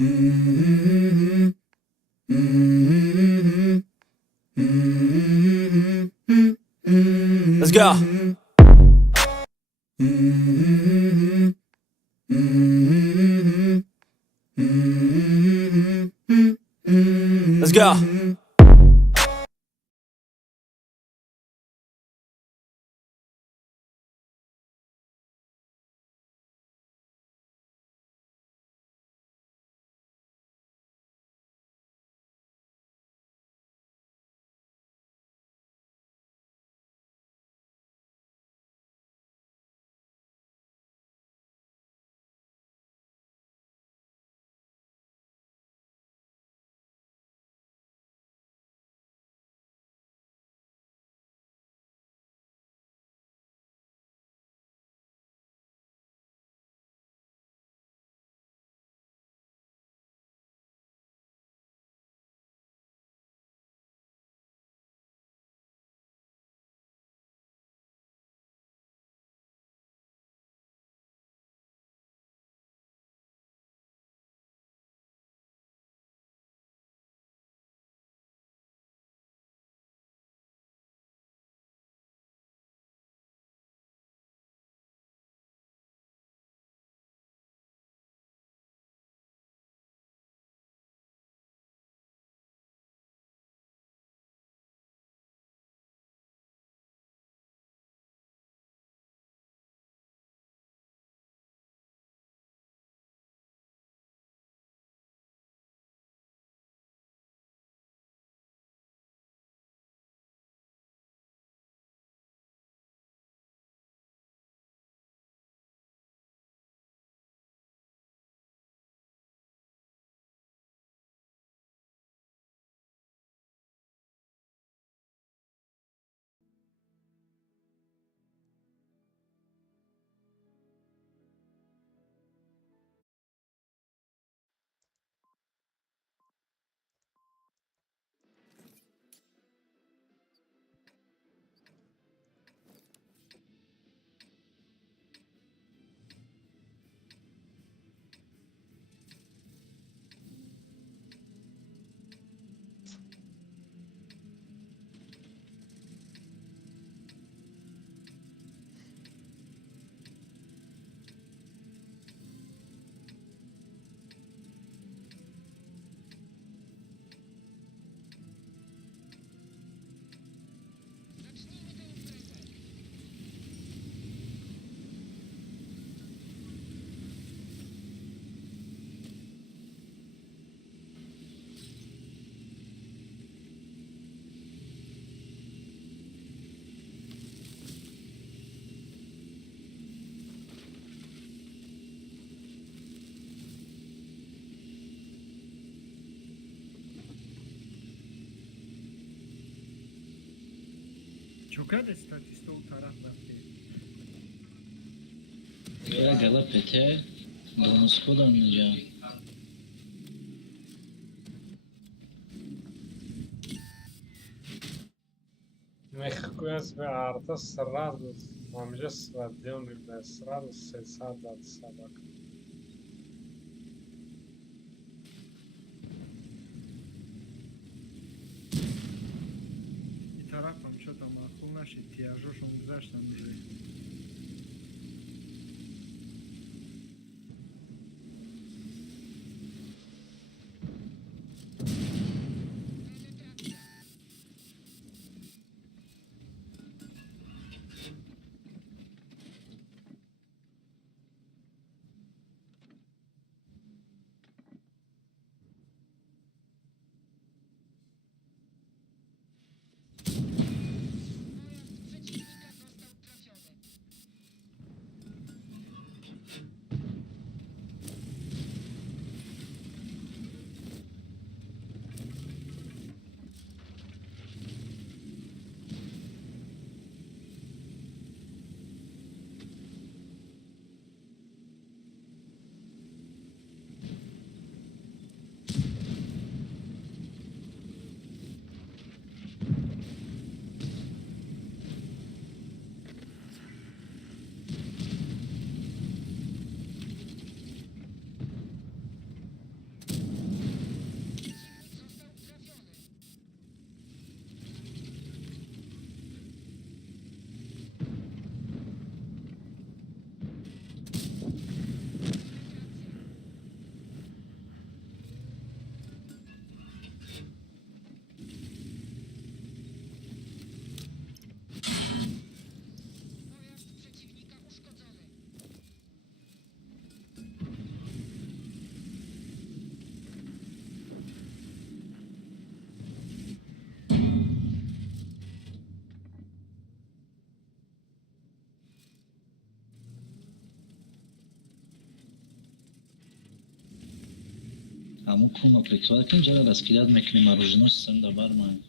Let's go. Let's go. Çok hadi statüste o tarafta. Gala pete bonus kullanacağım. Мехкуес бе арта сразу мамже сводил бе сразу сесада собак. И тарafım что там ахул наши тяжешь, он знаешь там уже. Pojazd przeciwnika został trafiony. Саму кума прикладывай, кинжала раскидать мекни мороженое, сам добар май.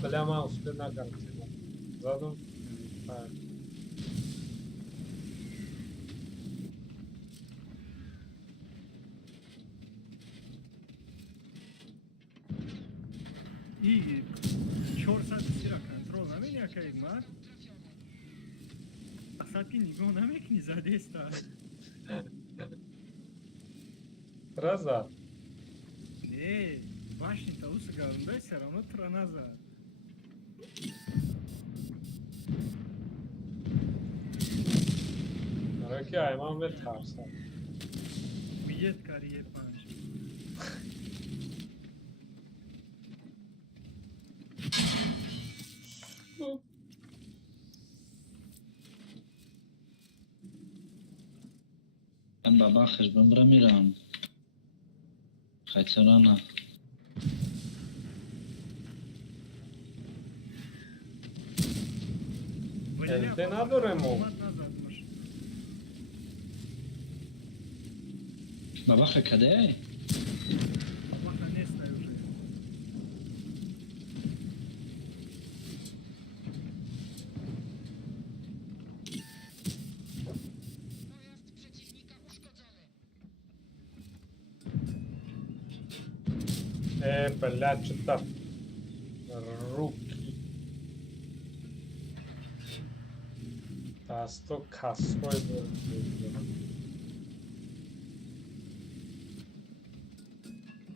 Бля, man успел на карте. Задум. И 400 сира контрол намени акай мар. Асаки нигоh намекни задеста. Раза. Не, башни-то усыгалындай все равно траназа. Раки айман вет харса. Уед карие панч. من بابا خشبم برا میرم خیترانه Elde نداره مو. بابا خکده Баха не стай уже. Бля, что-то руки. Дасто каской был.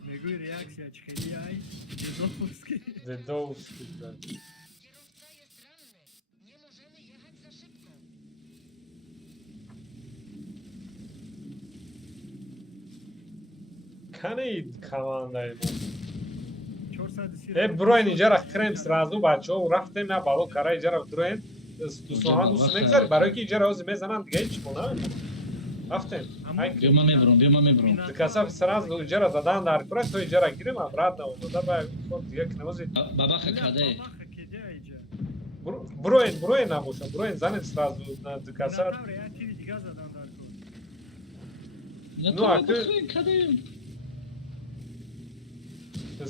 Мегуй реакция чхели ай. Дедовский. Дедовский, да. Kierowca jest ranny. Nie możemy jechać za szybko. Канаид команда ему. 400 сира. Броин иҷара крем сразу бачаҳо рафтем на бало кара иҷара дроен дусоҳан дус мегзари барои ки иҷара ҳозир мезананд дига ҳеч мо намекунам. Рафтем. بیا من میبرم касаф сразу иҷара задан дар кора то иҷара гирем обратно омода ба ход дига кинози بابا خکده Баха кеде айҷа. броин набоша броин занед сразу на каса Натавре я тири дига задан дар кор. Ну, а ты- خکده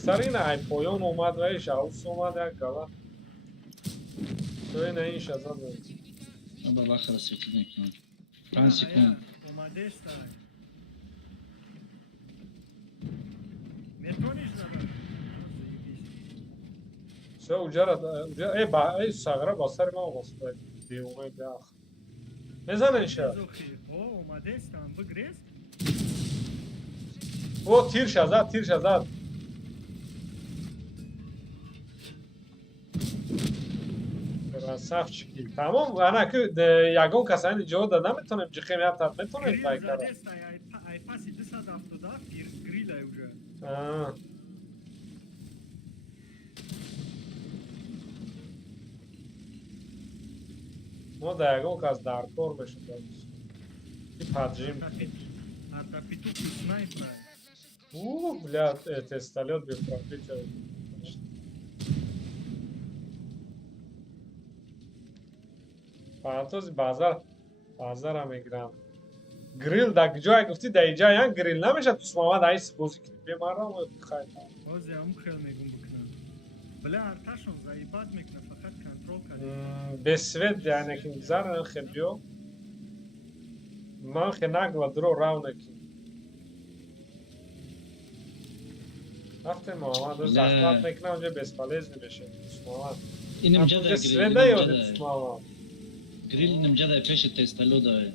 Сарина ай поён омад ва иш аус омад як гала. Тој не иш азад. بابا خرا سویتی نکنم 5 секунд Омаде стай. Метониш задан. Всё уҷара ба сагра ба сари ман востай. Беумай бах. Мезана иша. Зохи. О, омаде стан бигрес. О тир шазад. Красавчики. Тамом, ана ки ягон касани ҷода наметонем ҷихем як тап метонем Грил байкара. заде стай. Ай паси 270 грил ай уже. Мо да ягон кас дар кор мешудам. Ки паджим. Атапиту снайпер. Бля, тестолет без пробития. Пантоз базара мегирам. Грил да ҷоя гуфти да иҷа як грил намешад дусмамад айс бозӣ ки бемарам хай. Ози ам хел мегум бикна. Бля арташон заибат мекна фақат контрол кади. Без свет яъне ки гузаран хебиё. Ман хенагла дро равнаки. Рафтем Муҳаммад захмат мекунам ҷо бесполезни мешад дусмамад. اینم جدا свет گریل даёд дусмамад. گریل اینم جدا پیش تستلو داره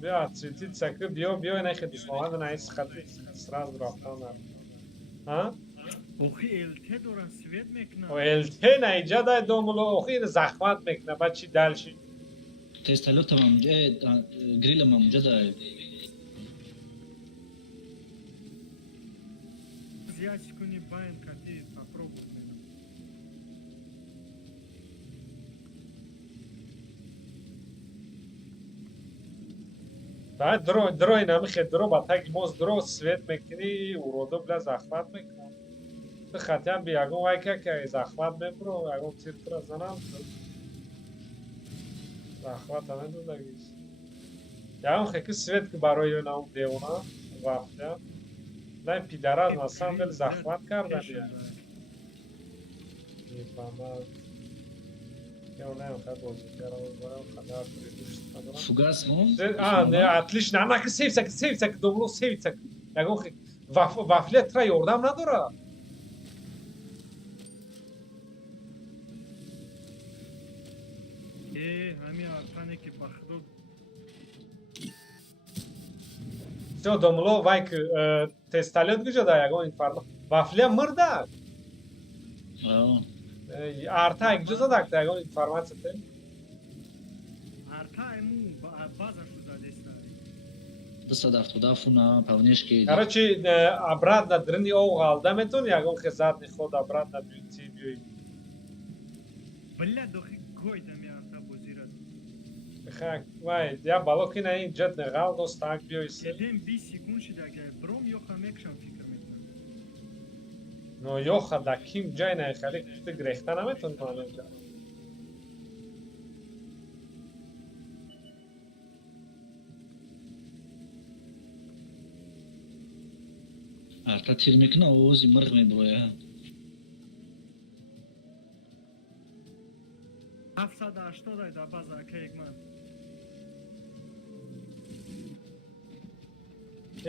Бя, цветица, биё нахе дусмамад наис хати сразу рафтан. А? Охи элте доран свет мекна. Элте наиҷа дай домуло охи захмат мекуна ба чи далши. تستلو تمام گریل هم جدا Зячку не баем кади попробуй. Баъд дрои намихе дро ба таги моз дро свет мекунӣ урода бля захмат мекуна. хотя бы ягон вайка که захват بپرو ягон تیر تر زنم захват هم ندادگیست ягон خیلی سویت که برای نام دیونا وقتا نه پیدراز مثلا دل захват کردن یا میفهمد یا نه خیلی بازی کردم برام خدا پریدوشت Фугас вон. не отлично она که سیف دوبلو سیف ягон خیلی وافله ترا یوردم نداره همین ارتانه که بخدو все домло вайк тесталет гужа да ягон инфарно вафля мырда آه. арта игжа да ягон информация те арта ему база что задестали. Дو садаф тудафуна павнешки. короче обратно дрни оғалда метон ягон хизат не ход обратно бюти бюй Бля, дохи гой да ми арта бозирад. хак вай я балоки на ин джет не гал до стак бюй се Едем 20 секунд шида ке бром йоха мекшам фикр метна. но ёха да ким ҷай на хали ты грехта наметон манем ҷа Арта тир мекуна овози мирғ мебуроя. 780 да база кег ман.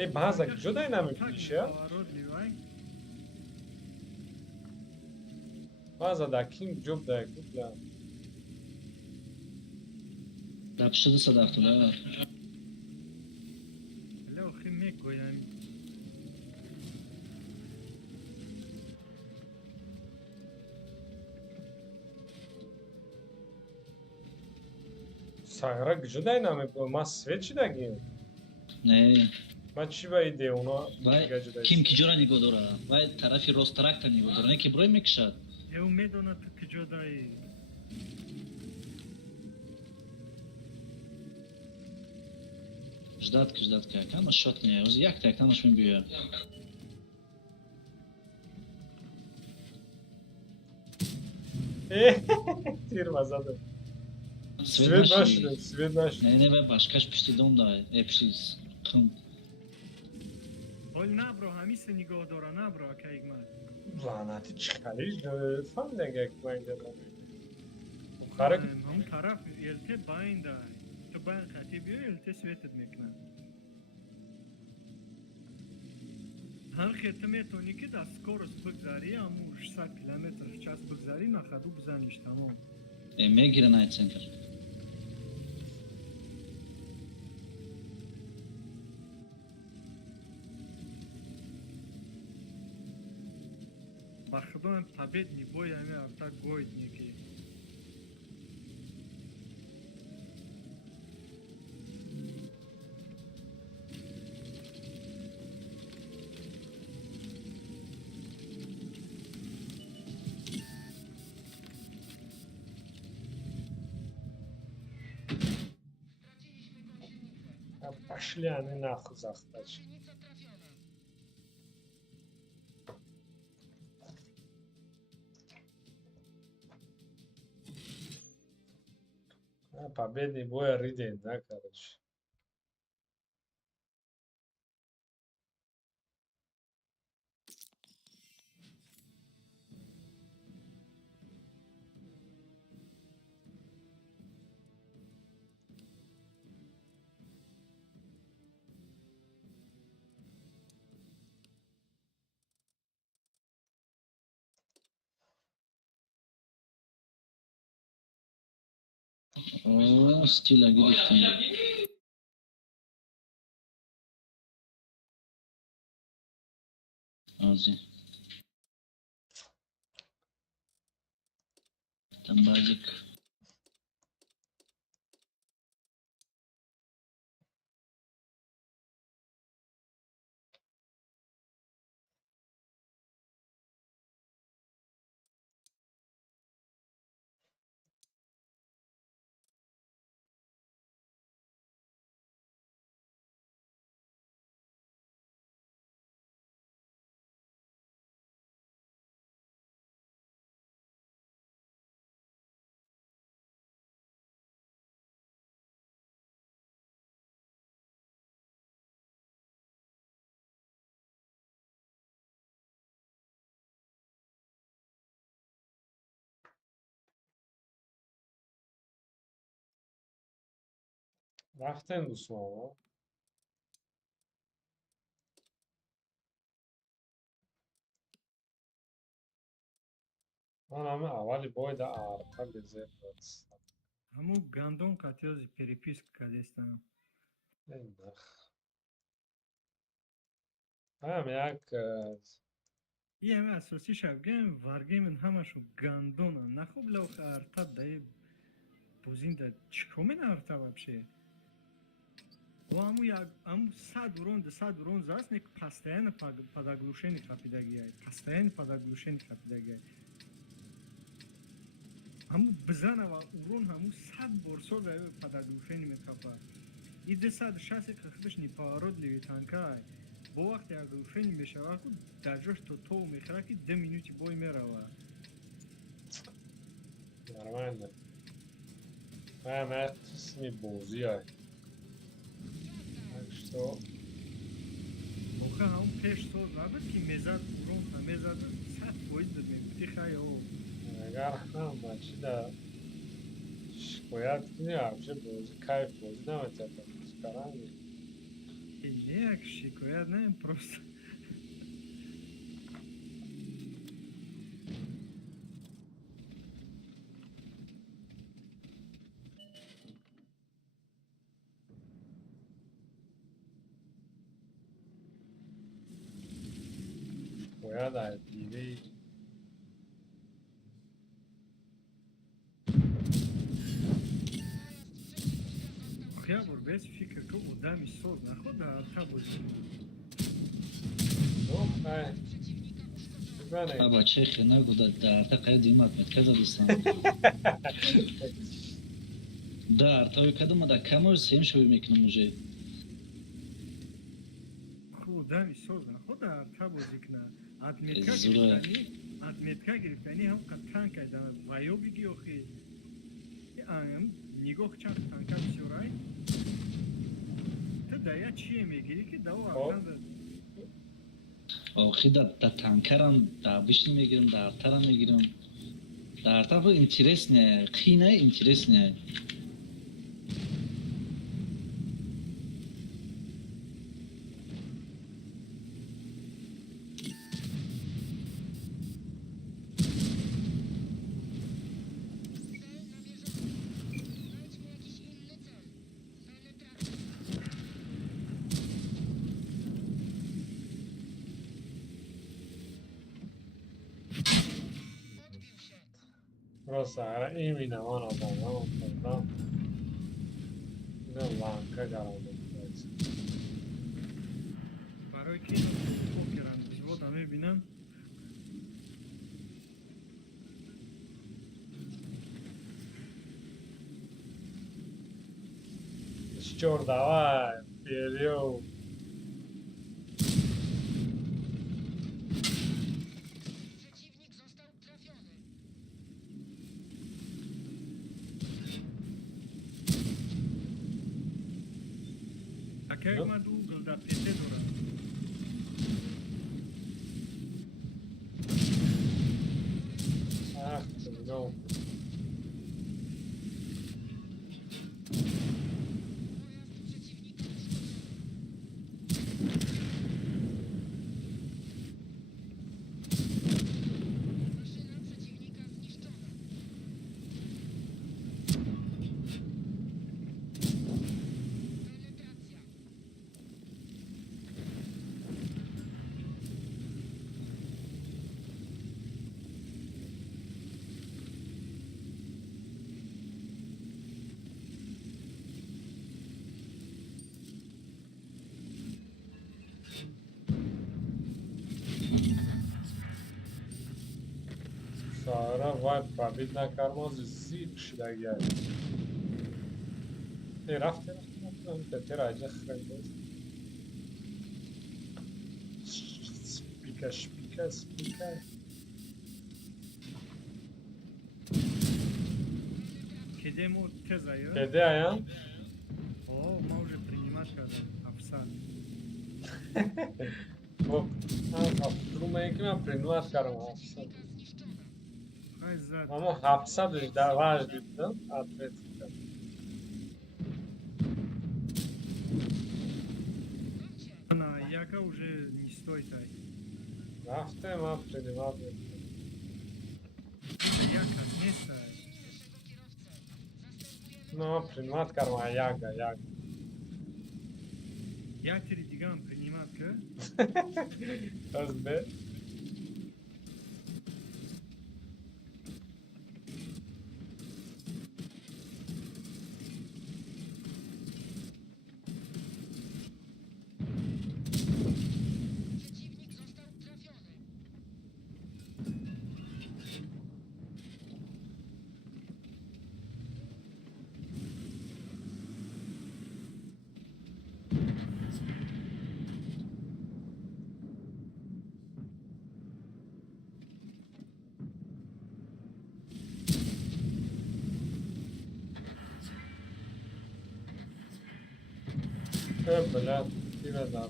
е база ҷудай намепиш я Поворот ливай. база да ким ҷуб да губла Дапши ду садаф туда. Бля, охи мек гоям. сагра ҷудай намеп ма свет чидагим Не. ма чӣ ба иде уно Вай ҷудай ким ки ҷора нигоҳ дора. Вай тарафи ростаракта нигоҳ дора. Не ки бурой мекушад. Е умедона ту ки ҷодаи. Ждат ка. Камаш шот не. Ози як так тамаш мебиёя. тир мазада Свет свет нашли. нашли свет нашли Не вай башкаш пишти дом да. Пишти қым. Ҳол набро ҳамиса нигоҳ дора набро кег ман. лаънати чӣ халиш фамилияга як байнда харак ҳам тараф элте байнда. Ту байн хати биё элте светад мекунад. ҳар хета метони ки да скорост бигзарӣ аму 600 километр в час бигзарӣ на хаду бизаниш тамом. Мегира най центр. Ба худоям победный бой ами арта гойд неки. пошли они нахуй захтач Единица trafiona. победный бой риден да короче О, стиля гирифтем. Ози. Там базик. رفتن دوستان من همه اولی باید арقا بزر برستم همو گندم قطعی پریپیس کردستم. هم یک این همه اساسی شبگیم ورگیم همشو گندونه نخوب لو ارتب دای بوزینده چکومین ارتب بشه و همو صد رون زاست نیک پستین پداگلوشنی خپیدگی های پستین پداگلوشنی خپیدگی های همو بزنه و اورون همو 100 برسو به پداگلوشنی میکپه ایده 160 خخبش نیپارود لیوی تانکای با وقتی اگلوشنی میشوه که در جوش تو میخواه که 2 مینوتی بای میروه نرمانده همه قسمی بوزی های اکشتو موقع همون پیش سوز نبود که میزد اورون همیزد 100 باید بود میبودی خواهی او اگر هم بچی در شکایت کنی همچه بوزی کیف بوزی نمیتر بوزی کرنگی اینه یک شکایت نه پروست شکایت های دیوی خیلی بر فکر که او دمی سوز نخود در ارتا بودی دو خیلی ببینه بابا چه نگو در قید دیمت متکز دوستان در تای کدوم در کمر سیم شوی میکنم موجه خود دمی سوز نخود در ارتا بودی کنه زوره. ادمیتکا گرفتنی هم قطعا که در وایو بگی اخی هم نگاه چند تانکا بسیارای تو دایا چیه میگیری که دو آرکان آخی در تانکرم در بشنی میگیرم در ارترم میگیرم در ارتر خود انترس نه خی نه انترس نه راست اگر این می نمان آدم هم کردم اینه لانکه گرم بکنید برای که خوب کرن زود همه بینن شور دوای پیلیو Przeciwnik został trafiony. اکه من دو گلده پیته دورم اخ تبینو Maszyna przeciwnika zniszczona. Penetracja. سارا وای پربید نکرم زیر کشیده گرد رفته رفته راجع خیلی سپیکه کده مو تزایه کده آیا؟ او ما уже принимать کردم افسر خب رومه که من پرینوات کردم 700 خیلی زد اما 700 در واج دیدم اتلتیکا яка уже не стоит. رفتم آفرین آفرین Яка место. نه آفرین مات کردم یاگا یاگا Я передвигам принимать, к? از به Przeciwnik został trafiony. بلد تیر دار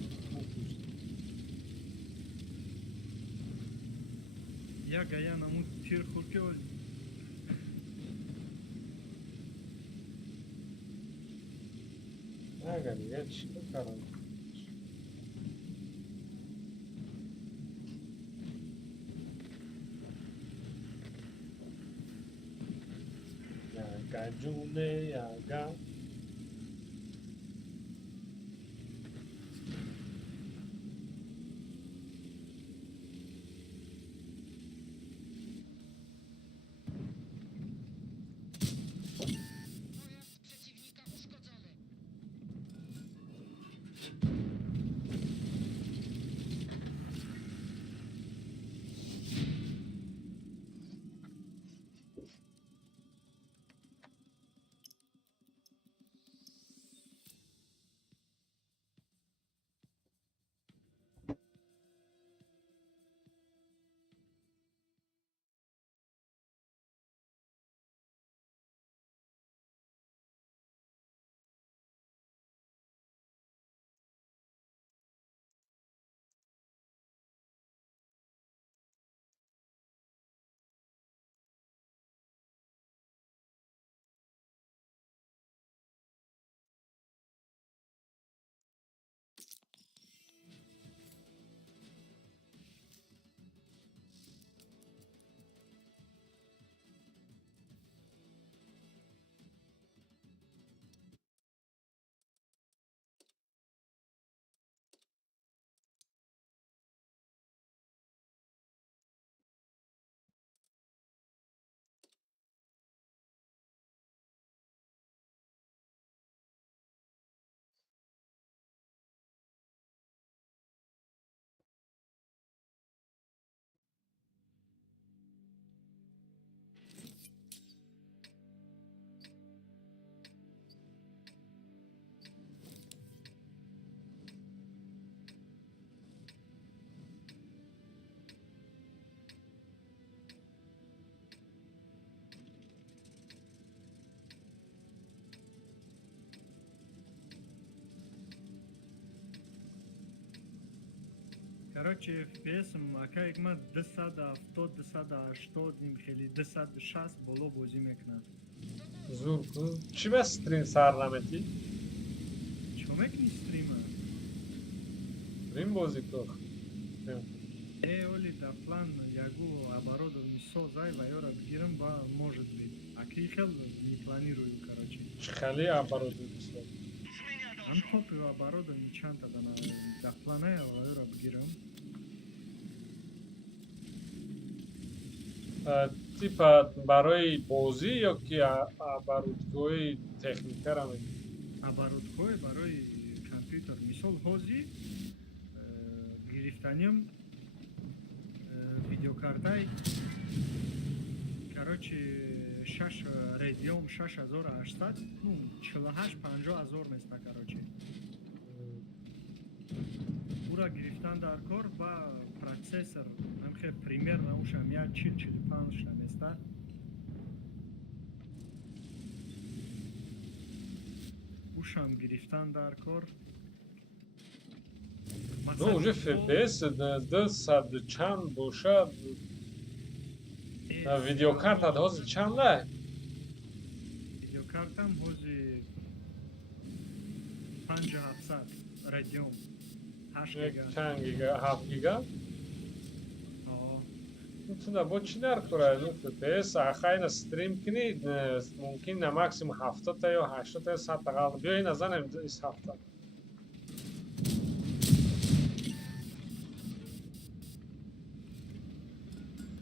Я гая на мут тир хурке ол. نه دیگه چی کارم یاگا جونه یاگا Pojazd przeciwnika uszkodzony. Короче, FPS ака як ма 270, 280 ним хели 260 боло бозӣ мекунад. زور کن چی به سترین سر نمیتی؟ Чо мекунӣ стрима? سترین بازی کن Оли да план ягу оборудов мисозай ва ёра бигирам ва может бит. Аки хел не планирую, короче. چی خیلی عبارت میسه Ан топи оборудов не чанта да планaya ва ёра бигирам. типа برای بازی یا که عبارتگوی تکنیکه را میگی؟ Оборудкой барои компютер. Мисол ҳозир гирифтаниям видеокартай короче 6 Radeon 6800 ну 48-50 места короче ура гирифтан дар кор ба процессор намхе примерно ушам я 40-45 места ушам гирифтан дар кор Ну, уже FPS 200 чанд бошад. Видеокарта ҳозир чанда? Видеокартам ҳозир 5700 Radeon 8 یک گیگا. چند گیگا 7 گیگا آه. میتونه با چی در کره نو FPS اخاین استریم کنید ممکن نه ماکسیموم 70 تا یا 80 تا 100 تا بیاین نزنیم این هفته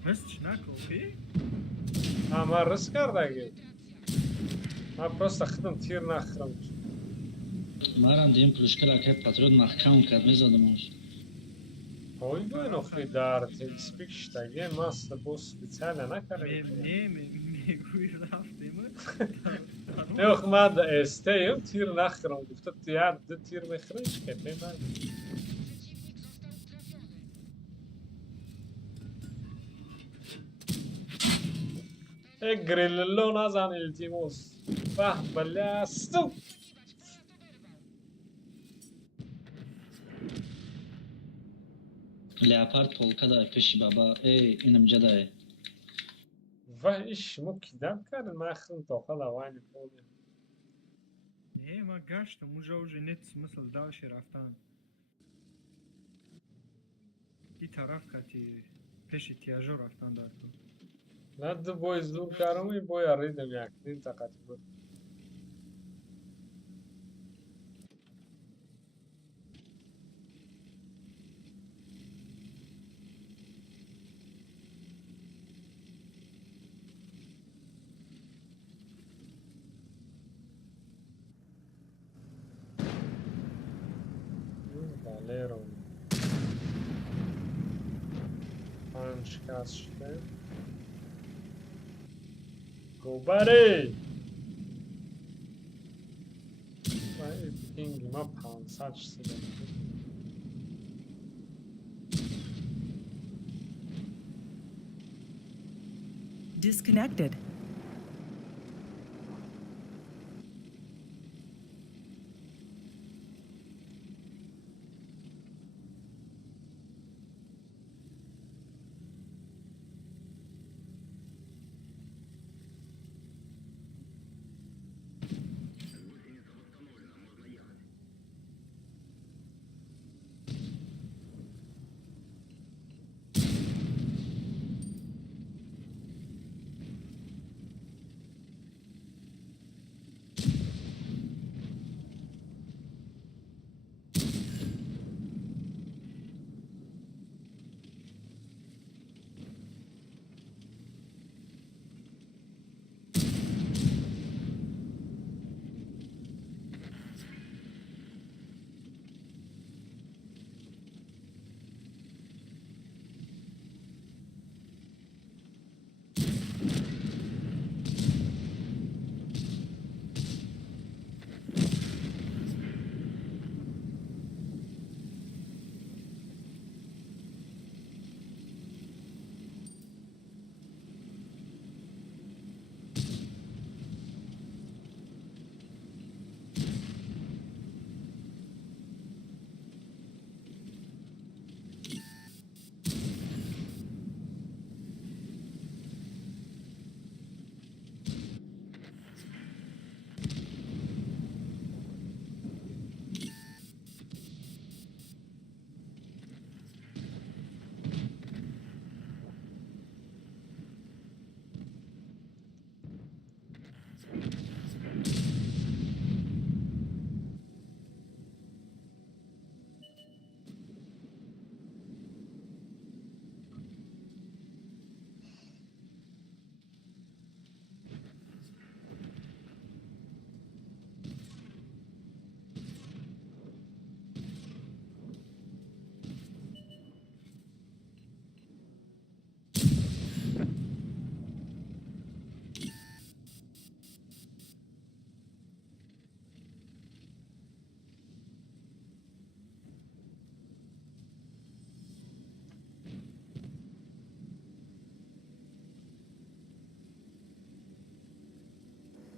Müsstest du nicht okay? اما رس کرده من پروست خودم تیر نخرم مرم دیم پلوشکلا که پاترون محکم کرد میزدمش. های باید نخی در تلسپیک شتگین ماست بو سپیциально Mir, نکردیم nee, mir gut raft immer. نه خب من در استیم تیر نخرم گفته تیر ده تیر میخریش که من ای گریللو نزن التیموس به بلاستو Leopard polka da peşi baba. Ey inim cadayı. و ایش مو کدام کردن من اخرم تاقل اوانی پولی Nee, man gasht, da muss auch nicht смысл дальше رفتن. Die طرف کتی پیش تیاجو رفتن در تو. نه دو بای زور کردم این بای ریدم یک دین تاقت بود Valero. شکست شده گوبری پینگ ما 500 شده Disconnected.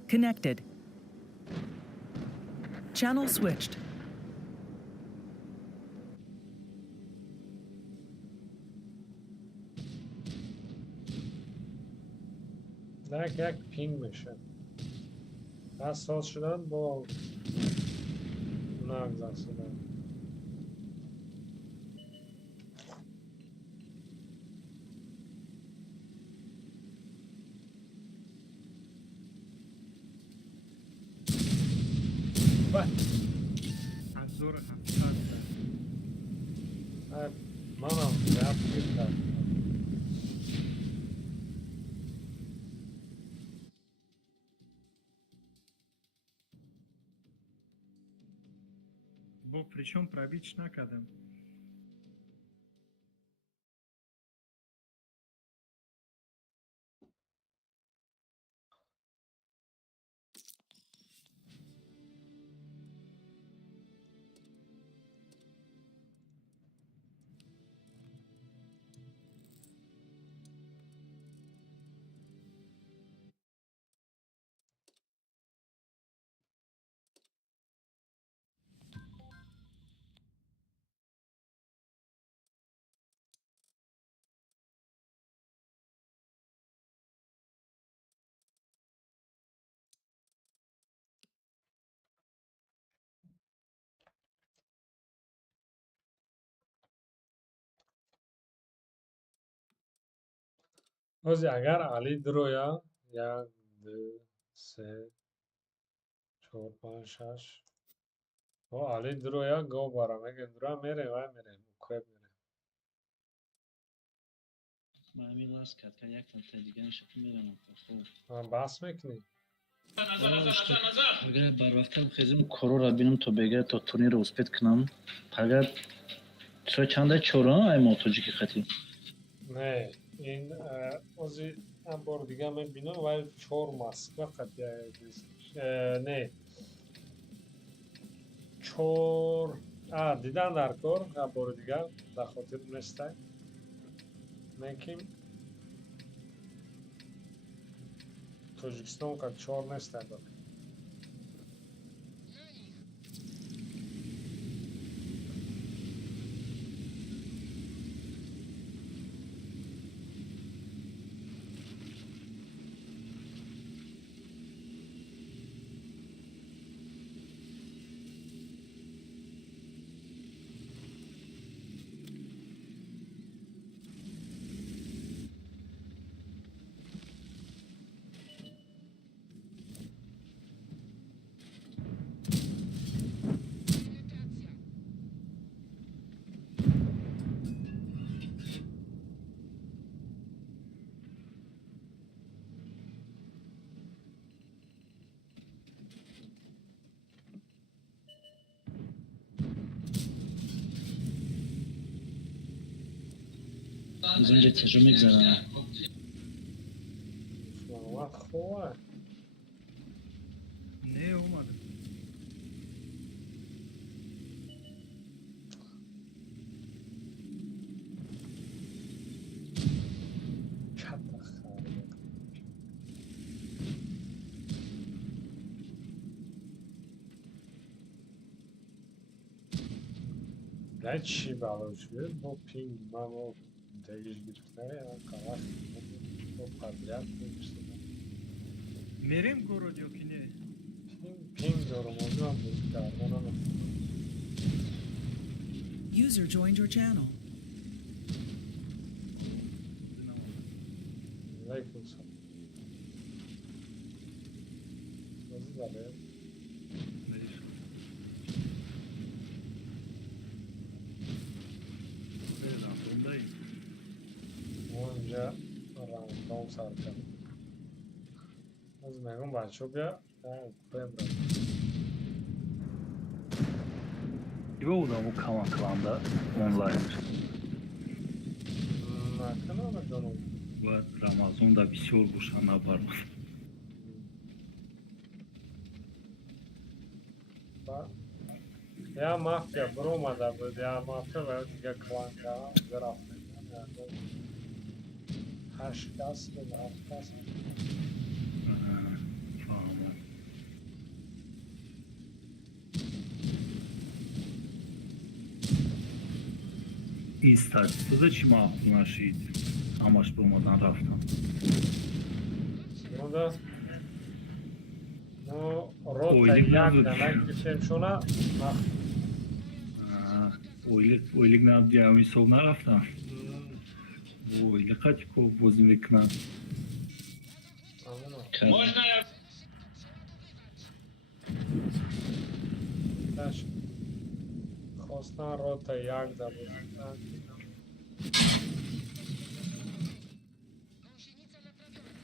Connected. Channel switched. نه یک پینگ میشه حساس شدن با نگذر شدن 1700. منم گپ گفتم. Бо причем пробить накадам. O'zi agar Ali duroya 1 2 3 4 5 6 о Ali duroya go bara mege dura mere va mere ko'p mere. من همین لاست کرد که یک تا دیگه نشد میرم خوب Bas mekni. اگر بر وقت بخیزیم کرو را بینم تو بگه تا تورنیر رو اسپید کنم اگر چرا چنده چورا ای موتوجی که خطی Ne, in o'zi ham bor دیگه men bino va 4 Moskva qatya ne 4 didan dar kor ham bor دیگه da xotir nesta. Mekim Tojikiston ka 4 nesta da. از اینجا تجربه میگذارم Valla خوبه. Ne olmadı? Katta xabar. Ne çi balışıyor? Bu ping mamo değiş giriftere ya kavaş. Bu kabiliyet demiştim. Merem город yok yine. Ping diyorum o zaman bu kardan ama. User joined your channel. Aleyküm selam. Nasıl da be? Ben aklımdayım. Onca random sarkan. Az megun başlıyor ya. Ben Его там у командаларында онлайн Nakın ama canım. va Ramazonda bisyor go'shani bormiz. Ya mafya Roma'da bu ya mafya ve diğer klanka zaraf. Haşkas ve haşkas. Fahamam. İstatistikada çim aklına şeydi. Amaçlı olmadan raftan. Bunda no rota Oylik yak nazır. demek gitsem şuna Oylik na diğer solna raftan. Oylik kaç ko bozimlik na. anladın mı? کرد Гуфтан рота як да бузиндан. Гонщиница направлена.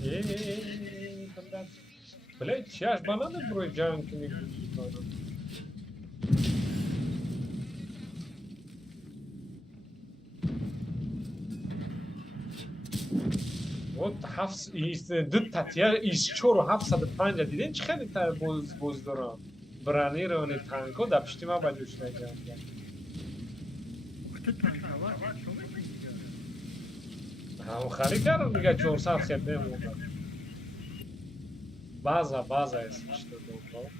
Летит. Блять, я ж бананы брой джанки не буду. Вот حفص ایست دو تاتیار ایست چور و 750 دیدین چه خیلی تر بوز دارم برانی رو نی تانکو دا پشتی ما باجوش نگم وقتی تنکاوات شما میگی هم خالی کردم دیگه 400 خیلی موقع بازا اسمش تو دوم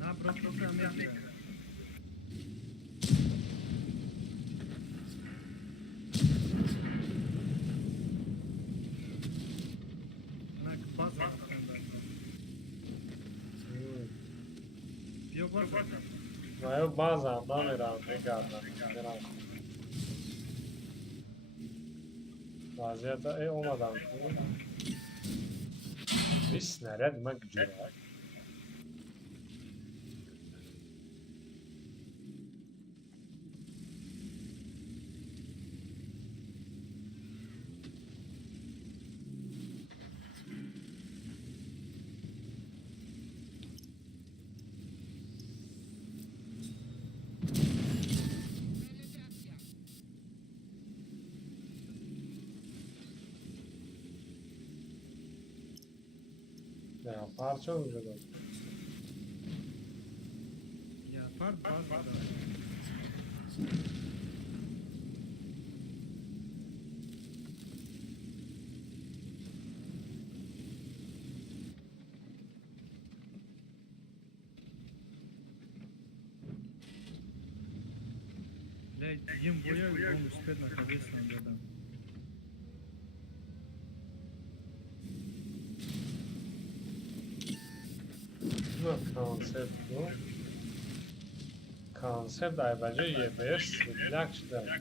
نه برو پروگرام میگی نه بازا بیا بازا مایو بازا نمیرم نگردم میرم وضعیت ای اومدم نیست نرد من گجوره Penetracja. نه پرچم میدم یا فرد بازا داره Им боя он успеет находиться рядом. نه کانسپت رو کانسپت ای بجه یه برس ریلکس داره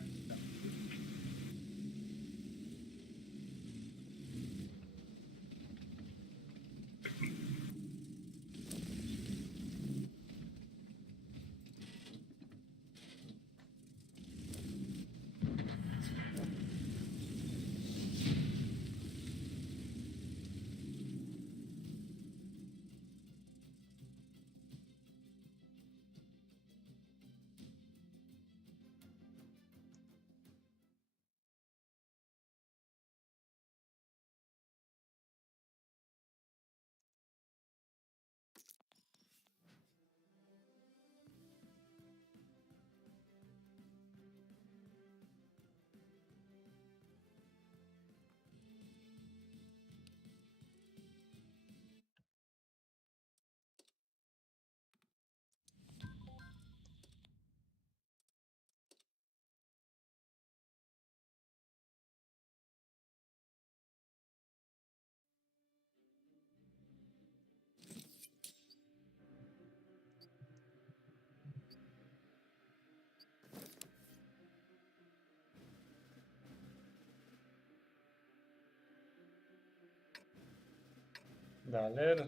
دالر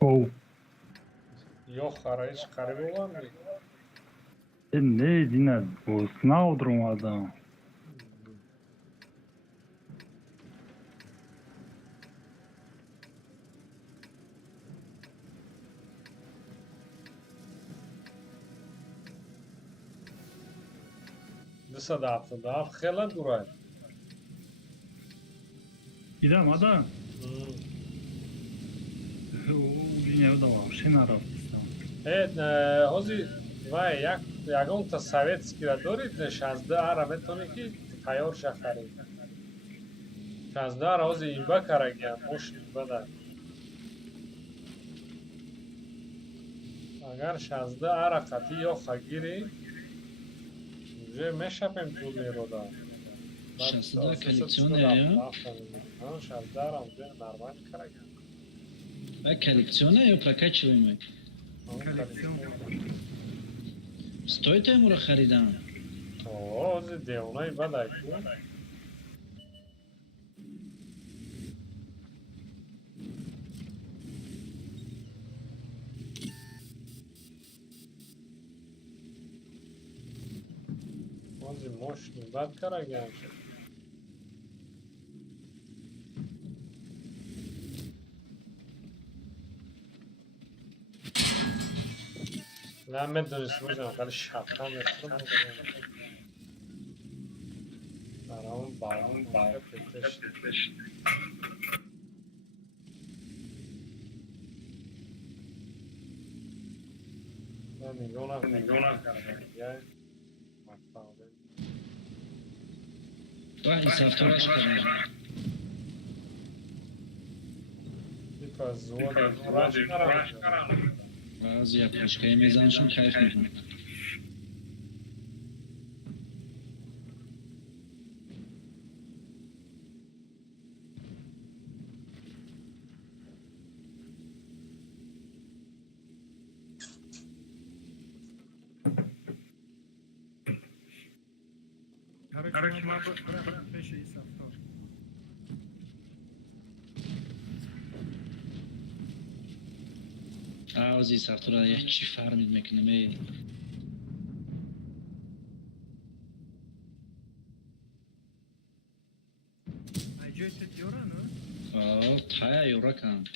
Ou, یا خرایش قریب olan mı? ne yine bu sınav durmadan. Dışa da attı da خیلی دوره İdem adam. O linia udała, szyna raftistan. هازی وای یکم تا سویتسکی را دارید 16 اره بتونی که تیار شخرید 16 اره هازی این بکره گیم موش بده اگر 16 اره قطعی یا خگیری вже мешапем тулни рода. 16 коллекционер я. 16 ара уже нормально караган. А коллекционер я прокачиваемый. Коллекцион. Стоит ему хaridan? O, zdjęłno i badajku. Ozi moćni, bad karagenši. Ben meddonisim hocam, ben şapkan yaptım. Aramın bağlı peteş. Ben milyona yani. Vay insaftoraş kadar. Tipa zvoda, raškara. Bazı yaklaşık mezanşım kayıp mı? Короче, могу пеши и софтор. Bazı insaftora ya çi farmid mekanime. Ajay tet yora no? Taya yorakan.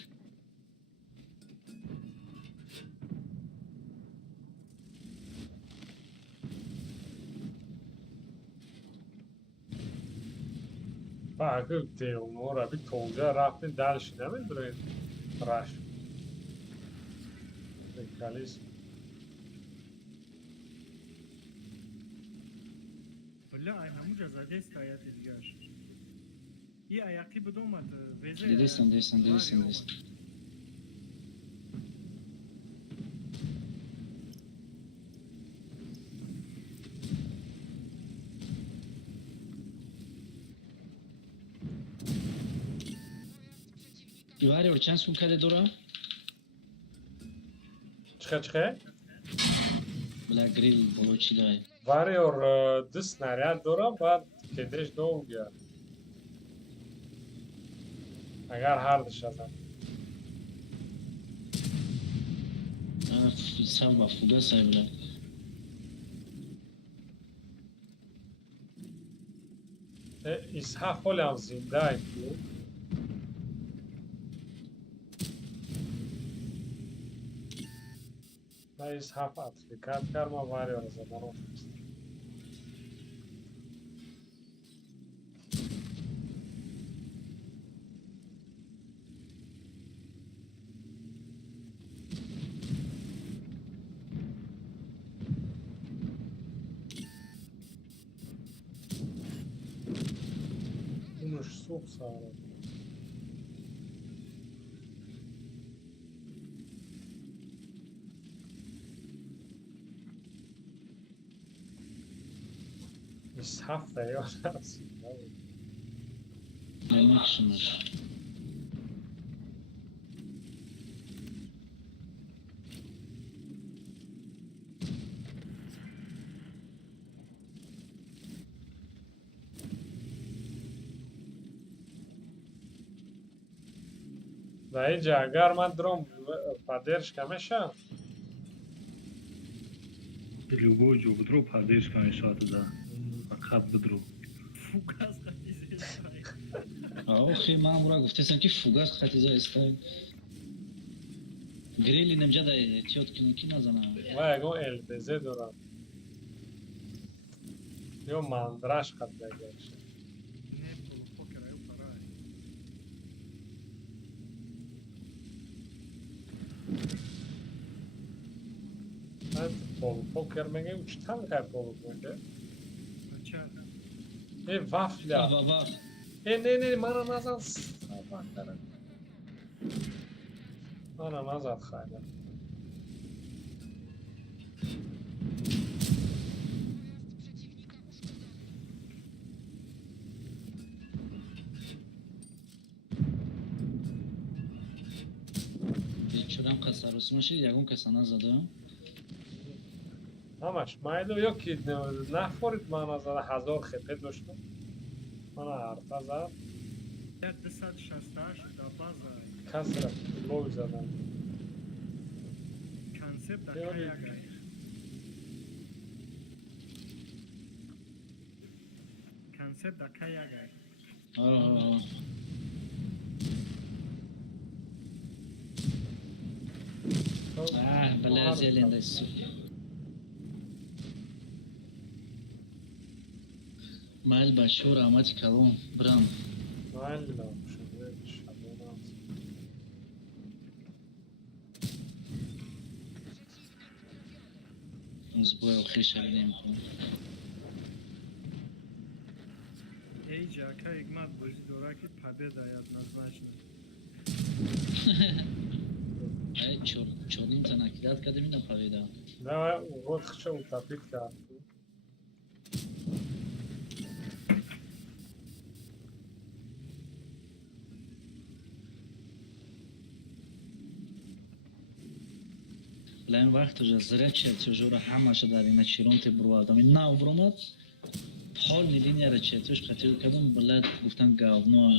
Farkı değil, Nora bir tolca raftin dalışına mı duruyor? Raş. Kalis. Bля, ay hamuca zadest ayat izgash. İyi ayaklı bu domat veze. Dedesin. Ivari orçan sun kade dora? Çıka. Bla grill bolochi dai. Varıyor dy snarjad dora, bad kedesh dolga. Agar hardış adam. Salva fuga sai bla. İshaf olan zindaydı. Da ishaf atlikat karma varıyor zaman o. Unuş soğuk sağlar. İshaf da yok aslında. Ne kışınır? Dayıca agar man drom поддержка меша. Любой جو بدرو پردیش کنی شاید دا. فقط بدرو. Fugas qatiz. آخه من برای گفتم که فوگاس خطیزه استای. گریلی نمجا دای تیوت کنی کی نزنم. Vay go elbeze duran. Yo mandraş katla gerçi. Ne polo poker ayo para. Ben polo poker mege uçtan kay polo poker. Acha. Vafla. Va. Ne bana nazar sabahlara. Bana nazar khayla. شدم قصر رسمشی یکون کسانه زده. همش مایلو یکی نخورید من از 1000 خپه داشتم من ارتا زد 268 دا база کس را لوی زدن концепт да Реально. каяга. Концепт да каяга. آه. بله زیلین دست مایل بچه رو آمد کلون برام مایلو شده شبونه زبوی و خیش بینیم کنم Эй, Джака, Игмат, будь дураки, победа и однозначно. ای چورنیم تنکیدت کردیم اینم پویده نه اون خشه او تپید کرد لین وقت جو زره چلچو جورا همه شد در این چیرون تی بروادم این نه برومد حال نیدین یاره چلچوش قطعی کردم بلد گفتن گاونو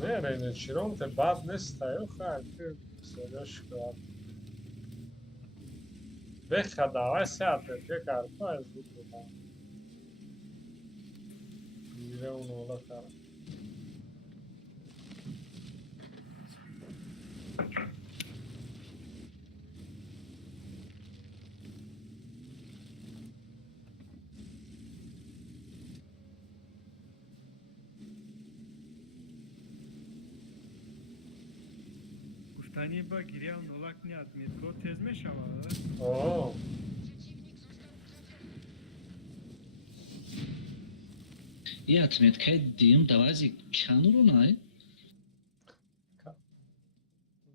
نه رینه چیرون ته بد نیست تایو خواهد که سریش کرد بخدا دعوی ساعته که کرد از بود بودم میره اون اولا کرد Гуфтани ба гирял нолак не отметко тез мешавад. اوه یه اتمیت که دیم دوازی چند رو نه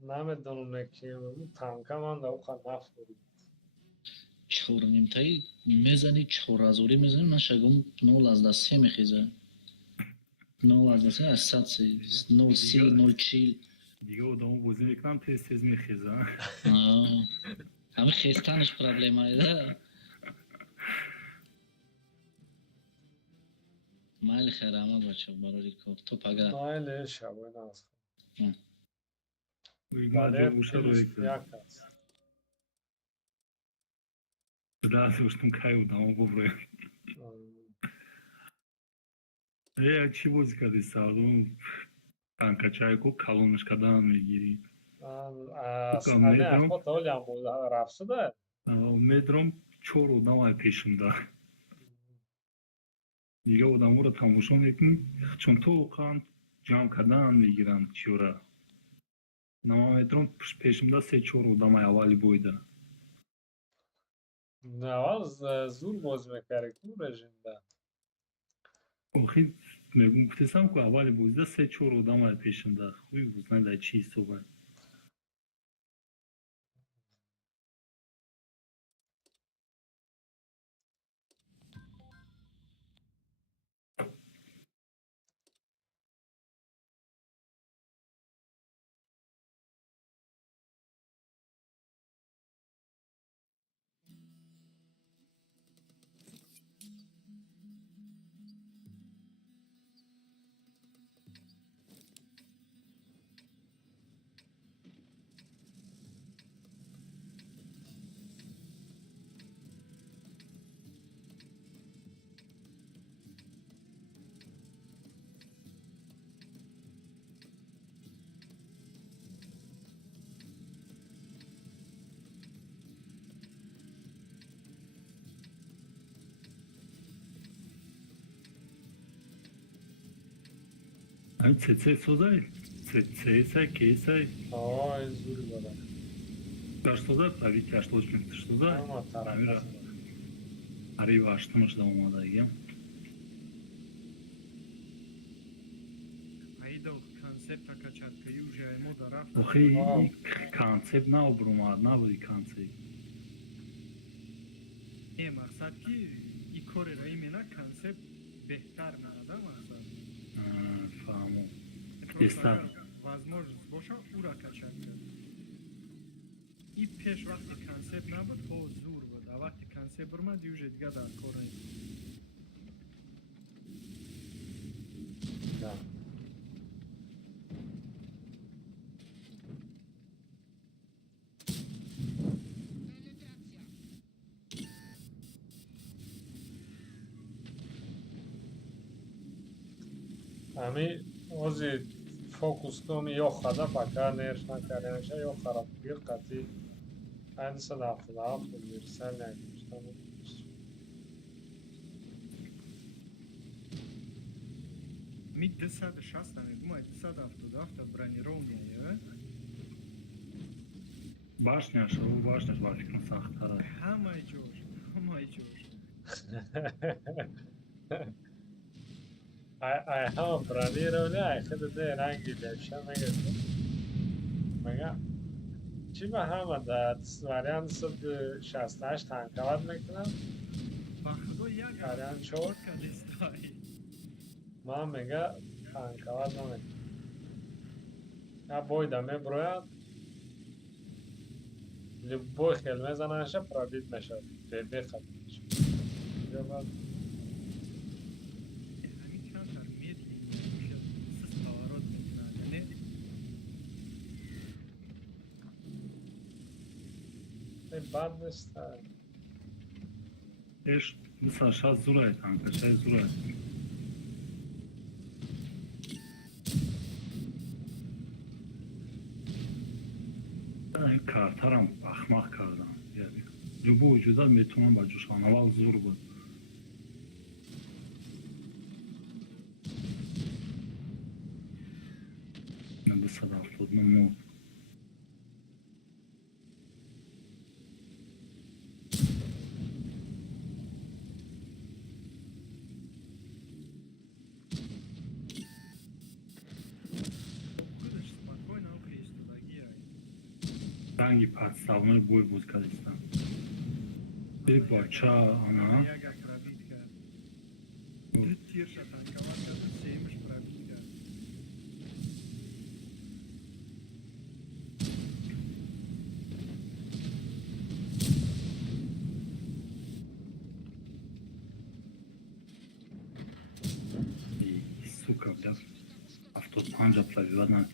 نمیدونم نکیم اون تنکه من دو خواهد نفوری چورنیم تایی میزنی چور ازوری میزنی من شگم نول از دسته میخیزه نول از دسته از ست سی نول سی نول چیل دیگه آدمو بازی میکنم تز میخیزه همه خیستانش پرابلم هایده مایل خیر آمد بچه برای کار تو پگه مایل شبای ناز Игмат بله جو گوشه رو پیلش ایکن یک هست да се уштум кај одам говори чи вози каде садум танка чайко калонашка да мегири نه خود اولی هم بود رفت شده медром чор одам ай пешимда дига одаморо тамошо мекунем чун то воқеан ҷамъ кардан мегиранд чиёра нама медром пешимда се чор одам ай аввали бойда نه اول زور باز میکردی کن رژیم ده охи гуфтесам ку аввали бозида се чор одам ай пешимда хуби бузнай дар чи ҳисобай ҳамин цецай созай цецай кесай آه این زوری بره каш созай ави каштош мефтиш созай اما طرف амира арив аштумаш да омадагиям Аидо концепта качаткаи уже мо дараф. охи концепт наобрумад набуди концепт Не мақсад ки и корера имена концепт беҳтар надо мақсад. фаҳмо Просто бестар агар возможность боша ура качат кард. این پیش وقتی کنسپت نبود خب زور بود وقتی کنسپت برمد یوجه دیگه در کار نیست نه همی اوزی فوکوس کنم یا خدا پکر نیرش نکردنشه یا خرابگی قطعی این 177 میرسن نگیشتم می 260 думаю 277 бронированные Башня, что башня, башня, сахтара. همه جور همه جور ای هم برانی رو نه ای خود ده رنگی داشته مگه چی به همه در وریان 168 تنکوت میکنم با خدا یک وریان چور کلیستایی من میگه تنکوت نمیکنم یا بایده میبروید بای خیل میزننشه پرابید میشه بیدی خط میشه یا بعد همین چند تر میدی میشه سس تاورات میکنن یعنی این بد نیست ايش بس شاز زورای kanka, şey زورای. این کارترم احمق کردم. یعنی جوبو وجودا میتونم با جوشان اول زور بود. من 279 будешь спокойно уходишь туда гирай رنگی подставной бой بود کردستم. ای بچه آنا. яга пробит کرد دو تیر شد تنکوات کرد سیمش پرابید کرد ای сука, блядь. Автопанжа пробивана.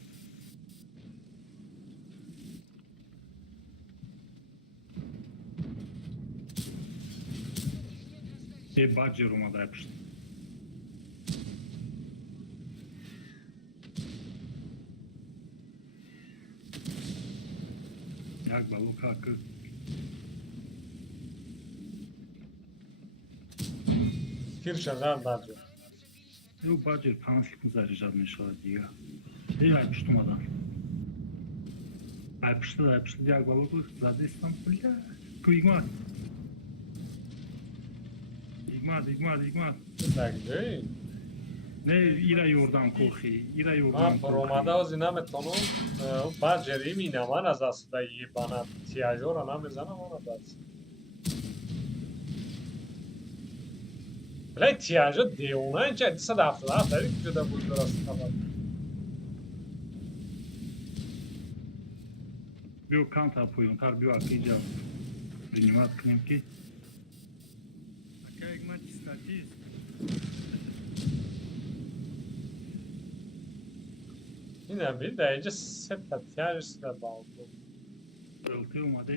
Ей баджер умадай пішли. Як балука кы. تیر شدن بد بود Ей баджер пансликну заряжать мешала дига. Ей ай пішли умадан. Ай пішли, як балука задистам, бля. Куйгмат. İgmat. دقیقه Ne ira yordan koxi, ira yordan. من پرومده از اینا میتونم بعد جریمی نمان از دست یه بانه تیاجو رو نمیزنم اونو دست بله تیاجو دیونه اینچه دیسه دفته داری که جدا بود درست کنم Bio kanta poyuntar, bio akıca принимать книмки. такая игмать статист این هم بید در اینجا سه تا تیاجو سه باید بود Öltü umade.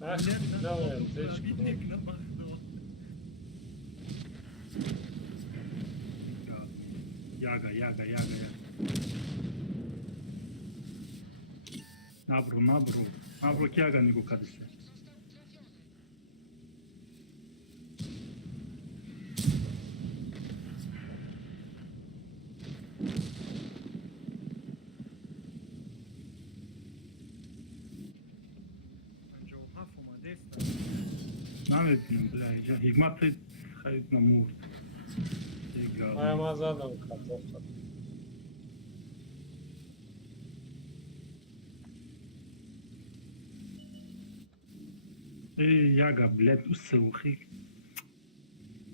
نه نه تیش пробитник на бахту Yaga. Nabru ki yaga nigo kadise. انجا هفت اومده است نمیدونم بلایجا. Hikmat خیلی نمورد. ما زدم کتاف خود Ey yaga bled ussevuxi.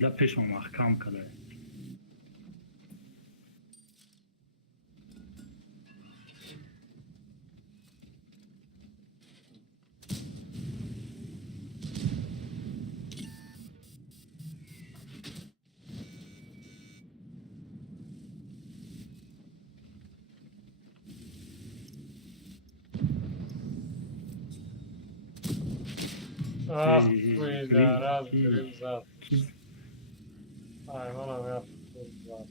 Ya peşma mahkam kadar. Ах, Эй, пидорас, Ки- грим зад. Ки- Ай, манам як пул зад.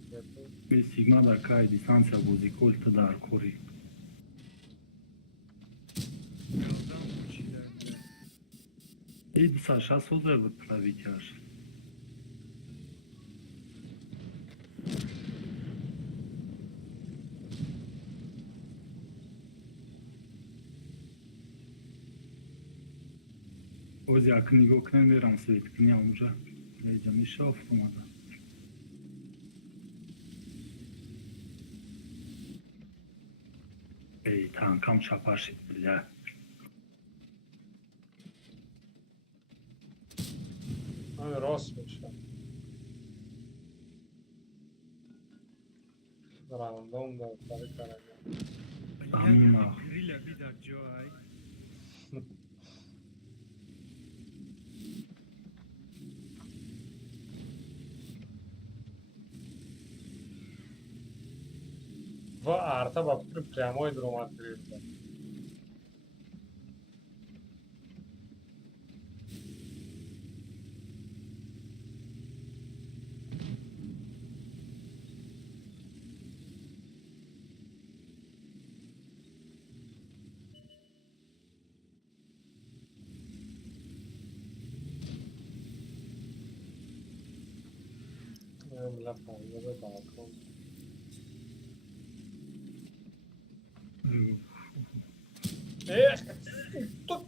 Ки Сигма дар кай дистанция бозикол та дар кори. Калдан пучида. Эй, 26 соза буд правитяш. Оз як нигоҳ кунем берам светкиня унҷа. Леҷа меша автомата. Эй, танкам чапашид, бля. Ай, рост میشه. Рандом да тари карага. Амина. Гриля бидар ҷой. Ва арта ба фикри прямой дуромад гирифта. Бля, панзаре балкон. Эх, тут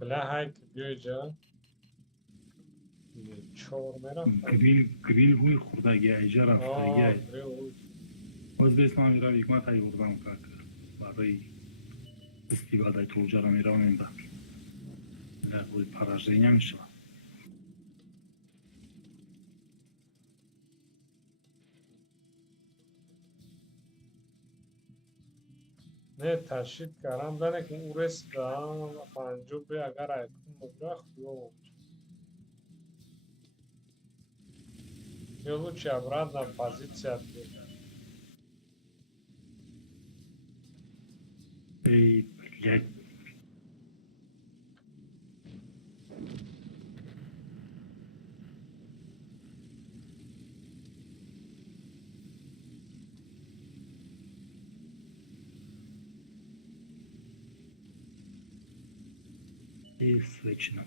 бля, хайк, биёй ҷа. Чор мерафта. Грил ҳуй хурдаги айҷа рафтаги ай. Грил. Боз бесмам ира ҳикмат айёрдам как барои истифодаи тоҷара меравем да. Лягои поражения мешавад. Не, ташид кардам, да некун уресидам, панҷо бе агар айкун мудра хуё. Ё лучше обратно в позиция отбега. Эй, блядь. Эй, свечина.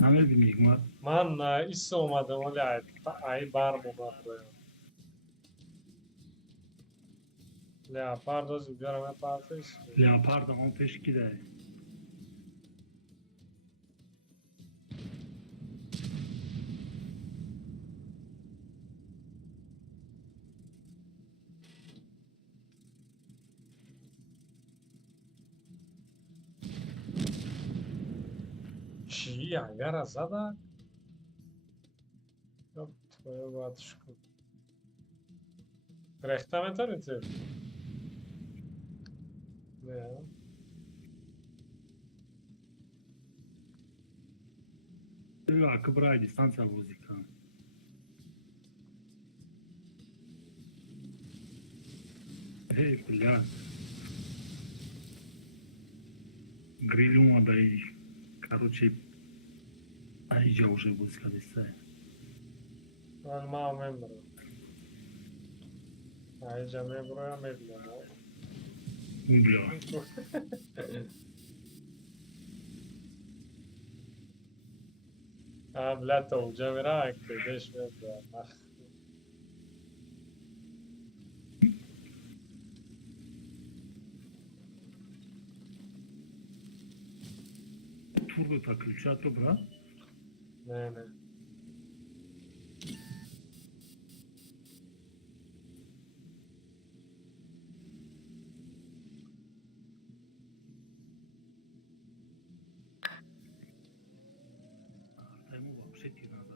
Намебини ҳикмат. Ман иса омадам, вале ай бармонад боям. Леопард ози биёрам епартиш. Леопарда он пеш кидай. Чӣ, агара зада? Ёп, твою матушку. Рехта метавонӣ ту? Не. Акы брай дистанция бозӣ кан. Эй, блядь. Грил омада и короче айҷа уже бозӣ кардиста. Ман мембурам. Айҷа мебураям, мебинам. Бля. блядь, то уже мира, кидешь мне, да. Турбо переключатор, брат. Не. А ему вообще тир надо.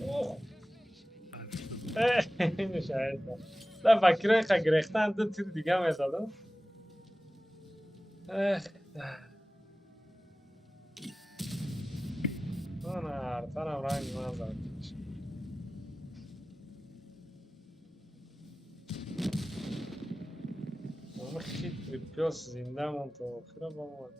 Ох, А что? شاید نه فکر گرفتن دو تیر دیگه هم زدم نه هر طرف رنگ من زد اما خیلی پیاس زنده من تو آخره با من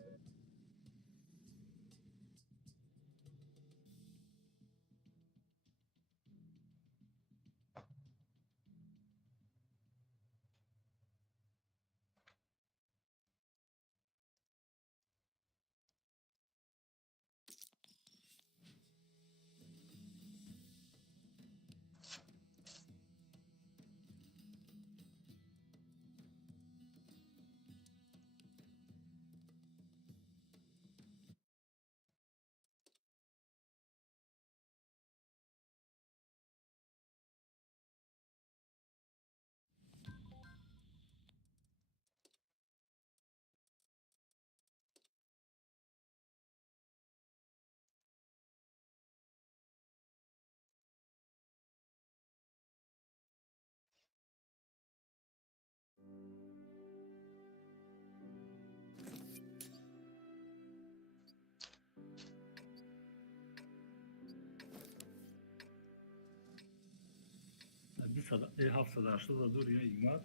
Bisada, 780 دور یا ایمد.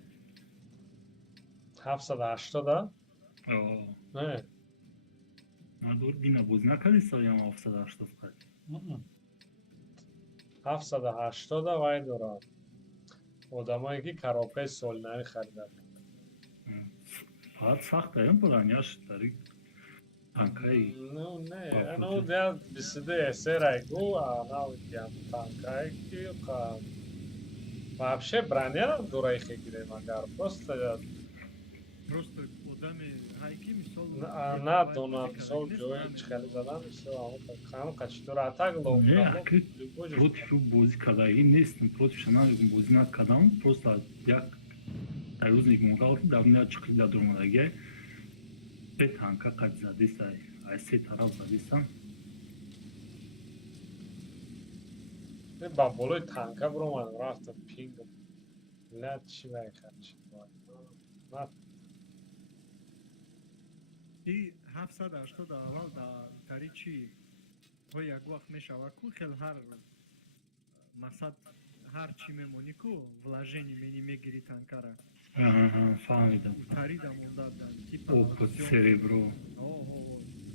780 نه من دور دینا بوز نکردی سایم 780 قد. 780 وای دوران آدمایی که کراپه سولنری خریدن فقط سخت هم برانیاش داری تانکایی. نه انا دیگه 22 سرای گو انا دیگه تانکایی که вообще броня дурай خیلی مگر просто Просто одами хайки мисол نه دونم سال جوی چخلی زدن все خام качтур атак лов Не, аки против бозӣ кардаги нестим, против шана бозӣ накардам, просто як таюзник модал дар дуня чиқида дурмадаги се танка қад задиста, ай се тараф задистам. با بالای تانکا برو من رفتم پینگ نه چی وای خرچ نه ی 780 اول در تاری چی ها یک وقت میشود کو خیلی هر مقصد هر چی میمونی کو вложение منی میگیری تانکارا فهمیدم. تاری دامونده تیپ Опыт серебро.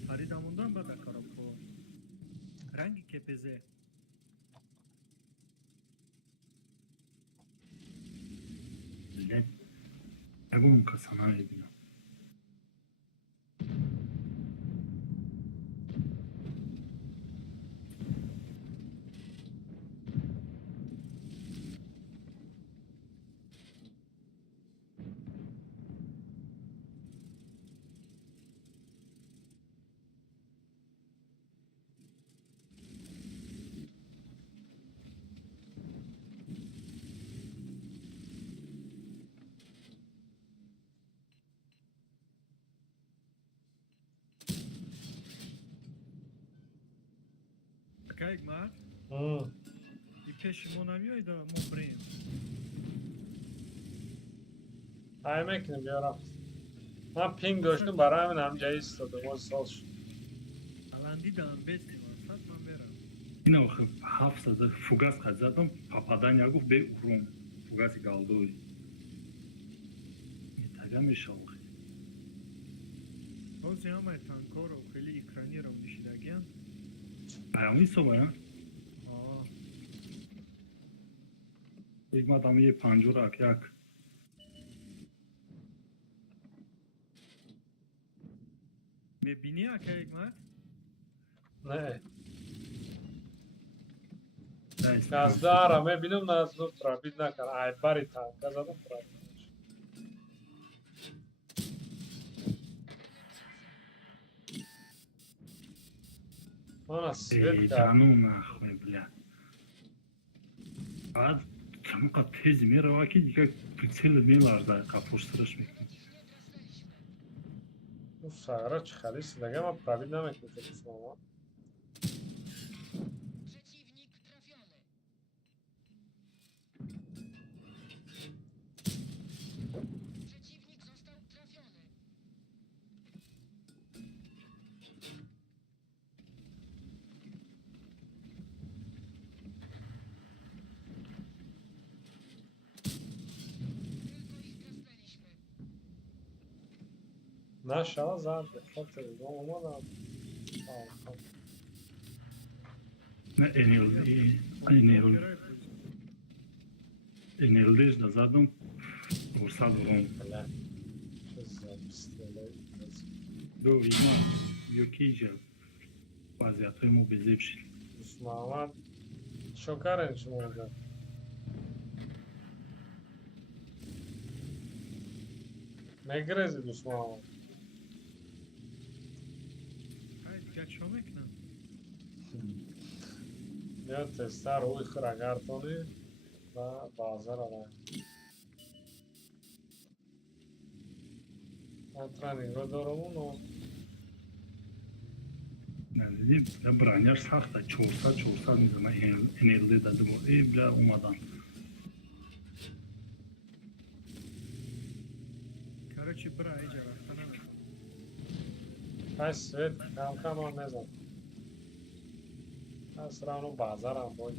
تاری دامونده با دکارا کو رنگی کپزه Лет. Агунка сана видно. Кайк мар и пеши монамиой да мобрин های میکنیم بیارم من پینگ داشتم برای همین هم جایی استاده ما سال شد аланди дам бести мақсад ман берам Ина охи 700 фугас қад задам, попадания гуфт бе урум. Фугаси галдои. Ага, мешалки. Бози ҳамаи танкоро хеле экраниро нишидагиян. Аями собая. Hikmat am ye pancurak yak. мебини ака Ҳикмат? Не. Дайс. Газдара мебинам назду пробит накар. Ай бари танка задам пробит. Она свет Эй, как. да ну нахуй, бля. А танка тез мироваки дика прицел меларда капуштырыш мекун. Ну сагра чихариси дага ма пробит намекунам дусмама. Przeciwnik trafiony. Przeciwnik został trafiony. Tylko ich trafnęliśmy. Нашала зад. Хотел, но умана. Ne enildi. Enildi da zadım. Vursad vurum. Бля. Что за пистолет? Do ima yokijel. Vaziyatımı bezepşil. Дусмама. Шокарен шмода. Мегрези дусмама. Ҳай дига чо мекунам? Я теста руи храгартони ва базар ара. Антранинго дорум, но Ne dedim? Ya branyer sakta çorsa ne zaman enildi dedi bu. Bla umadan. Короче, бра иҷа рафта намекунам. ай свет кам он незан. Аз равно базарам бой.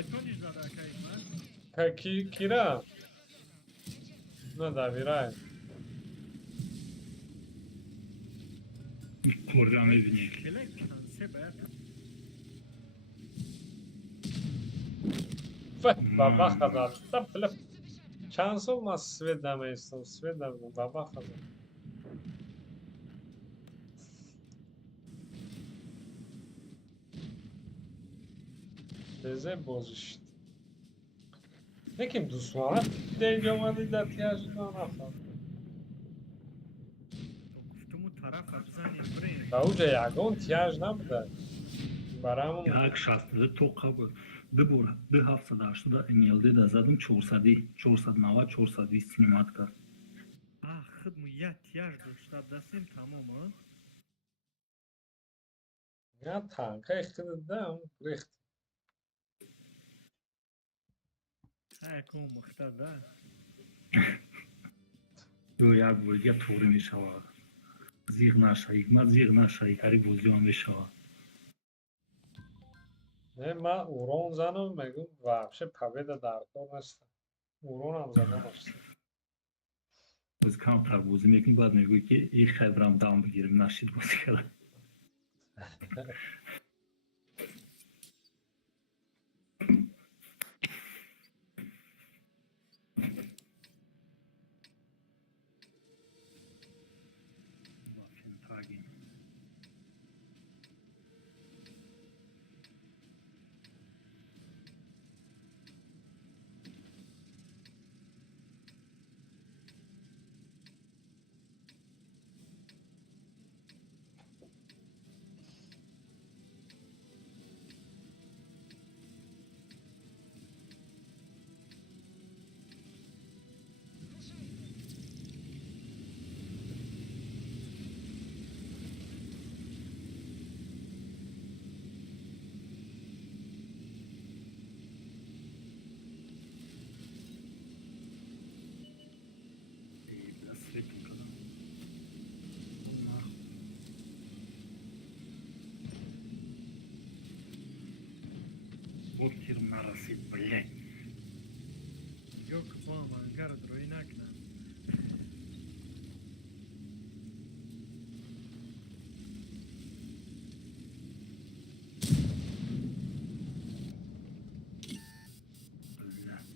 Естониш зада ака Ҳикмат? Кира? Ну да, вирай. Korram evine. Келе кансе баят. Баба хазар. Та плеп. Чанс olmaz свет дамайстам. Свет дамайстам. Баба хазар. Deze bozuştu. Ne kim dusmana? Deydi omadi da tiyajına nafam. Гуфтуму тарафа бизанем брем. Kauca yagon tiyaj nabuda. Baramın Jak şastırdı toka bu. Dibora, bir haftada şu da enildi da zadım çorsad nava çorsad bir sinematka. А хидму я тияж дошта дастем тамома? ya tanka ikhtiddam rixt. Ҳай кум мухта да. Yo yak bölge to'g'ri meshava. Zig nashay, kari boziyon meshava. Ne ma uron zanım megum вообще победа dar to'g'risi. Uronam zanamaştı. Biz kamtar bozim ekin bad megu ki ilk xebram dam begirim nashid bozikala. Портир нарасид, блядь. Yok bu avantgard oynak lan. Блядь.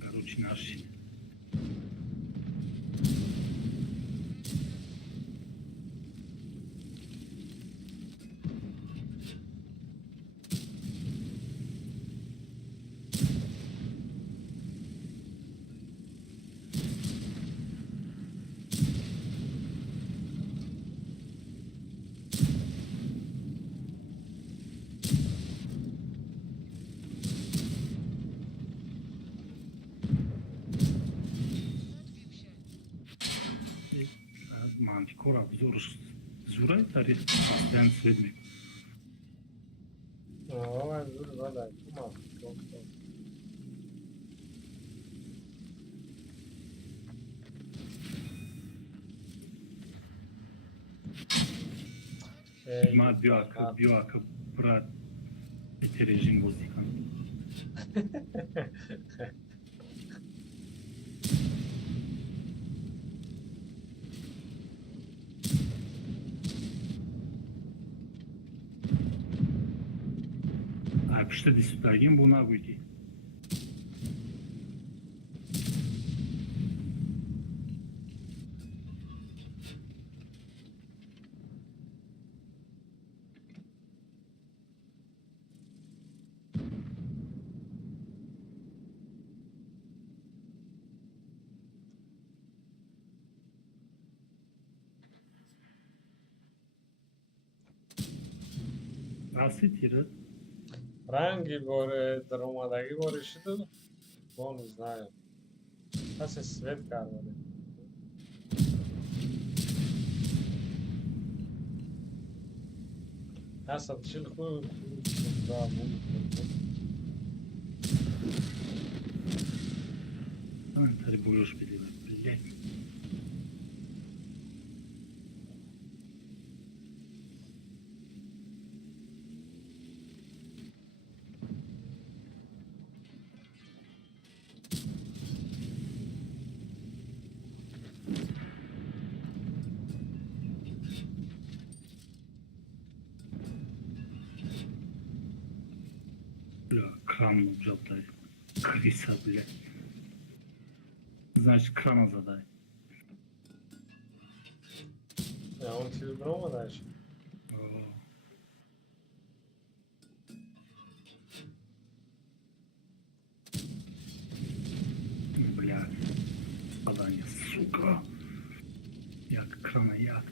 Короче, наши. Odbił się. Mantikora wzór zuraj tarih aslen sredmi. No, ben dur valla. Tamam. Çok çok. Ma bioaka brat eterejin bozikan. A pişte disutagin buna gudi. Asit yeri. Rangi gore dromodagi borishidi. Он знаю. Сейчас свет кармали. Has atışıl koy. Daha bu. Ben tabi boyoş biliyorum. Блядь. Бля, кран обжалтай. Криса, блядь. Значит, крана задай. Ya он через дрома дальше. О. Бля, подание, сука. Як крана, як.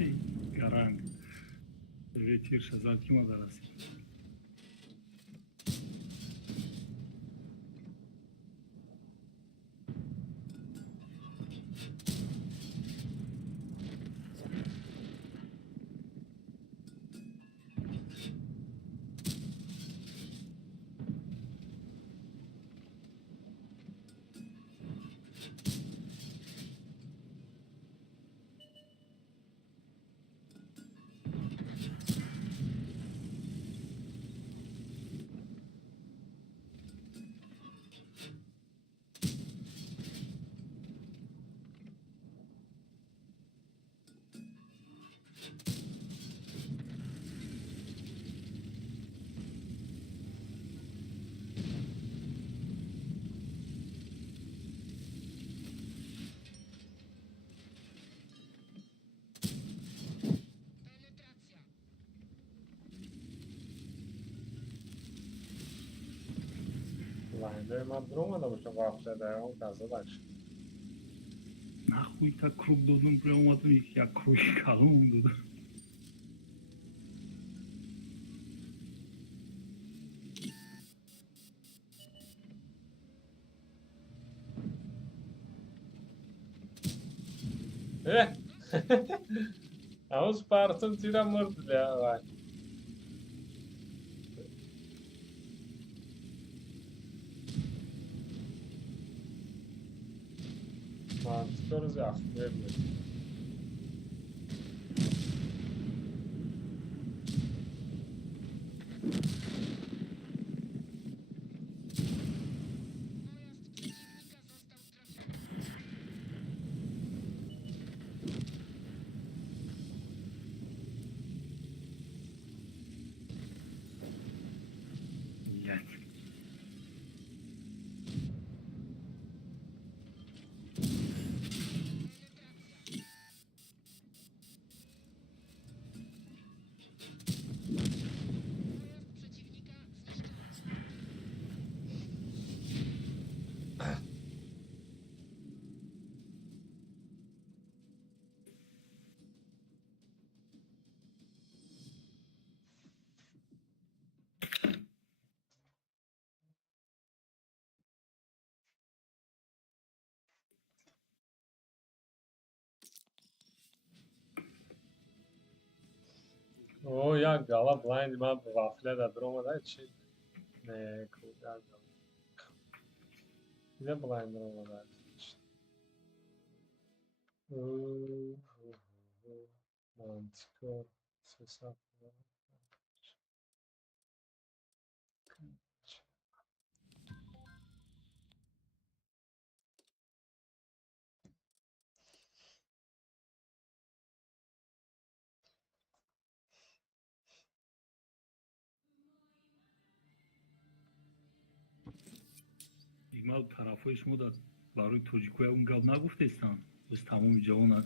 Ей, гаранг. Ветирша, закима зараз. Penetracja. Line има дрома да ще вапте да я он каза дальше. Нахуй так круг додum прямо их я круг kalın oldu. اه همون پرتم تیرم مرد وای mantıklı zahmetli. Yani. O ya gala blind ma wafle da droma da çi ne kuda da. Bir de blind droma da. Mantıklı. Sesap. ایمال طرفای شما در برای توجیکوی اون گل نگفتستان بس تمام جوان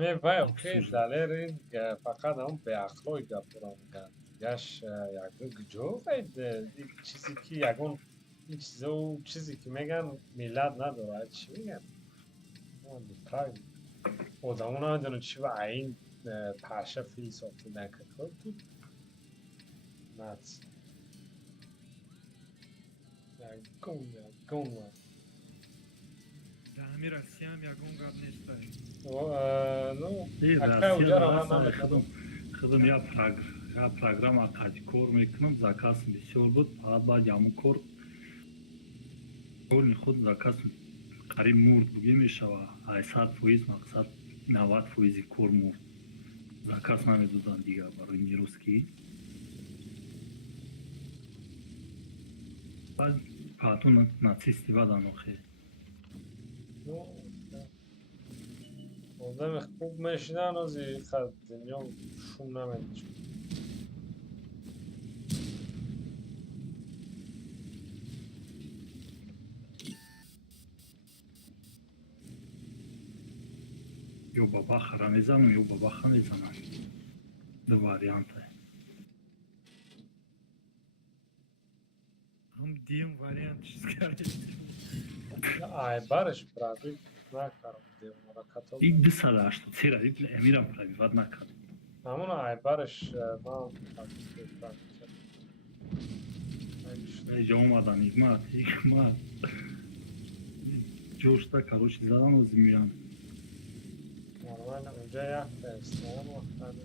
Ne vay okey dalerin fakat ama be akloy gapıram gan. Yaş yakın gücü ve çizi ki yakın hiç zo çizi ki megan milad nadora çi megan. On the prime. O zaman önce çi ve ayin paşa fis okey ne kadar tu. Nats. Yakın ya. دهمی رسی هم یکون قبل نیسته O no. ای Akay ucar ama راستی namı. خدم یا پروگرام اقاجی کور میکنم زکاس بسیار بود فقط با یامو کور کور خود زکاس قریب مرد بگی میشه و 80% مقصد 90% کور مرد زکاس نمیدودن دیگه برای این روز کی بعد پاتون ناتسیستی بدن آخه Orada خوب meşinen o zihad dünya şunlamaymış. یا بابا خرا میزنم یا بابا خرا میزنم دو واریانت هم دیم واریانت چیز کرده Ay barış pravi nakaram diye ona katıl. این 280 سیره این امیرم پرایوت نکرد Ama ay barış ma اینجا اومدن حکمت جوشتا کاروش زدن و زمیان normal önce ya istedim ama hani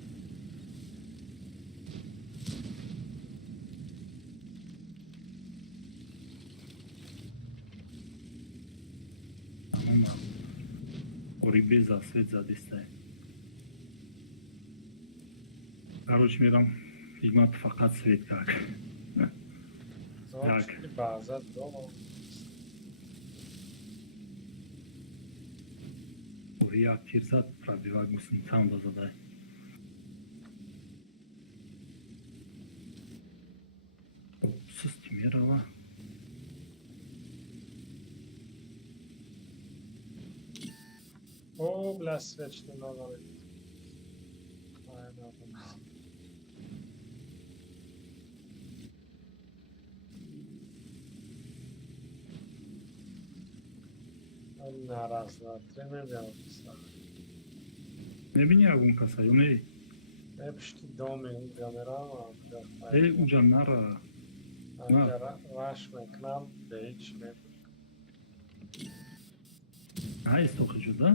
تمام اوری بیزا سوید زدیسته کاروش میرم حکمت فقط سوید کرد zor çünkü bazen dolu. اوری یک تیر زد پرابیوک بسیم تام دازده سستی میره و O blasfeçti nazar. Aynen. Narazlar. Tremem نبینی اگون کسا یا نه Hepsi domin kamera ama. ای اونجا نره Vaš me k nam, beč me. نه استوخی شده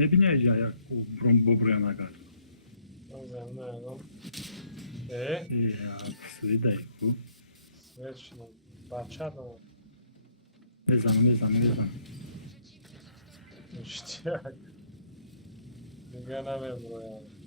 میبینی اینجا یک ببرم اگر بازم نگم سویده کو سویچ نم بچه دارم بزنم اشتیاق دیگه نمیم رویان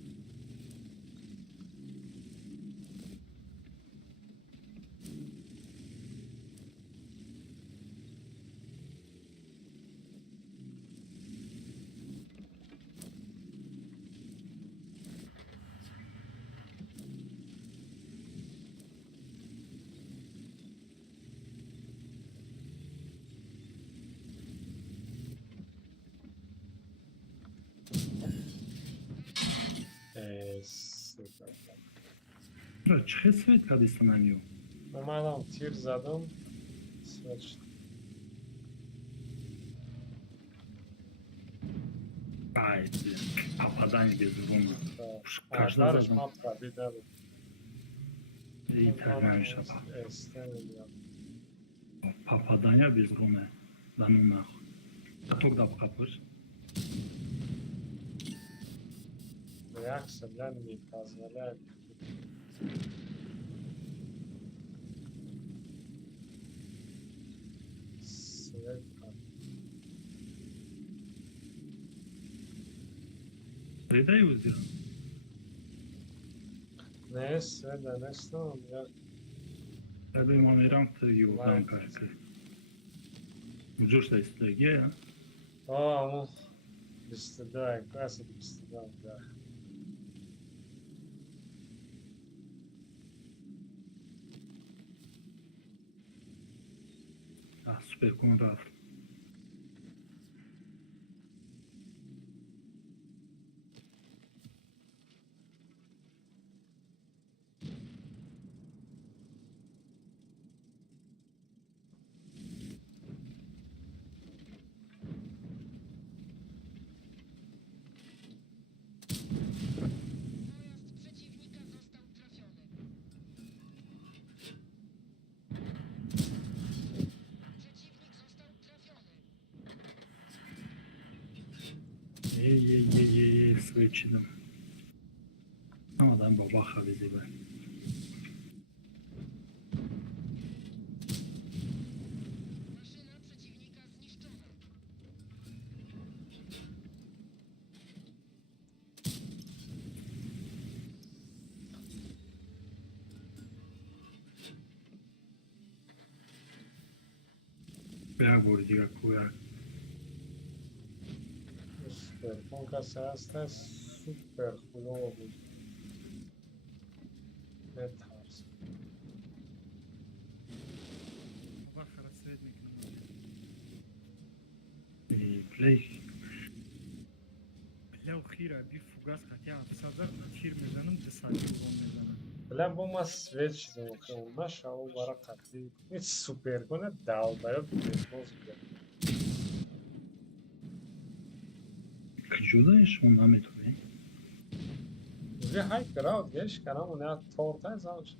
سوپر را چه سوید کدیست منیو اومدم تیر زدم سویچ ай попадание без урона каждый آخرش задом ما پرابیده بود и так нравишься استنیم попадание без урона да ну нахуй каток да капыш یک سلن میپذله سویچ придай узел نه سویچ نستم یا я бы ему мирам ты его там как جوش да истеге آه 22 کلاس 22 а супер кун рафт Pojazd przeciwnika został trafiony. Przeciwnik został trafiony. свечидам намадан баба хавизиба Maszyna przeciwnika zniszczona. як бори дига куяк سوپر کن کسی هست سوپر خلو بود بترس بابا خرسید میکنم и плей بله و خیره بی فوگاس قطعی 700 تیر میزنم 2 ساعتی بام میزنم بله با ما سویچ زنم نشه او برا قطعی این سوپر کنه داو باید بزنوز بیاد кжудаеш он наметуне уже های کرد گیش کنم اونه تورتای زنش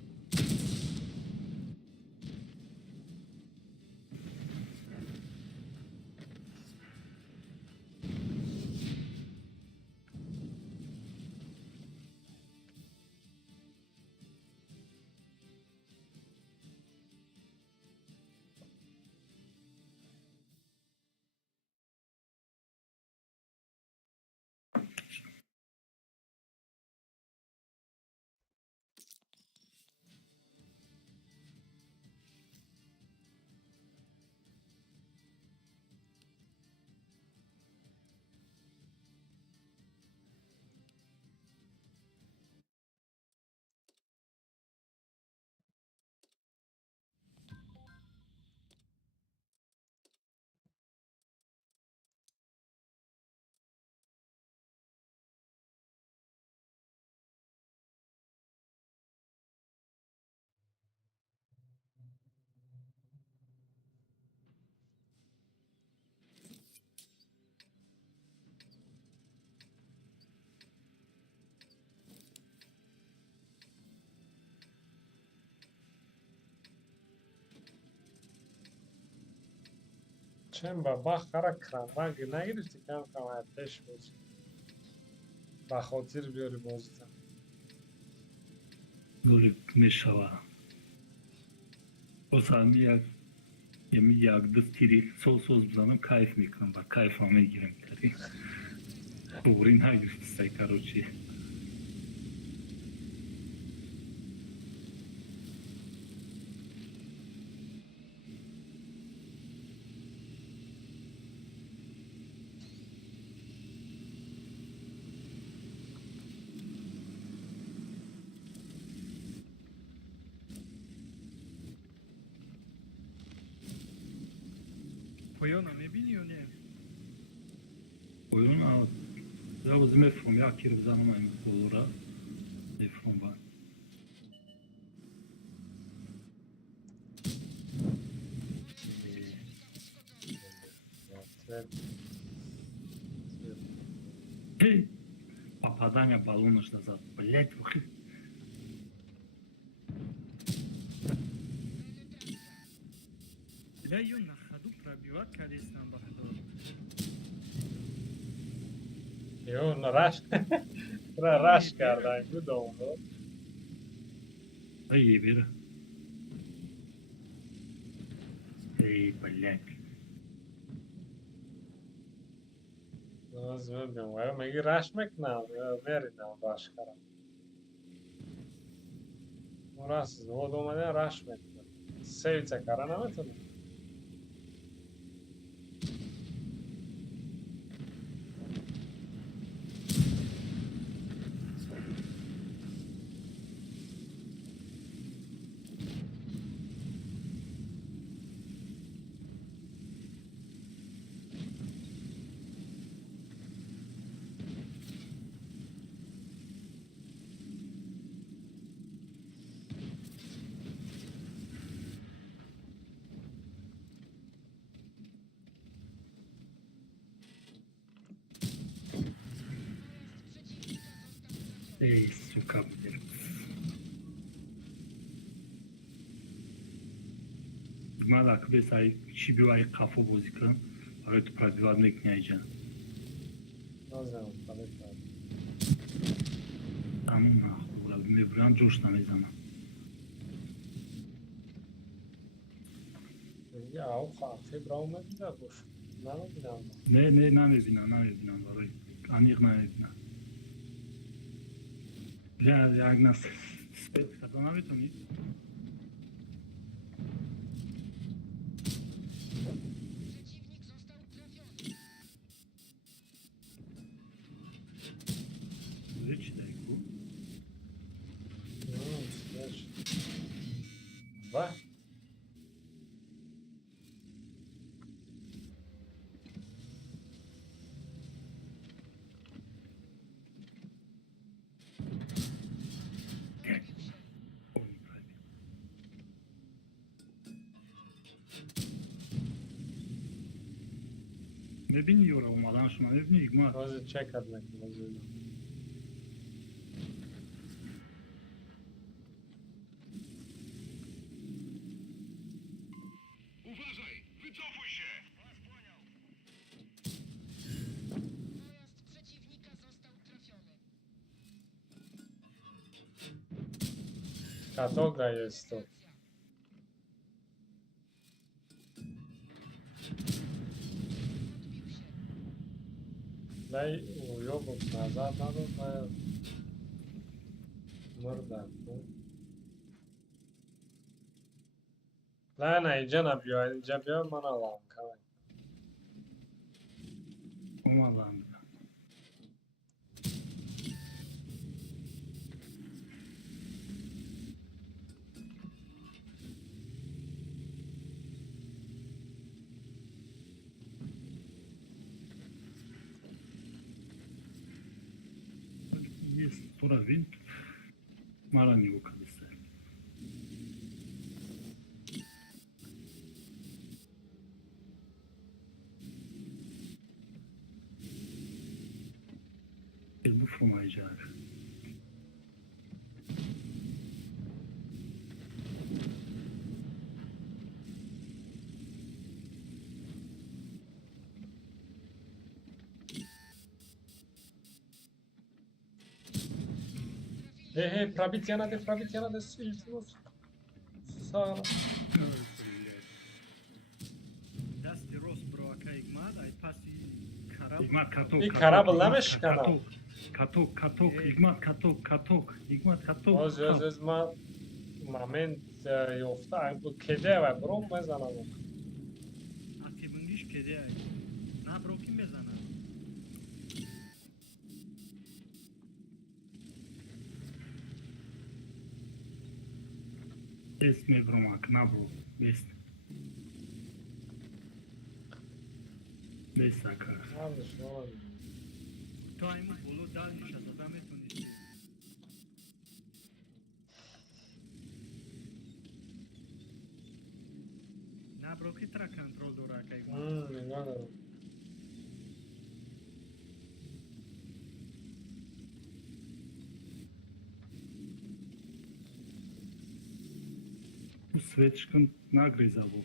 چند با خرا کرم با نگیرشتی کم کم اتش بود به خاطر بیاری بازیتن. گلی میشوه باز همین یک دست تیری سوز بزنم کیف میکنم و کیف هم میگیرم تری بورین نگرفت سای کاروچی پایان هم میبینی یا نه؟ oyun ya bizim efrom ya kiri bzanım ayım bolura efrom var. Hey, попадание баллона ж назад. Блять, لا یو نخدو пробивать کردیستم با حدود. یو رش رش کردن بود اونو. ای بیر. ای блять. از ببینم میگی رش میکنم میرینم رش کردم. اون راست زود اومده رش میکنم. سیو چکاره نمیتونم. Ey suka блять. Malak به سعی چی بیای قفو بازی کن برای تو پرابیواد میکنی جان نازم خاله کرد. تموم نخورا میبرم جوش نمیزنم میگه او خواهی براو میدیده باش. نمیدیدم. نه نمیبینم برای انیق نمیبینم یک نست سپیت کتا نمیتونی چی داری کو؟ و میبینی یورا اومدن شما میبینی ایگمار روزی چک کرد میکنم. Pojazd przeciwnika został trafiony. Katoga jest to. Odbił się. Daj ujobok nazad nadal مردم. نه اینجا نبیا اینجا بیا من الان کامل. اومدن jest turavin mara nie ukazuje bu formayacak Probit yana de iltimos. Sağ. دستی راست برو اکا اگماد ای پاسی کراب Hikmat katok. Bir katok, kara Hikmat, bulamış kana. Katok. Katok. Hikmat katok. Hikmat katok. Az ma moment yofta bu kede ve brom mezanam. اتی بنگیش کده ای نه برو کیم بزنم Est mevrumak. Nabro. Best. Best sakar. Yanlış ne olabilir? تو ایمون بولو دل میشه زده میتونی نه برو کی ترا کنترل داره اکا اگماد İnanırım. Bu svečkın nagrizavo.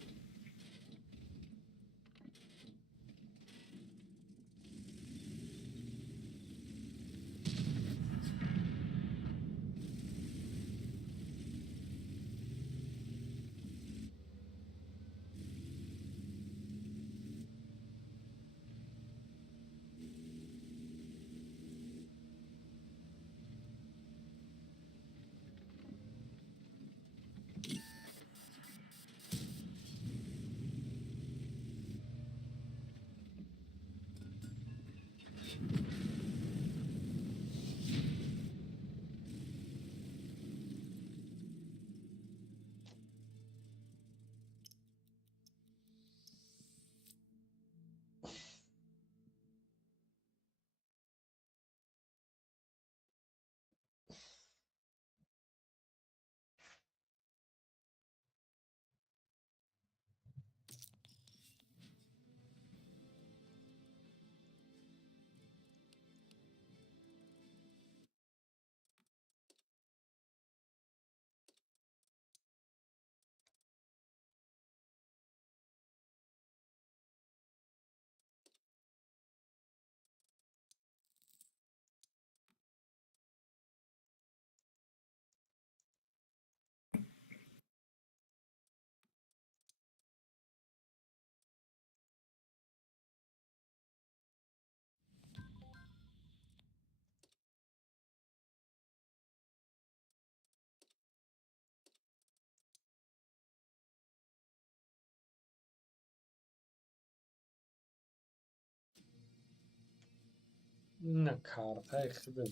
Ne kartay xidin.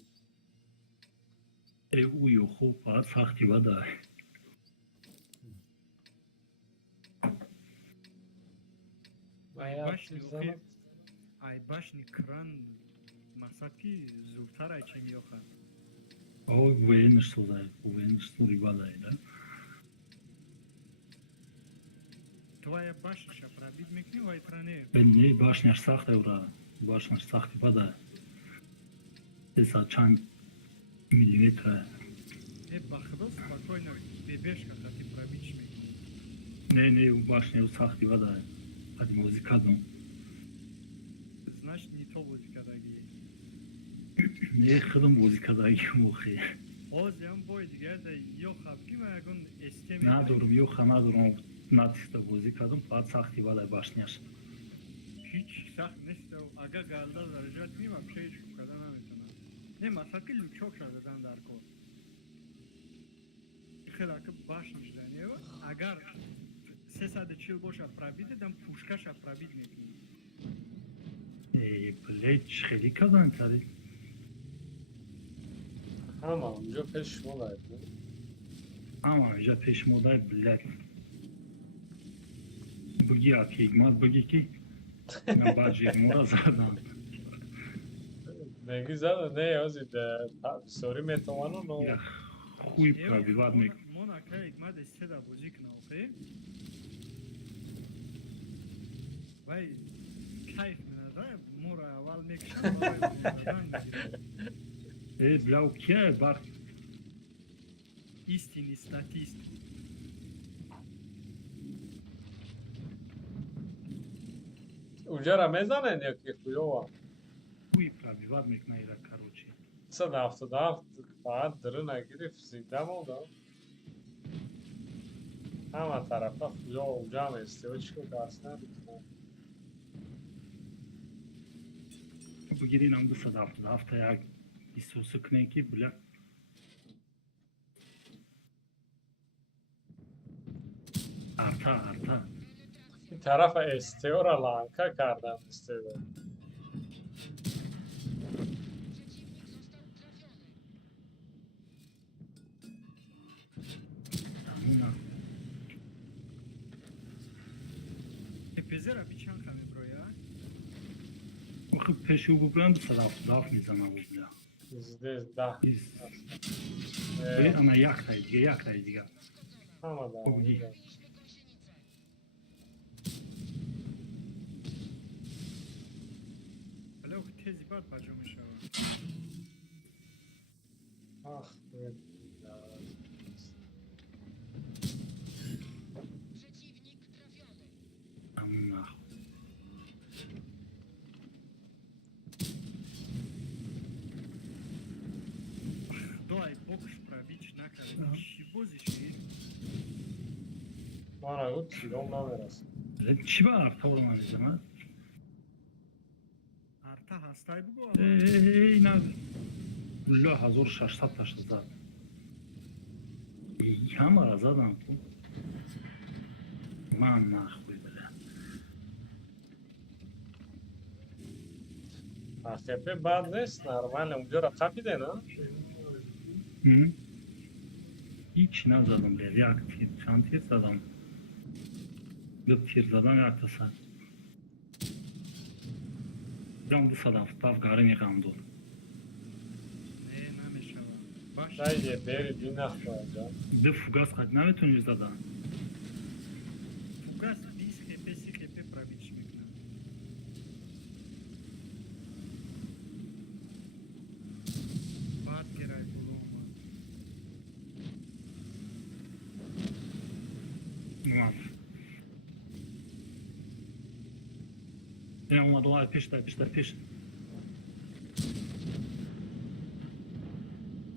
Uyu خوب فقط سختی بده. Hayat Başni zaman. okey ای باشنی کران مساکی زودتر ای چه میوخه O güveniş sozay. Güveniş suri badayla. تو ای باش شپرابید میکنی و ای ترانه Ben ne başnaş saxt evra. Başnaş saxti bada. Esa çan milimetre. ای بخدا спокойно бебеш که خطی پرابیدش میکنی Ne başnaş saxti bada. Hadi muzikadon. знаешь не то будет когда ги Ne xıdım muzikada yumuxi. اوز هم بای دیگه ده یا خبگی و اگون استمی Nadurum yok nadurum. Natista muzikadon faqat saxti bada başnaş. هیچ سخت نیست و اگه گلده درجات نیم بشه هیچ کده نمیتونم نه مساکی لوکشوک شده دن در کور خیلی که باش نشدنی و اگر 340 باشه پرابیده دم پوشکش پرابید میکنی Plech خیلی kazan tabii. Ama onca peş molaydı. Ama ja peş moday bilet. Bugi ak hikmat bugi ki. Ben bacı mora zaten. Ne güzel ne yazdı. Soru metomano no. Ya хуй пробивать. Мона кай мад истеда бузик на окей. Вай кайф мена да мора авал мекшан Blau ki bak истинный статист. Uca Ramazan ne ki kuyova. хуй пробивать мекнайра короче. Sad hafta فقط درو نگرفت زنده موندم همه طرفا خویا و جمع استیو چی که اصلا ریختم بگیرین هم 277 یک 23 کنه کی بله ارتا این طرف استیو را لانکا کردم استیو نه پزر پیچان کمی برویا آخه پیشو بگویم 277 میزنم بله زده ده اما یک تای دیگه همه ده بگی ولی او تیزی بعد بجا میشه آخ نه دای بکش پرابیچ نکرده چی بازیشی من اگه تیرم نمیرسم چی با ارتا رو من میزنم ارتا هستای بگو ای نه بله 1600 تاشت زد همه را زدم تو من نخوی بله AFP bad نیست نرمال اونجا را قپیده نه هیچ نزدم بله یک تیر چند تیر زدم دو تیر زدم یک تسر جام 277 گارمی قندون نه نمیشه باش نه یه بری دی نخواه جا دو فوگاس قد نمیتونی زدن فوگاس 20 خپه 30 خپه پرابیچ میکنه بعد گرای بلوم اومد این اومد اومد پیش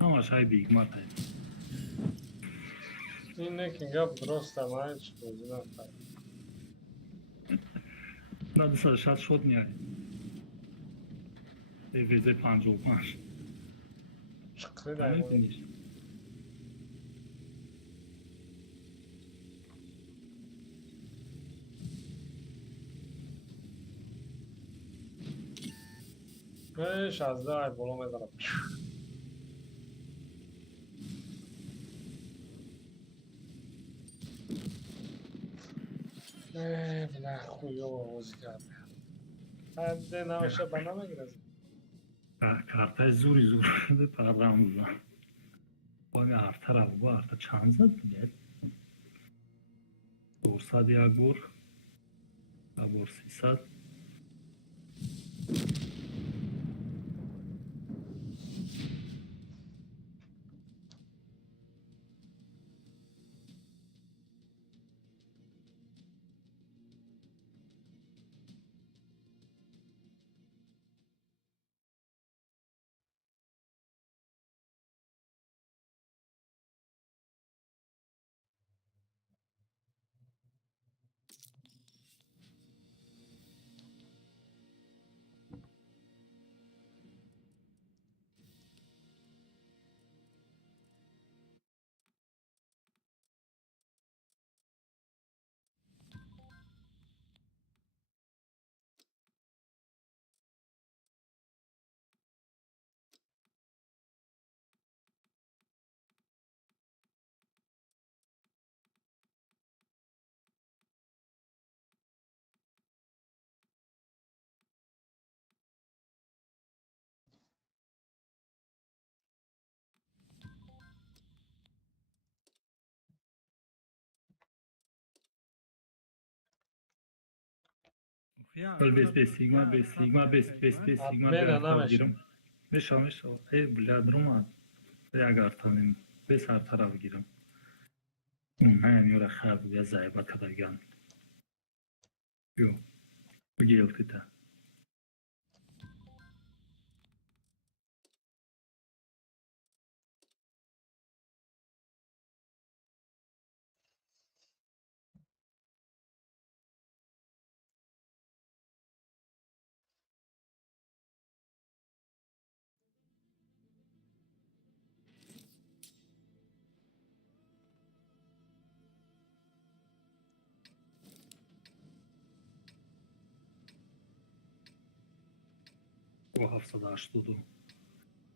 همش های بیگ مات های این نکینگ اپ درست هم هیچ بازی نخواه نه 260 شد میای ویزه 55 چقدر دایمون نمیتونیش بهش از ده ای بلو میدارم بله خویو بازی کرده حده نمیشه با نمیگیره کارتای زور فقط غم بزن باید ارتا رو با ارتا چند زد دیگه 400 یک بار 300 بس سیگما ادمین نمیشه میشه ای بلادروم یک ارتانیم بس ارتا رو بگیرم من یورا خرد یا زایبا کدگان یو بگیل تیتا با 782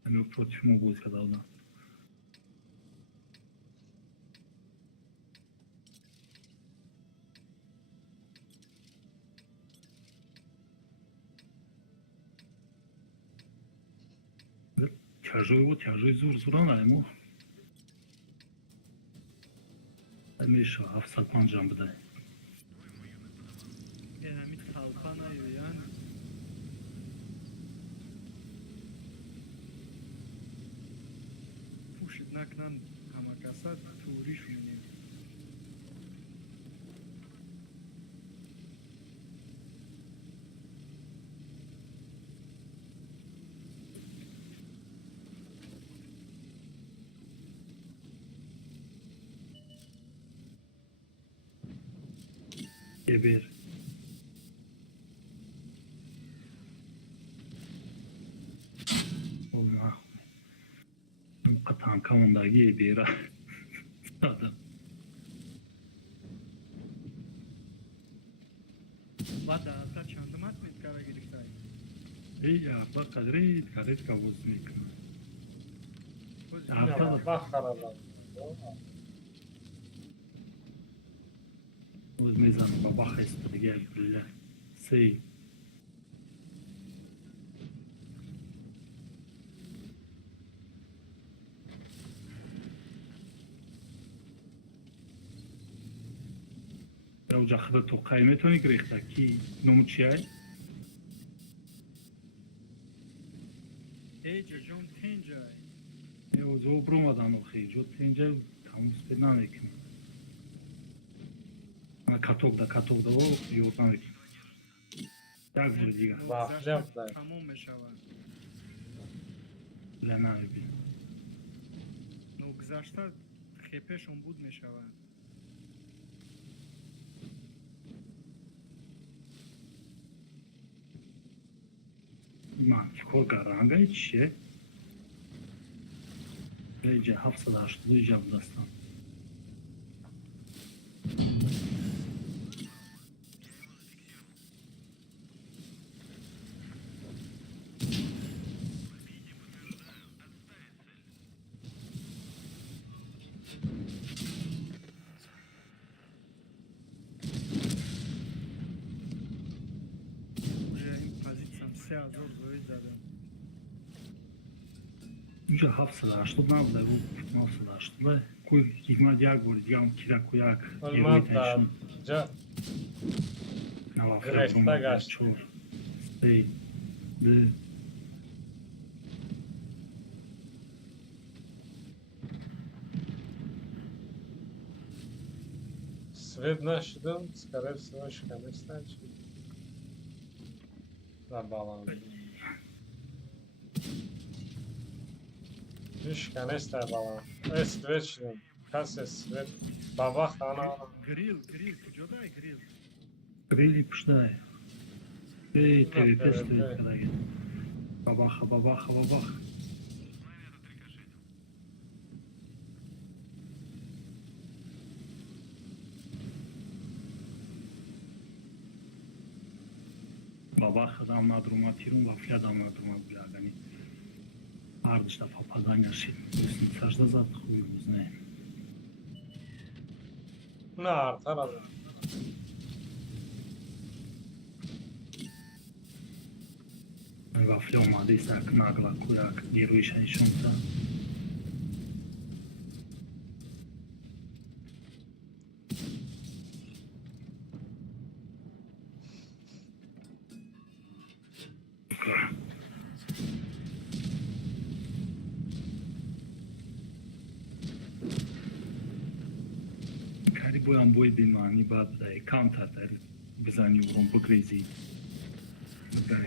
همین против ما بازی کرده بودن. тяжой зур найму میشه 750 بده. یعنی طلبه نیویان پوشید نکنن همه کسا توریش مونیم. Geber. Allah. Qatan kavundagi gebera. Adam. بعد تا چند مات میت کارا گرفتای. Ey ya bak kadri karet kavuz mikna. Ya Haftada bak karadan. Uz mezan baba xaysta gel billah. Sey. لو جخدت تو قیمتونی گریخته کی نمو چیه؟ ای جون تنجای. او جو برومدن خیلی جو تنجل تموز به نمیکنه. کاتوک دا او یورت نمیکنه. یک بار دیگه. Bakacağım da. تموم میشود. لنمی. نو گذشته خیپشون بود میشود. من چیکار گرانگای چیه؟ Bence hafsalaştıracağım dastan. Уже این позициям 3000 زوری زدم. Уже hafsalaştı, ne yaptı bu hafsalaştı? Koy hikmet yak vur, yam kira koyak, Olmaz da. Ca. ne var? Gresta gaç. Çor, stay, de. Свет нашел, скорее всего, шканистан. На баланс. Шканистан баланс. Свечным. Кассе свет. Баба хана. Грил, куджодай грил. Grili pıştay. Ey, TRT стоит, когда я. Бабаха. Бабаха дам на друматирун, вафля дам на друмат блягани. Ардышта попадания шит. Сажда зад хуй узнай. Ne artar adam. Вафля умадıysa nagla kuyak, geri şunta. Bojan boj binmani bad da je counter bzani uron po krizi. Daj.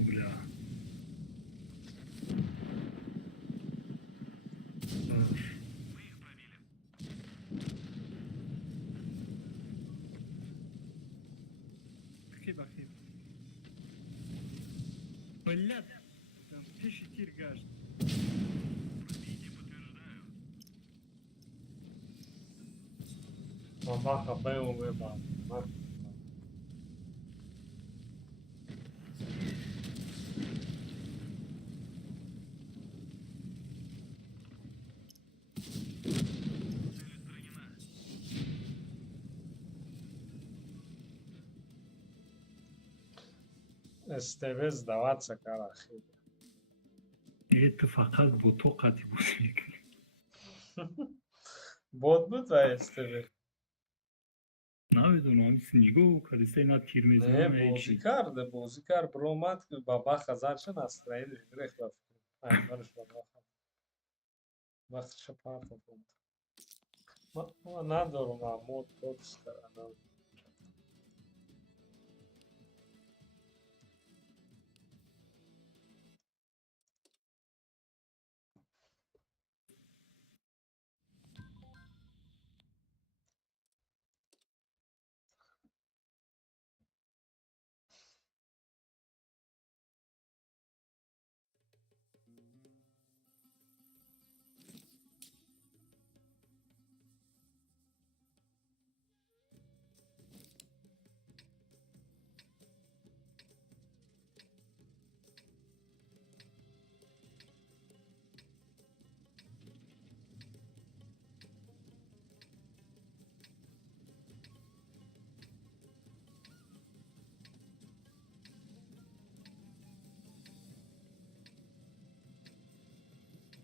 Ugla. Bakayım. Блядь, там пиши тиргаш. Baba kafayı umaya bağlı. استوه здаваться карахи. تو فقط با تو قطعی بازی میکنی. بود بود و استوه. نمیدونم همیشه نگاه کردی اینا تیر میزنن نه هیچی. بازی کرد برومات که بابا خزانش настроение گرفت. اینش بابا. وقتش پارت بود. ما ندارم مود پوست کردم.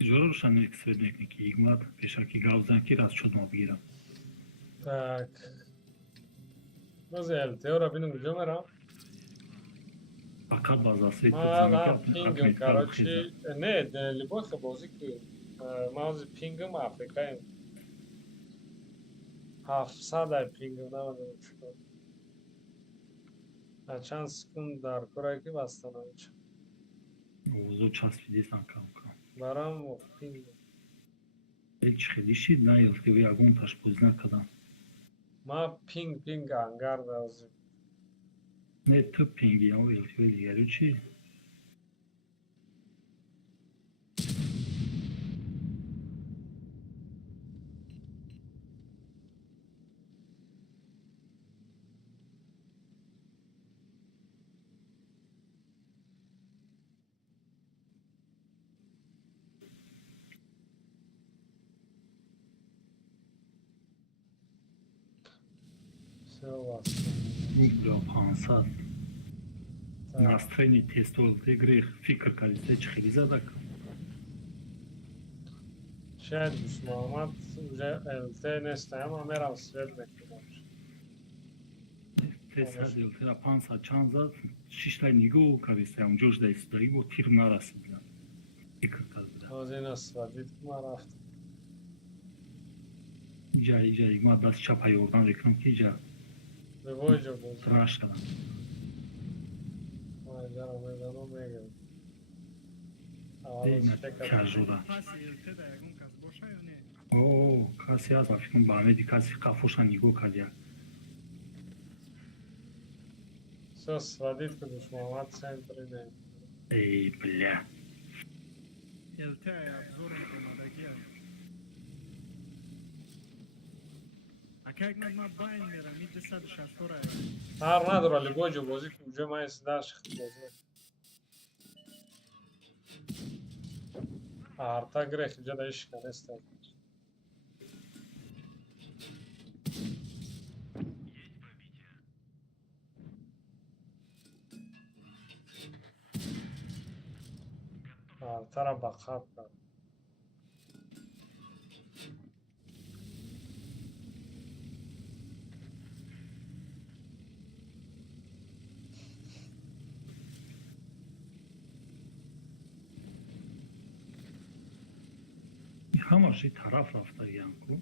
کجا روشن اکسپرت میکنی که یکمت پیشکی گاوزن کی راست شد ما بگیرم. Так. Мозель, теора бинем куҷо мерам? فقط باز اصلی Ма تو да زمین که пингм карочи. Не, либохи бозӣ ки ма ози пингм Африкаем. 700 пингм намедонам чикор. Чанд секунд дар кораи ки бастанам чӣ? اوضاع چسبیدیستن کم کم. Барам пингм. هیچ خیلی شید نه یلتی و یگون تاش بوز نکدم. Ма пинг ангар дазӣ. نه تو پینگی هم یلتی و دیگری چی؟ Всё бастам. Бля, 500. Настроение тестовый грех. Фикр калите чи хели задак. Шаид Муҳаммад уже ЛТ нестаям, ма мерам свет мекунам. Тест делтера 500 чанд зад. 6 та нигоҳ кардистаям ҷош да истодагӣ бо тир нарасидам. Фикр кардам. Оз ин асвадид ки ма рафтам. Ҷай ма даст чапа ёрдам мекунам ки ҷа Бивоҷа бозӣ. раш кардам. Ма ҷаро мезанам мегирам. Дена кажура. Паси ЛТ да ягон кас боша ё не? О, касе аст ва фикрам ба ҳамеди каси қафоша нигоҳ кардия. Всё свадид ки Муҳаммад центри не. Эй, бля. ЛТ обзором омадагия. Акак ма байн мерам и 260 ра. Ҳар надора либоҷа бозӣ ки уҷа ма исидаш бозӣ. Арта грех иҷа да ишка нестам. Артара ба қаб кард. ҳамаш и тараф рафтагиам ку.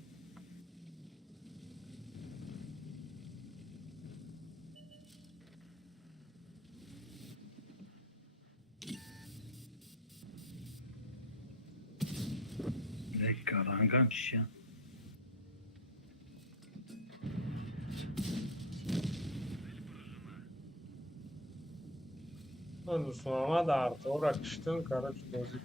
Каранган чия? Ман Муҳаммад артора киштим карачи бозӣ.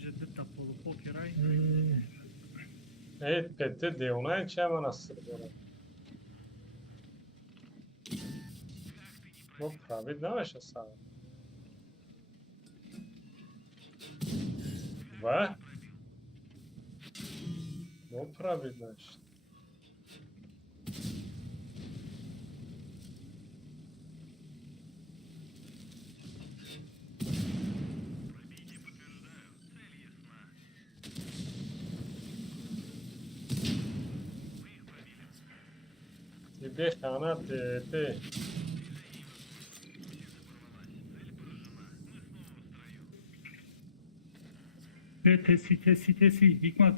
Ҷиддита полупоки рай. Петти девонае чия ман астир борад. Бо правид намешастам. Ва? بپرمید نشد. Тебе ханаты, ты. تسی حکمت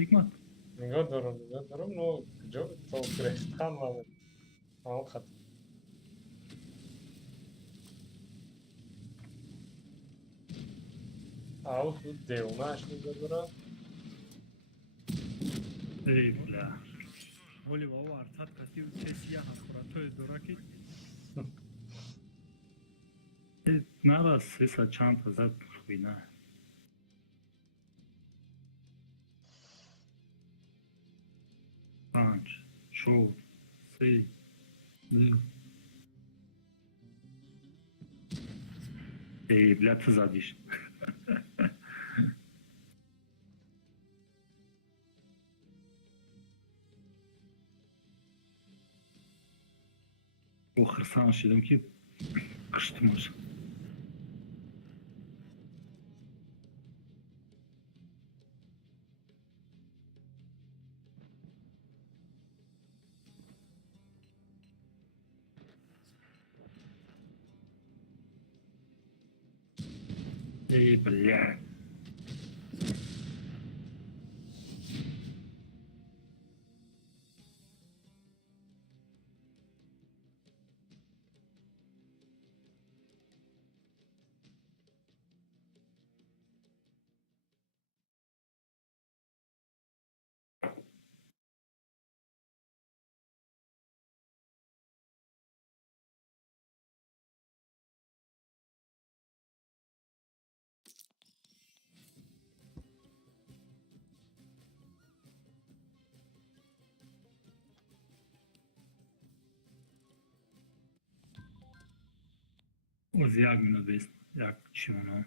نگاه دارم نو کجا تو گرفتن من آن خط آو تو دیونش نگاه دارم ای بلا ولی بابا ارتاد کسی و کسی حقورتای دورا که نرا 300 چند تا زد خوبی نه پنج شو سی دو ای بلا تو زدیش او خرسان شدم که کشتمش ای بلا از یک minut بیست یک چیونو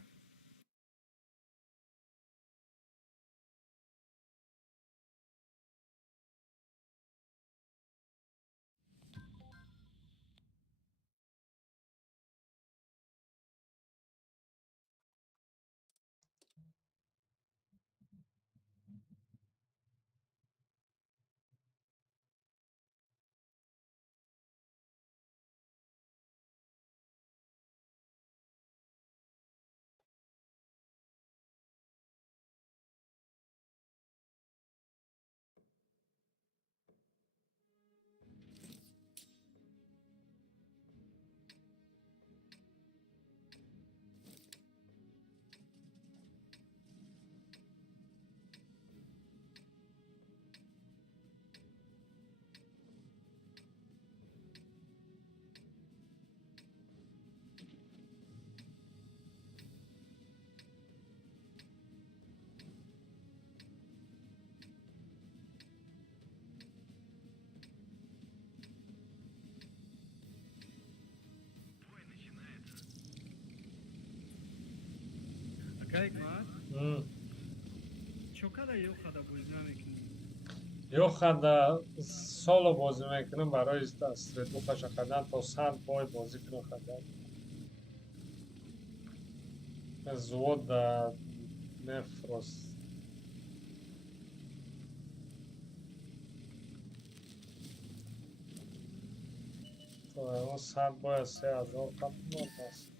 اگه ما چوکادا یو خدا بوزنا میکنی یو خدا سالو بازی میکنم برای استریتو خش خدن تا سند بای بازی کنم خدن زود نفرست تو اون سند بای 3000 قطعه هست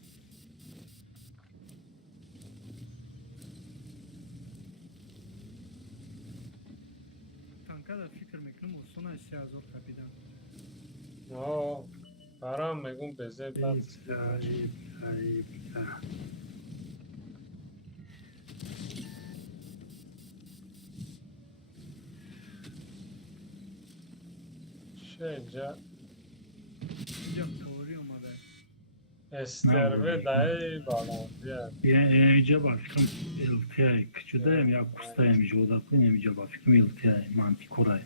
تانکا فکر میکنم اصلا 3000 کپیدن آه برام میگم بزه بد ای بلا چه اینجا اینجا فوری اومده استربه دایی بالا بیا اینجا با فکرم التیای کچودایم یا کستایم جودا کنیم اینجا با فکرم التیای مانتی کورای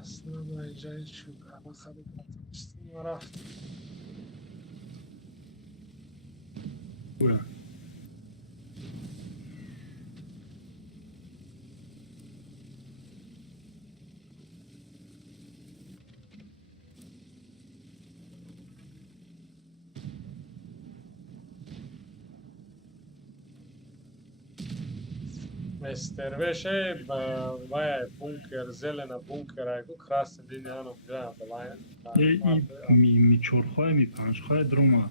اصلا با اینجا هیچ شو برام خرید نتونستیم رفت بورا Esтерveše, vaja bunker, zelena bunkera, krasna linija, ono gledam belajna. ای می چورخواه می پنجخواه دروما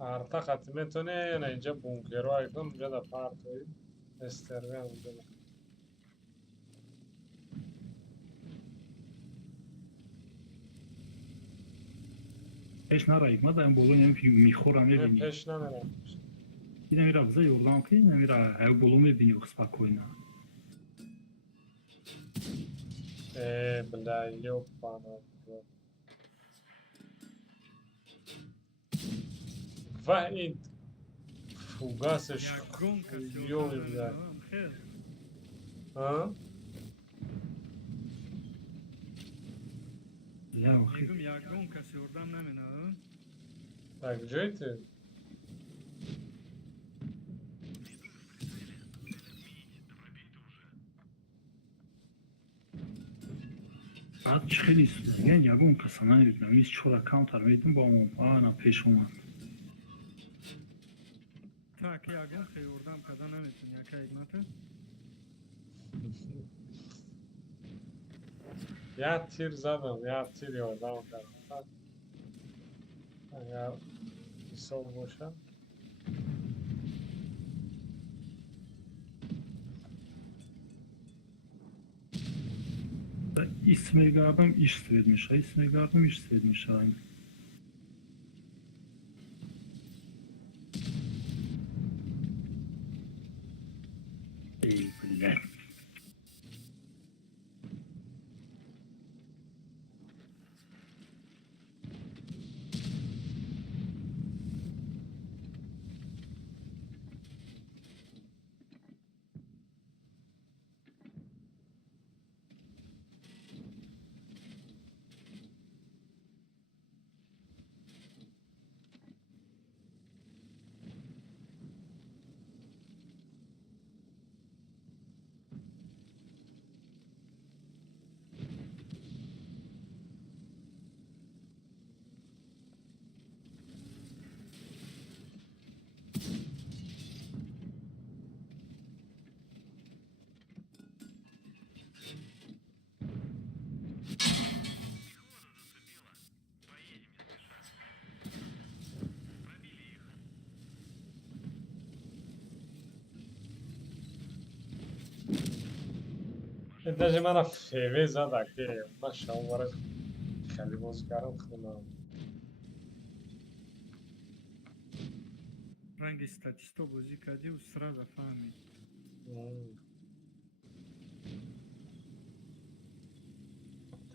Arta xatmetone ne ince bunkero ayıklam ince da partoyu. Esterve ince da. پیش نرایک ما داریم بولو میخورم Ne میبینی peş ne merak. دیدم میره بزا یوردان که نمیره های بولو میبینی спокойно Bля, yok bana. Vah in fugasش یک گم کسی یوی اردام bля. نمیدونم خیر Ha? یا اخی میگم یک گم کسی اردام نمیدونم Tak gdzie ty? بعد چه خیلی سوده یعنی یگون کسا نمیدونم ایست چورا کانتر میدون با ما آنا پیش اومد تا که یک گم خیلی اردام کدا نمیتون یک حکمت Ya tir zaten, ya tir yordam kardم. Eğer sol boşa. ismi gardım iş svedmiş ismi gardım iş svedmiş aynı ey billah Даже mana feve zada ki maşa olarak خیلی بازیگران خونم. رنگ استاتیستا بازی کردی و سرازا فهمید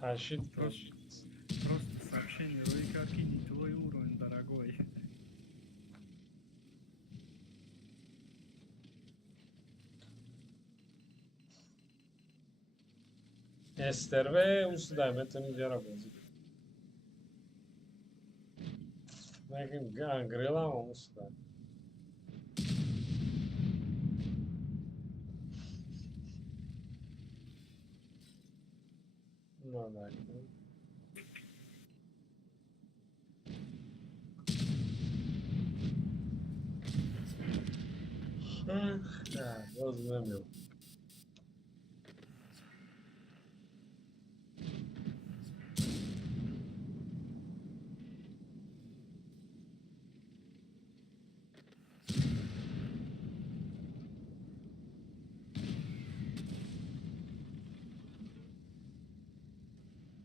تشید Просто, просто сообщение Рой, какие твой уровень, дорогой. استر ve usta میتونی جرا بازی کنی. لیکن گریلا هم usta. نه نه. باز نمیام.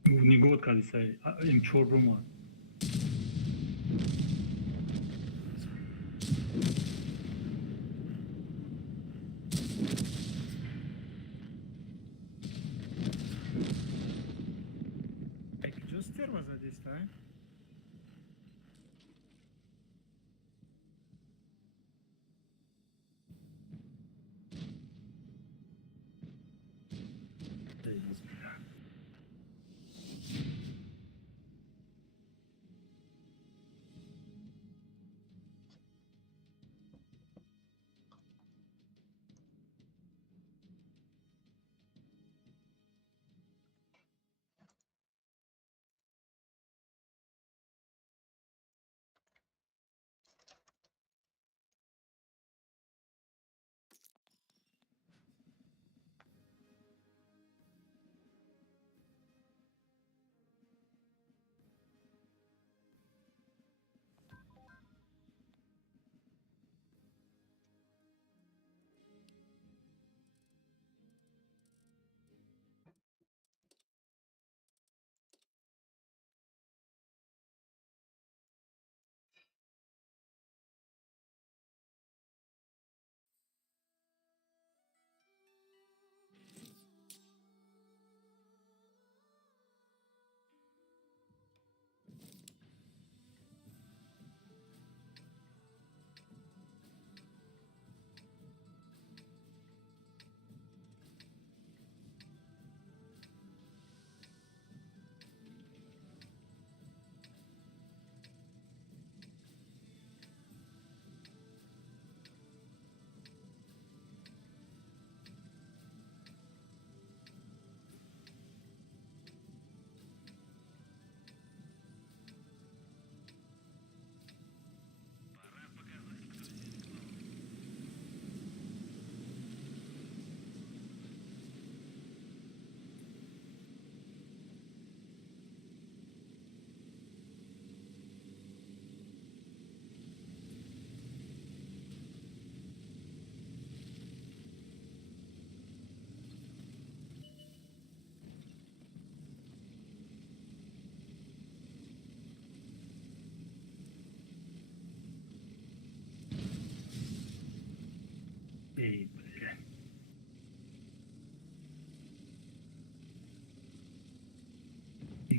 نگاه کردی سعی این چور رو ما Ej, gdzie sterwa zadista, eh?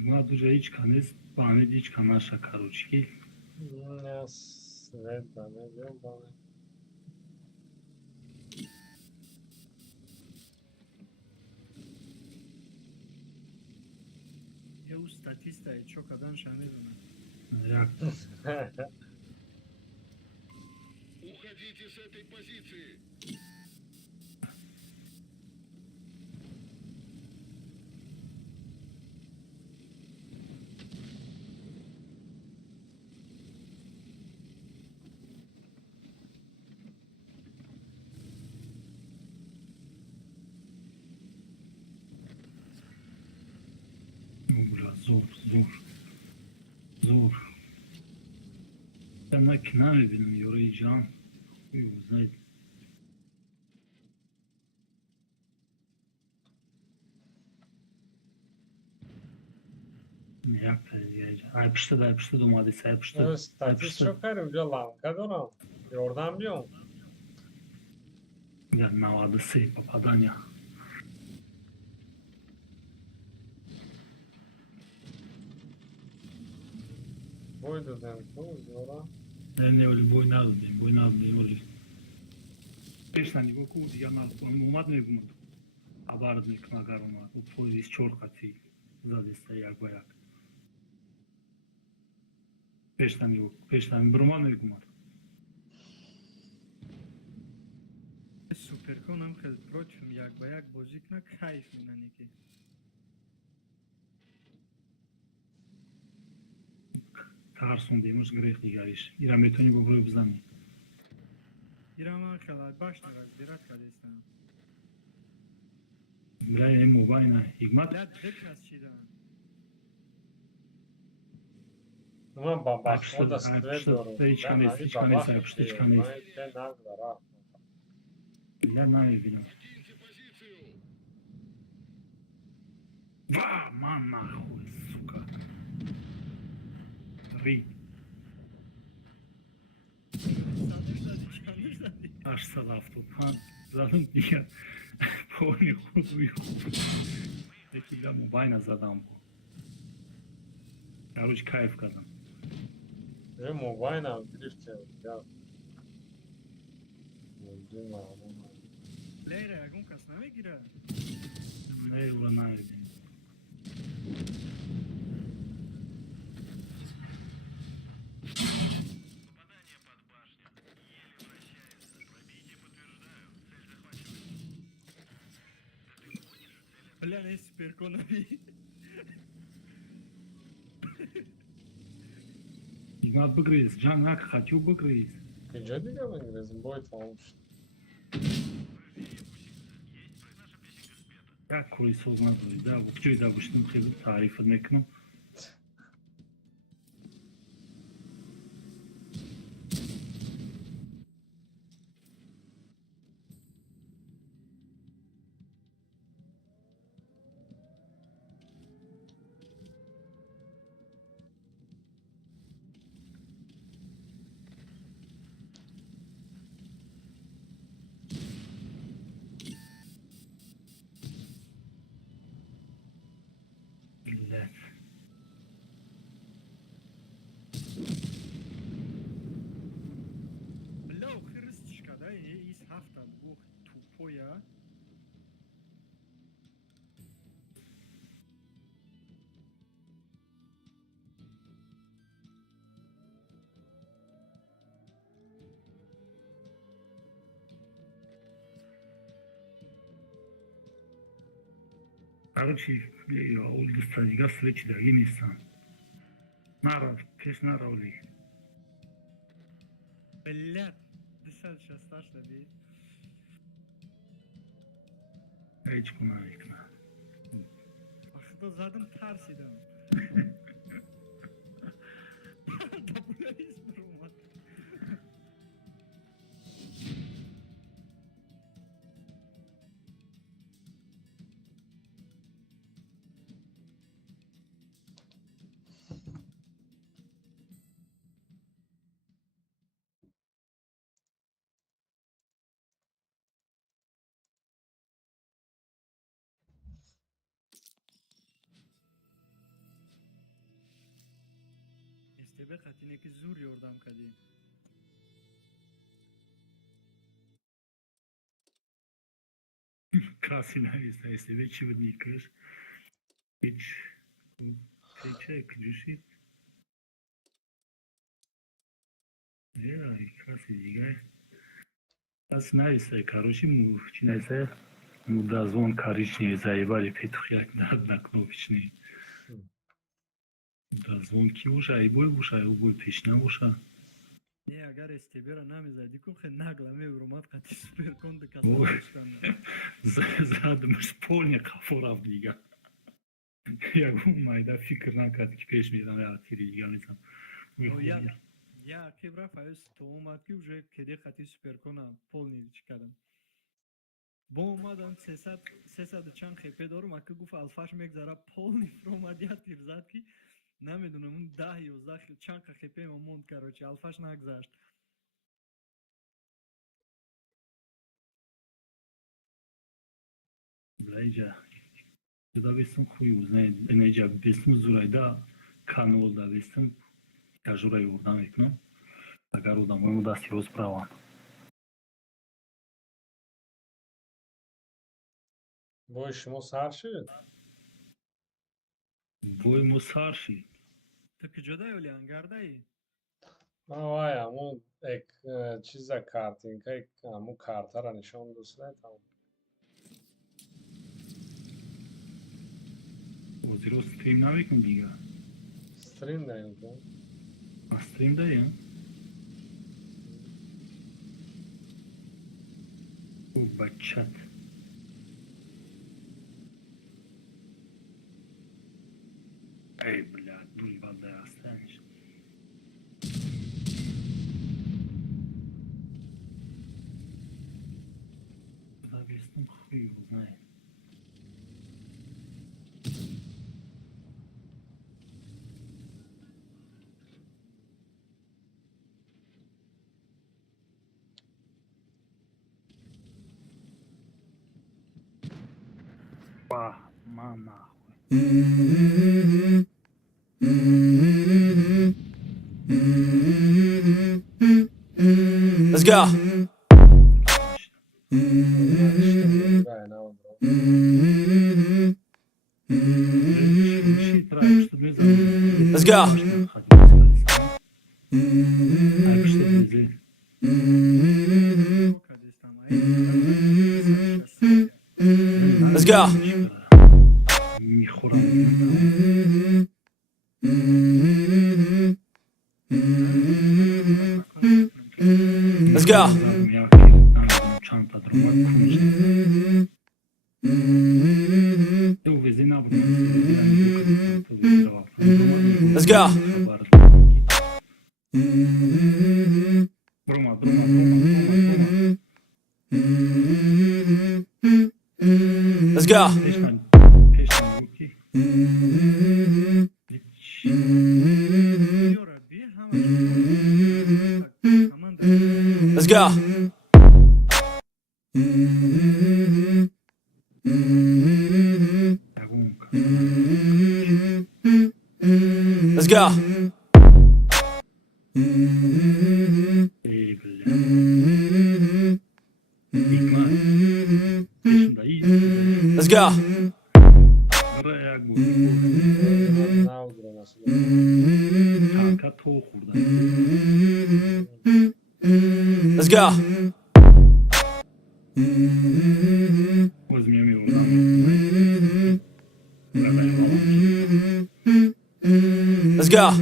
Игнат уже ичканес, баме ичканаша, корочки. Не свет, да, не ёбаный. Eu statista e çok adam şameduna. Як Уходите с этой позиции! бля, зор. Ben de kina benim yorayacağım. Güzel. Ne yapacağız ya? Aypıştı domates, aypıştı. Statis çok her uca lanka duram. Yordan biliyorum. Ya navadısı, papadanya. Buydu demek bu yora. Ne öyle boynadım öyle. 5 tane goku yana umad ne gumad. Abarız ne kına garoma. O polis çorkati. Zadesta yak bayak. 5 tane yok. 5 tane bruma ne gumad. Superkonam хел против як ба як бозӣ кунад кайф минане ки. Tarsun demiş grek ligariş. İran betoni bu burayı bizden. Ирама хелат башна разбират кадестан. Bilay hem mubayna. Hikmat. Лад бекнас чидан. Ulan baba, Aypıştı, o da aypıştı. stres diyorum. Hiç kanıyız, hiç kanıyız, aypıştı, hiç kanıyız. Ben ne kadar ha. Biller ne yapıyor? Va, man nahуй, сука. Ри. Аж салав тут. Задам я. Понял, худую. Такие да мубайна задам. Короче, кайф казан. Ve mubayna drift ya. Öldüm abi. Лейра ягон кас намегира. Ne uğrana edin. Бля, не суперконави. İgnat bıgrıyız. Can hak hatyu bıgrıyız. Gece değil mi İngiliz'in boyut olmuş. Ya kuruyu olmaz öyle. Da bu küçüğü de başını kıyıp tarif etmekle. İllet. Бля, хрыстичка, да, из хафта бух тупоя. Короче, улица Стадига встречи дорогие места. Нара, пеш нара ули. Бля, дышать сейчас страшно, бей. Речку на икна. Ахта задым тарс идем. Да бля, из брума. استبه خطینه که زور یوردم کدی کسی نیست استیبه چی بود میکش هیچ چه کجوشید کسی دیگه کسی نیست کاروشی مو چی نیست مودازون کاریش نیست ایباری پیتوخیک درد نکنوفیش نی مودازون کی بوشه ایبوی بوشه ایبوی پیش نبوشه نه اگر استبه را نمیزدی کن خیلی نگلمه اومد قطعی سپر کن ده اوه. کسا داشتن задумаешь полня кафорав дига ягу майда фикр накард ки пеш мерам я тири дига мезам я кебра фаюз то омад ки уже кеде қати супер кона полни чикадам бо омадам 300 чанд хепе дорум ака гуфт алфаш мегзара полни фромад я тир зад ки намедунам он 10-11 чанд хепе ма монд короче алфаш нагзашт блайҷа ҷуда бестам хуй узнай энеҷа бестам зурайда канолда бестам тажура ёрдам мекунам агар одамои дасти рост правам بای شما سر شد؟ бой мо сар шид تو کجا اولی انگردایی وای همون یک چیز کارتین که همون کارت را نشان دوست تمام бозиро стрим намекун дига استریم داریم کن стрим даем бачат эй бля дуль вода останешь куда бестам хуй его знает мама Let's go. برای نام برو. Let's go. Let's go. Let's go. Let's go. Let's go. Let's go. Let's go. Let's go. نام برو مثلا. Let's go. Let's go.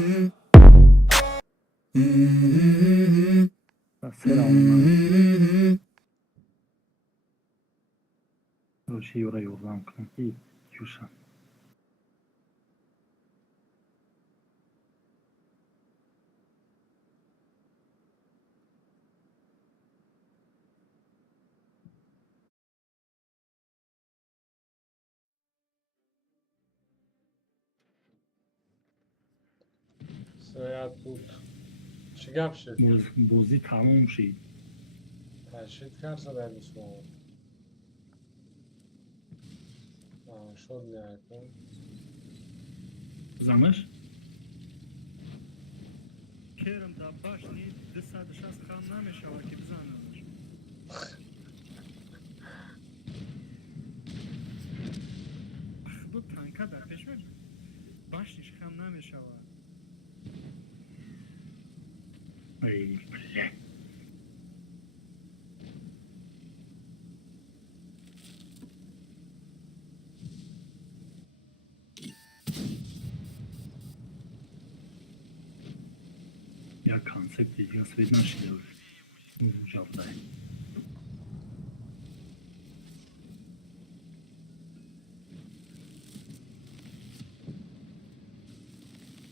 Yura yoldan kanki Yuşan. شاید بود چی گپ شد؟ بازی تموم شد. تشهید کرد زده میسمون شد نهایتون زمش؟ керм да башни 260 хам намешавад ки бизанамаш. бу танка дар пеш башниш хам намешавад. ای بله. یا کانسپتی یا سوید نشده بود جابده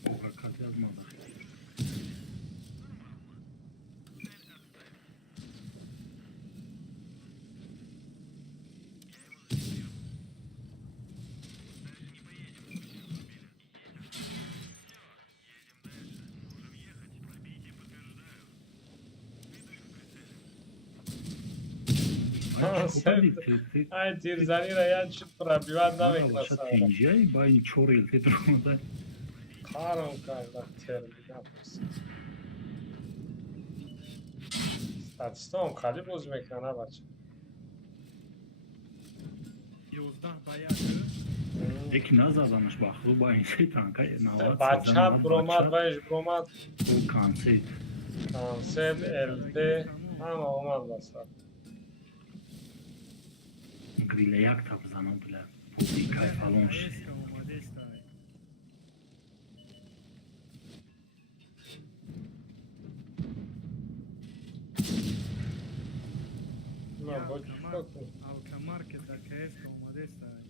اوقات از مادر ай тирзанира я чит пробивать Ваша намекрасава. тинжай ба ин 4 ил федромада Харам карда термина пуст. Статистон хали боз мекана бача. 11 ба 1. یکی نزدنش بخلو با این سی تانکا 90 بچه برومد وایش برومد او کانسید کانسل الته همه اومد بسر. گریل یک تا بزنم بله بودی کای فالون شد Eska omadestaj. نه با چی فکر Alka market da eska omadestaj.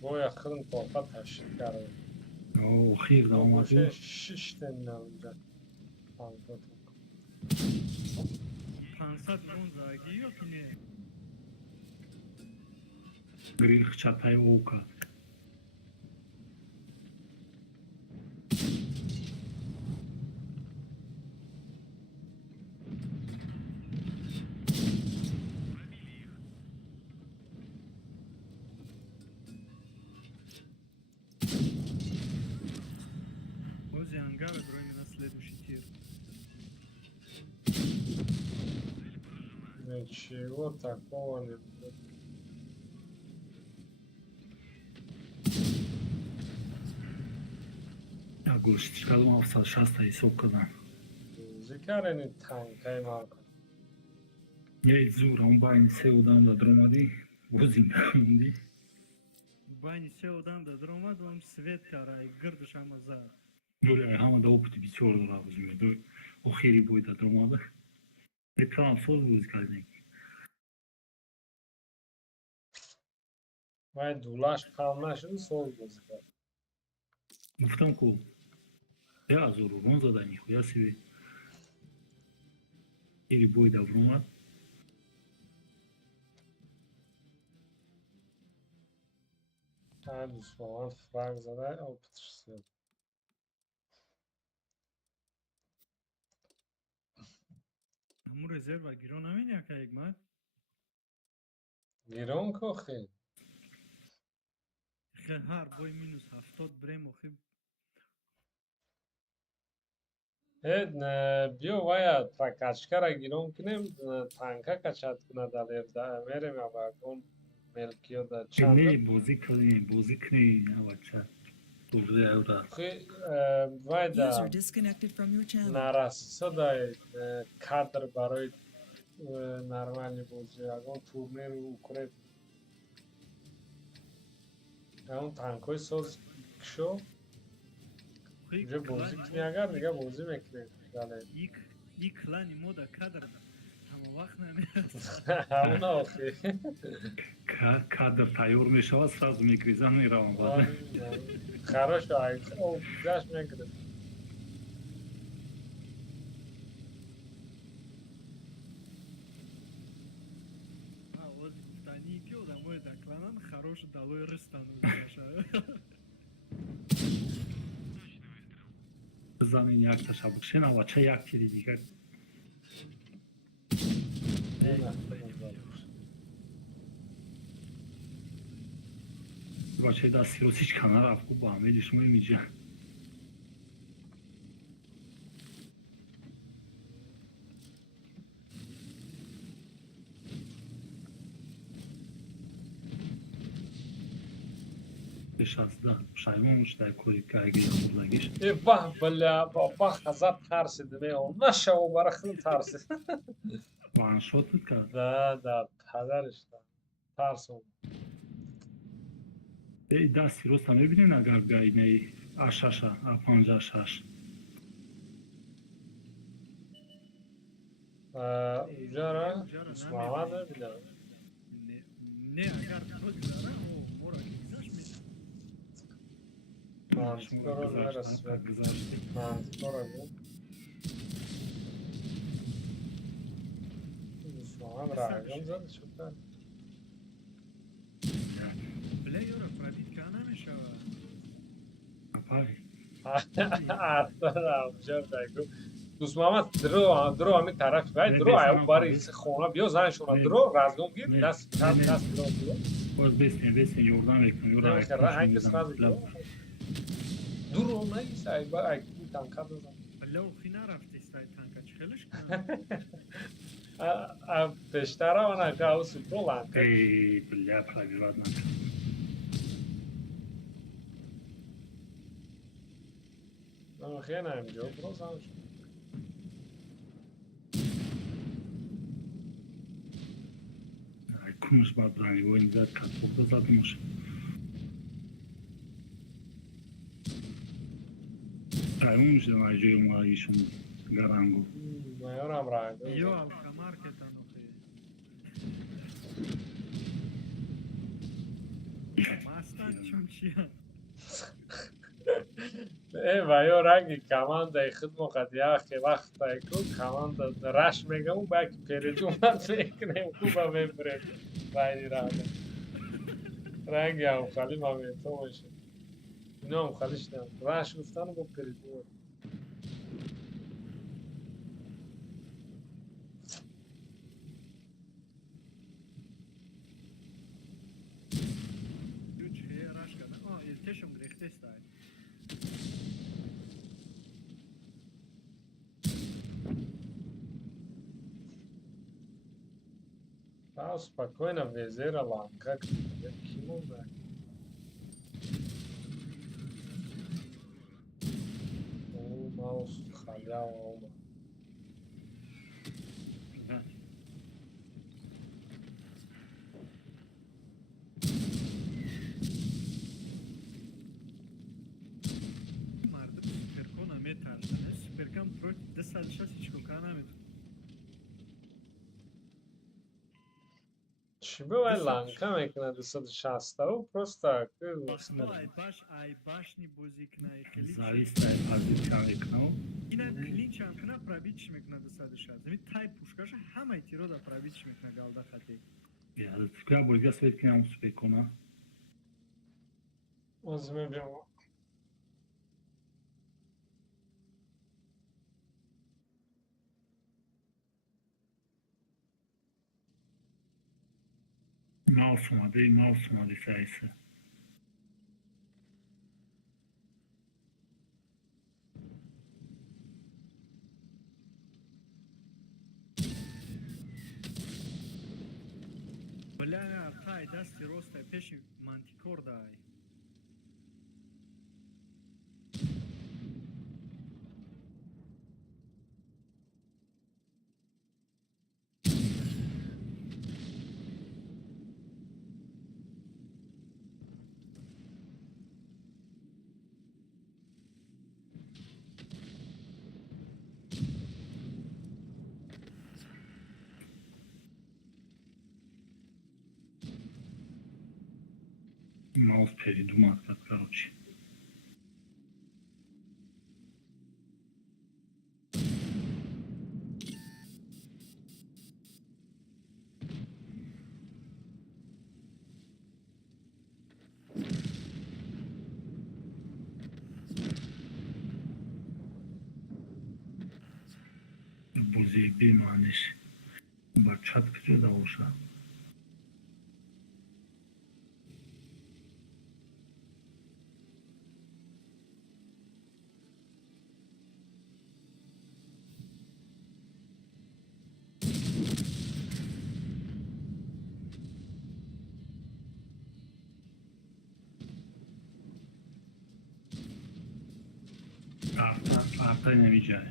با یخرن طاقت تشکیل کرده. او خیر دا با اومدی باشه 6 تن اونجا. 500 миллион зааги ё ки не? گریل خچتای او کرد Возле ангара дроме на следующий тир. Ничего такого не будет. یا گوشتش کدوم 760 حساب کردن Зикарени танкай малка. یه زور اون با این سه بودم دا درمادی بوزین موندی Бани се одам да дромад, вам свет кара и гърдаш ама за. دوره همه دا опити бисёр дора бузим до охири бой да درماده اتفاقا соз بوز کردن Вай дулаш калнашин сол бузикар. گفتم کو я зуру рон зада нихуя себе охири бой да درماد Ай дусван фраг задай опытш сел. Аму резерва гиро намин яка егмат? Гирон кохи. Ҳар бой минус 70 брем охи. Био вая прокачкара гирон кинем танка качат куна далер да мерем абагон мелкио да чанд. не бозик не авача турзе авра Хи вай да User disconnected from your channel. нарасса да кадр барои нормальни бози агон турнир укреп. Аун танкой соз кишо уже бози кини агар дига бози мекунем. Дале. И клани мода кадр. Ама вақт намеад. Ҳамуна охи. кадр тайёр мешавад сразу мекризан меравам баъд Хорошо, ай гаш мекунем. Оз гуфтании ки одамои дакланан харош далои ристан ӯзаша. بزنین یک تشبکشین و چه یک تیری دیگر بچه دستی رو سیچ کنار افکو با همه دیشمه میجه 16 пушаймон шудай кори кайги хурдагиш. Ба, бля, баба хазар тарсиди меҳон. Нашав барахтин тарсид. Ваншот кард. Да, падариш да. Тарсом. Дасти роста мебинен агар биаи А6 А56. Уҷара, Исмоамад мебинам. не агар бигзара моро гизаш мешав. Мантиқаро мерасид. Мантиқаро гум. Исмоамад райгам зад шукар. бля ёра пробитка намешавад. Апай. Уҷар дайгу. Дӯстмамад дро ҳамин тараф вай дро аяв бари хона биё занашона дро разгон гир даст дро биё. Боз бесен ёрдам мекунам. Ёра Ҳайкас разгон. Дро наис айба айку танка дозам. бля ухи нарафти стай танка чихелиш Пештара вана гаусу боланка. Эй, бля, пробивать надо. Хена имҷо брозам. Кумаш бадрани воин зад катбокда задмаш. Раймон жда найҷои умаишон гарангу. Маёрам райгу. ё алкамаркетан ухи мастан чунчиян Ваё ранги командаи хидмоқат яхе вақтай ку команда раш мегаму баки передумад мекунем куба мебурем байни рада. Ранги амхали моментон бошед. Ино амхали шидам. Раш гуфтану бо передумад. раш кардан илтешум рехтестай Спокойно везера ланка. Кинул, да. Маус халява ома. мардум суперкона метарзане суперкам против 206 ҳичкока наметавонад. Чӣ бывай ланка мекунад 260-у просто айбашни бозӣ кунай хеле Завистай позиция мекунам. ина клинчам куна пробитиш мекунад 260 зами тай пушкаша ҳамаи тирода пробитиш мекунад галда хати Я куя боига свет кинам суперкона. оз мебинам. Маус омади саиса. бля тай дасти ростай пеши мантикор дай Маус передумал, как короче. Бузик биманиш. Бачат кҷо давоша. Постай намиҷай.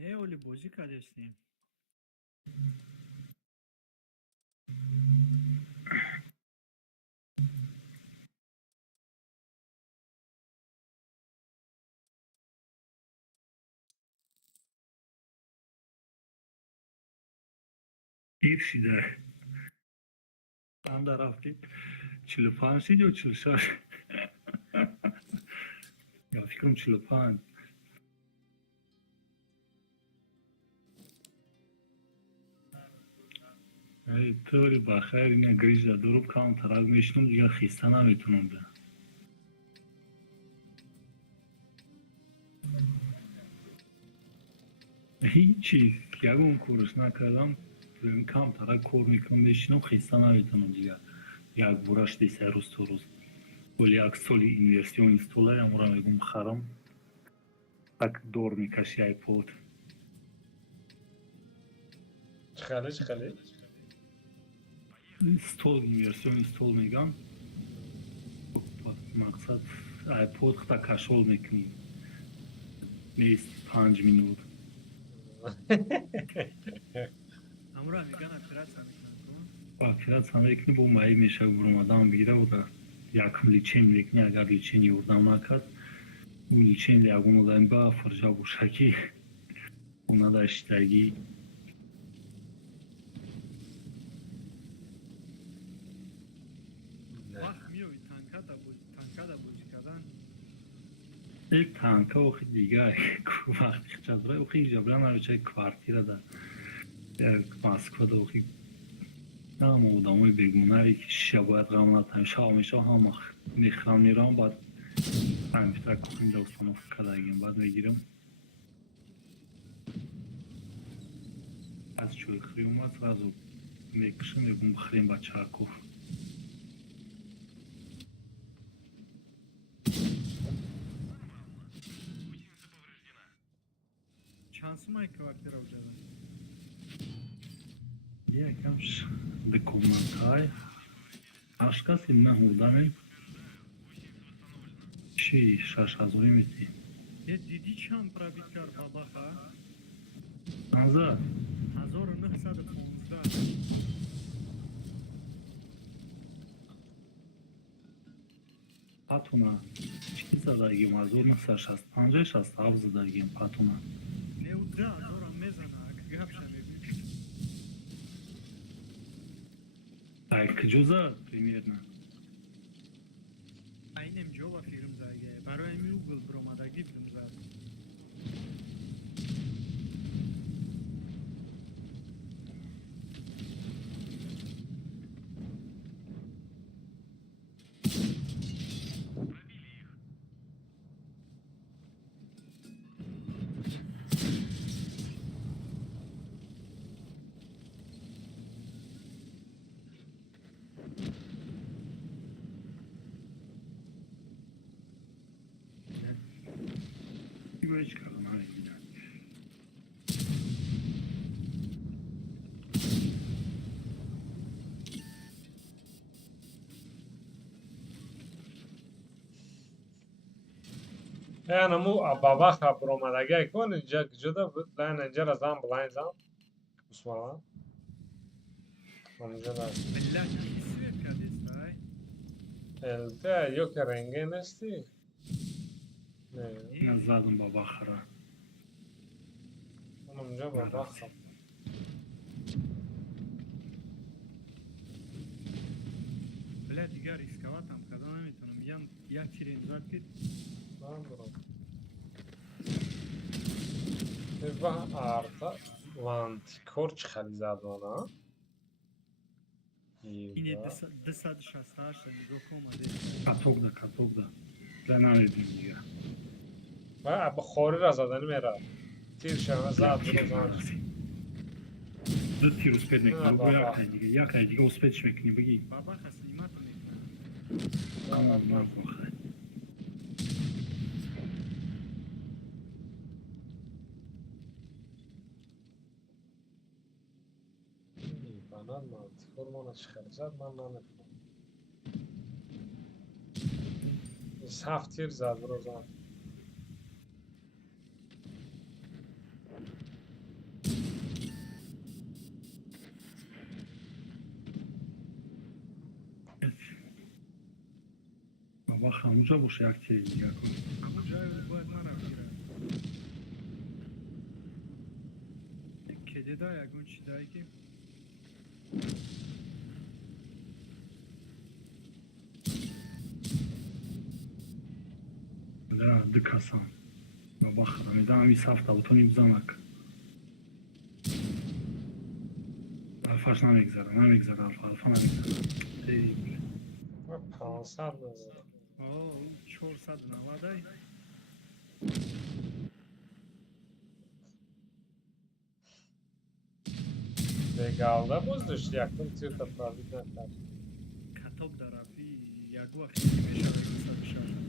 Не оли бозӣ кардестем. Пир шида. Анда рафтид 45 шид ё 46? Я фикрам 45. Ай, тори бахайр ина грижа дуруб каунтарак мешнум дига хиста наметунам да. ҳичи ягон корш накардам. Каунтарак кор мекунам мешинам хиста наметунам дига. Як бора шидеса рӯз то рӯз. Боли як соли инверсион инстоллаям ора мегум харам. Так дор мекаши айпод. چخاله Стол инверсион инстол мегам. Мақсад айпод хта кашол мекунӣ. Нест 5 минут. Амра меган операция мекунам кун. Операция мекунӣ бо маи мешак буромадан бигира буда. Якм личен мекунӣ, агар личен ёрдам накард. اون لیچین لیاگون آدم با فرجا بوشکی اونا داشتگی وقت میوی تانکا دا بوزی کردن. یک تانکا و خیلی دیگه وقتی چطوره و خیلی جبران نمیشه کوارتیر دا مسکو دا و خیلی نام آدمای بگونه که شباید قامت همیشه هم میخوام میرم بعد همینطور کخیم دوستان کداگیم بعد میگیرم از چوی خری اومد سرازو میکشم میگم بخریم با چاکو Şansım ay kvartira ucadan. якамш документай ашкаси на худами чи шашазури мити Ye didi çan prabitkar babaha назад 1915. патуна чи задагим 1965 задагим патуна Ne udda zora mezana gapşa mebi. так джуза примерно Aynem jova film zage. Baroy mi Google bromadagi film zage. دیگه هیچ کار نمی‌کنه. Yani mu baba kabromadagi kon inja juda lan inja razam blind zam usmana manja da بالله اسمه كادستاي elte yok renge nesti ne نزدم با بخره manja baba khab بله دیگه ریسکوات هم کدا نمیتونم میگم یک تیر اینجا که lan bro eva arta lan korch khalizad ona اینه 268 نگاه کن اومده کاتوک ده نمیدیم دیگه va ab khori razadani mera tir shana zad rozan دو تیر اسپید میکنی بگو یک دیگه اسپیدش میکنی بگی بابا خسلیمت رو میکنم کامان من بخواه banan mantık hormona çıkaracağız ben anlatmam. Saft tir zad rozan بابا خموجا باشه یک تیر دیگه کن همون جای باید من رو بگیرم کده دا یکون چی دایی که نه دکاسان بابا خرا میدم همی سفت بوتونی بزنک الفاش نمیگذاره الفا نمیگذاره ve pansar nazar. آه 490 دایی Legalda bozduştu yaktım tir tabi nekar. کتاب درفی یک وقت میشه 260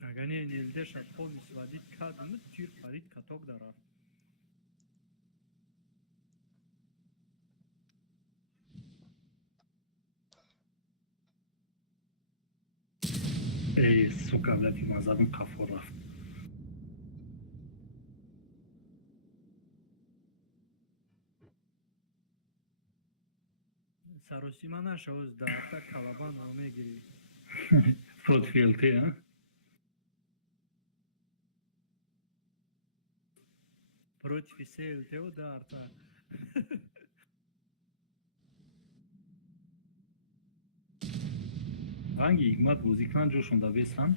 اگر نه نیلده شد پول میسوادید کدوم تیر خرید کتاب درف ای سوکا ولتی مزدم قفور رفت سروسی من نشوز در تا کلابان رو میگیری فرود فیلتی ها پروت فیسیل تیو در تا hangi hikmat bozikman joshunda besan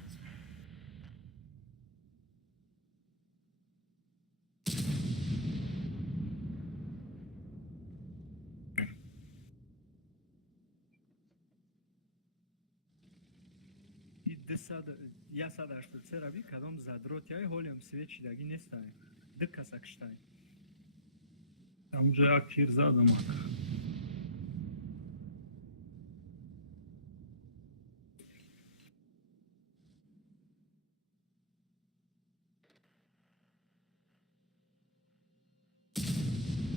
این 183 روی کدام زدروت یای هولیم سویچ داگی نیستای دکا سکشتای همونجا یک تیر زدم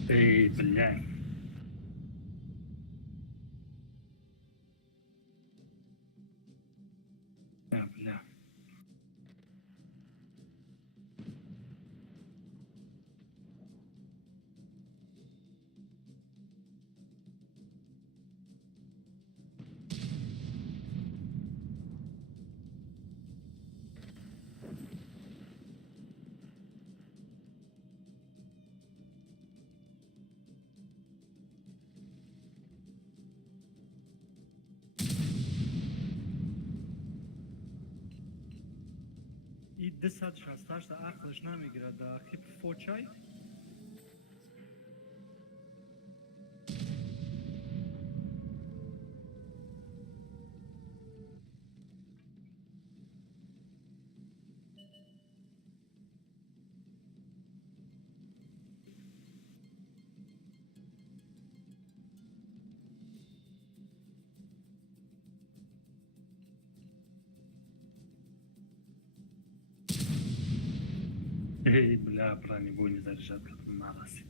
ای بلنگ بلنگ این 268 عقلش نمیگیره در خیپ فوچای Эй, бля, бронебойный заряжатка нарасит.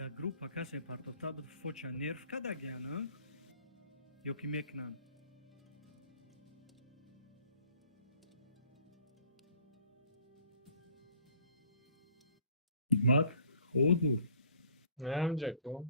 Да группа касе партофта буд фоча нерв кадагяна ёки мекнан. Мат, ходу. Ne amcak bu?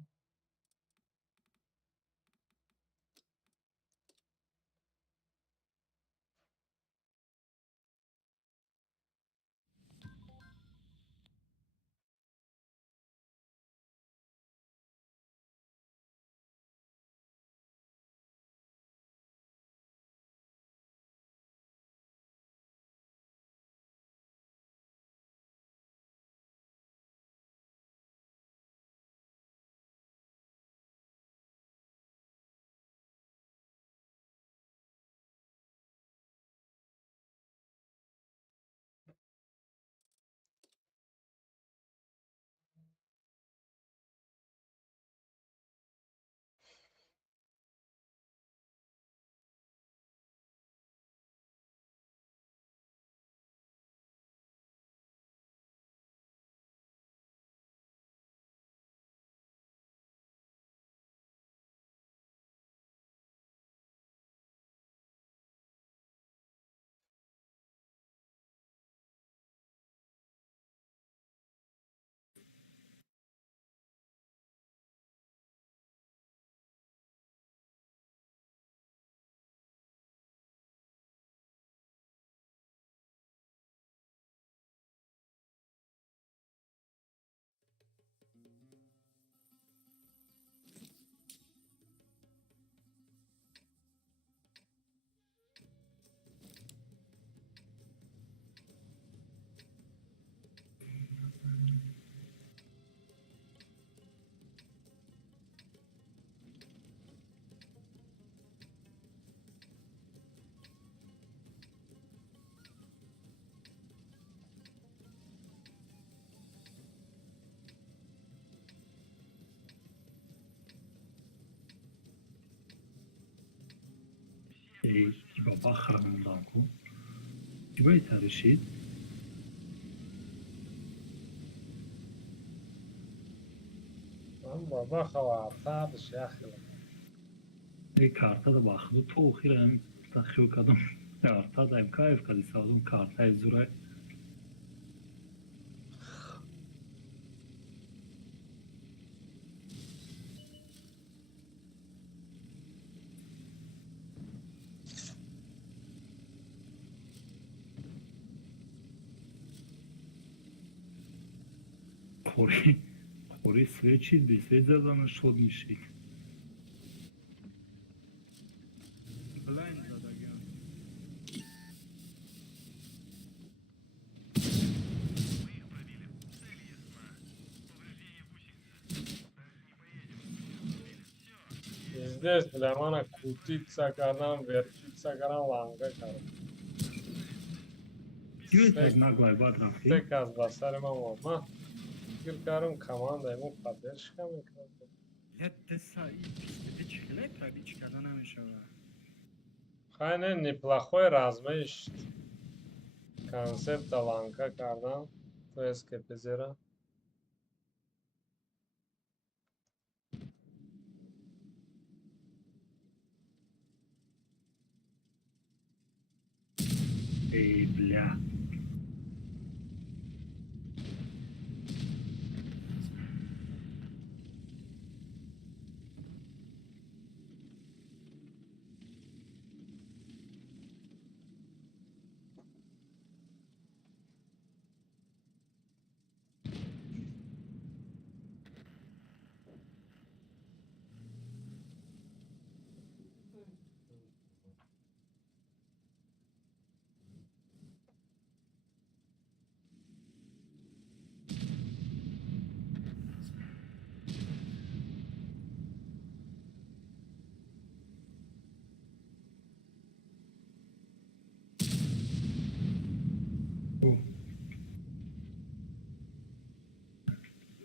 Эй, типа бахраның данку. Типа это решит. Lan baba havata dışarı. Эй, карта да бахду, то хирам тахил кадам. Карта да им кайф кади саудум карта из зурай. Хори свечит, без свет задана шод мишит. Blind задагян. Здесь для меня крутиться канал, вертиться канал, ланга канал. Типа так наглай бадрафти. Tek az basarım ama Gülkar'ın командой поддержка микрофон. Я теса и пистолет чехлей пробить когда намешала. Хайне неплохой размеш. کنسپت لانکا کردم تو اسکیپ زیرا. Эй, бля.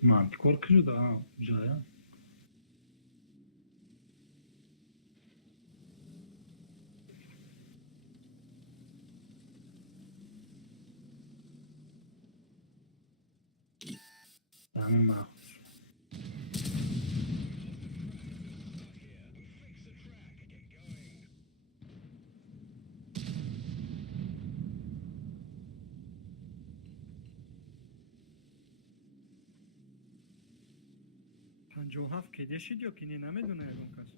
Mantık korkuyor da ha. Caya. Tamam. پنجاه و هفت که دشید یا کنی نمیدونه اون کس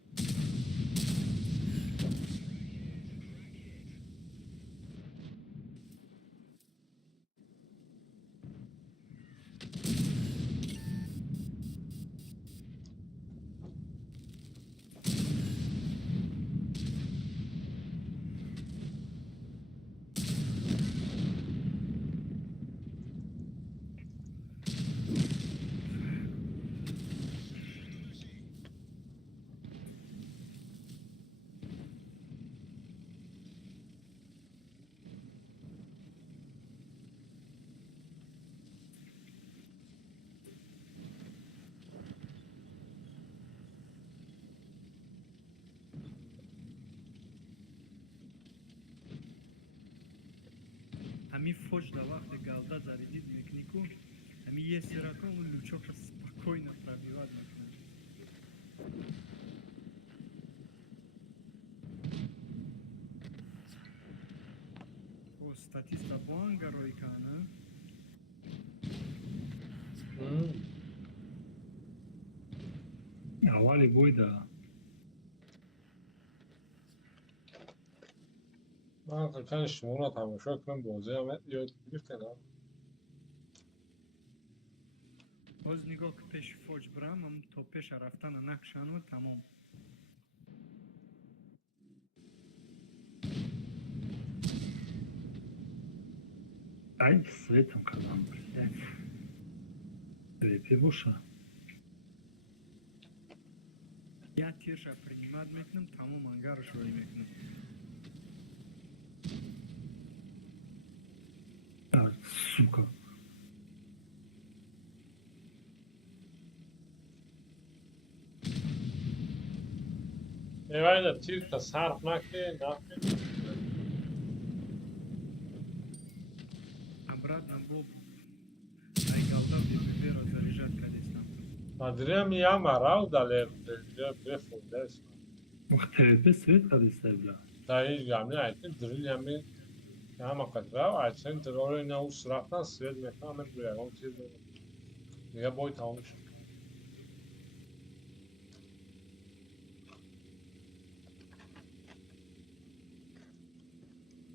همین فوش در وقت گلده زریدید میکنیکو همین یه سرکا اون لوچاک را سپاکوی نپربیواد میکنه او ستاتیستا بانگا روی کنه Avali buydu. من فکر شما رو تماشا کنم بازی هم یاد گرفتن باز نگاه که پیش فوج برم هم تا پیش رفتن نکشن و تمام Ay Svetom kazandı. Evet. Sveti boşa. я тирша принимать мекнем тамом ангар шои мекнем Ya suka. ایوان تیر تا صرف نکنه обратно боб ай галда бибера заряжать кадистан مدریم یا مرا داره بفونده است Muhtemelen Svet kadı isterler. دایی یعنی ایتن دریل یعنی همه قدره و ایتن دراره اینا او سرعتن سوید میکنم من روی اون چیز میگه بای تمام شد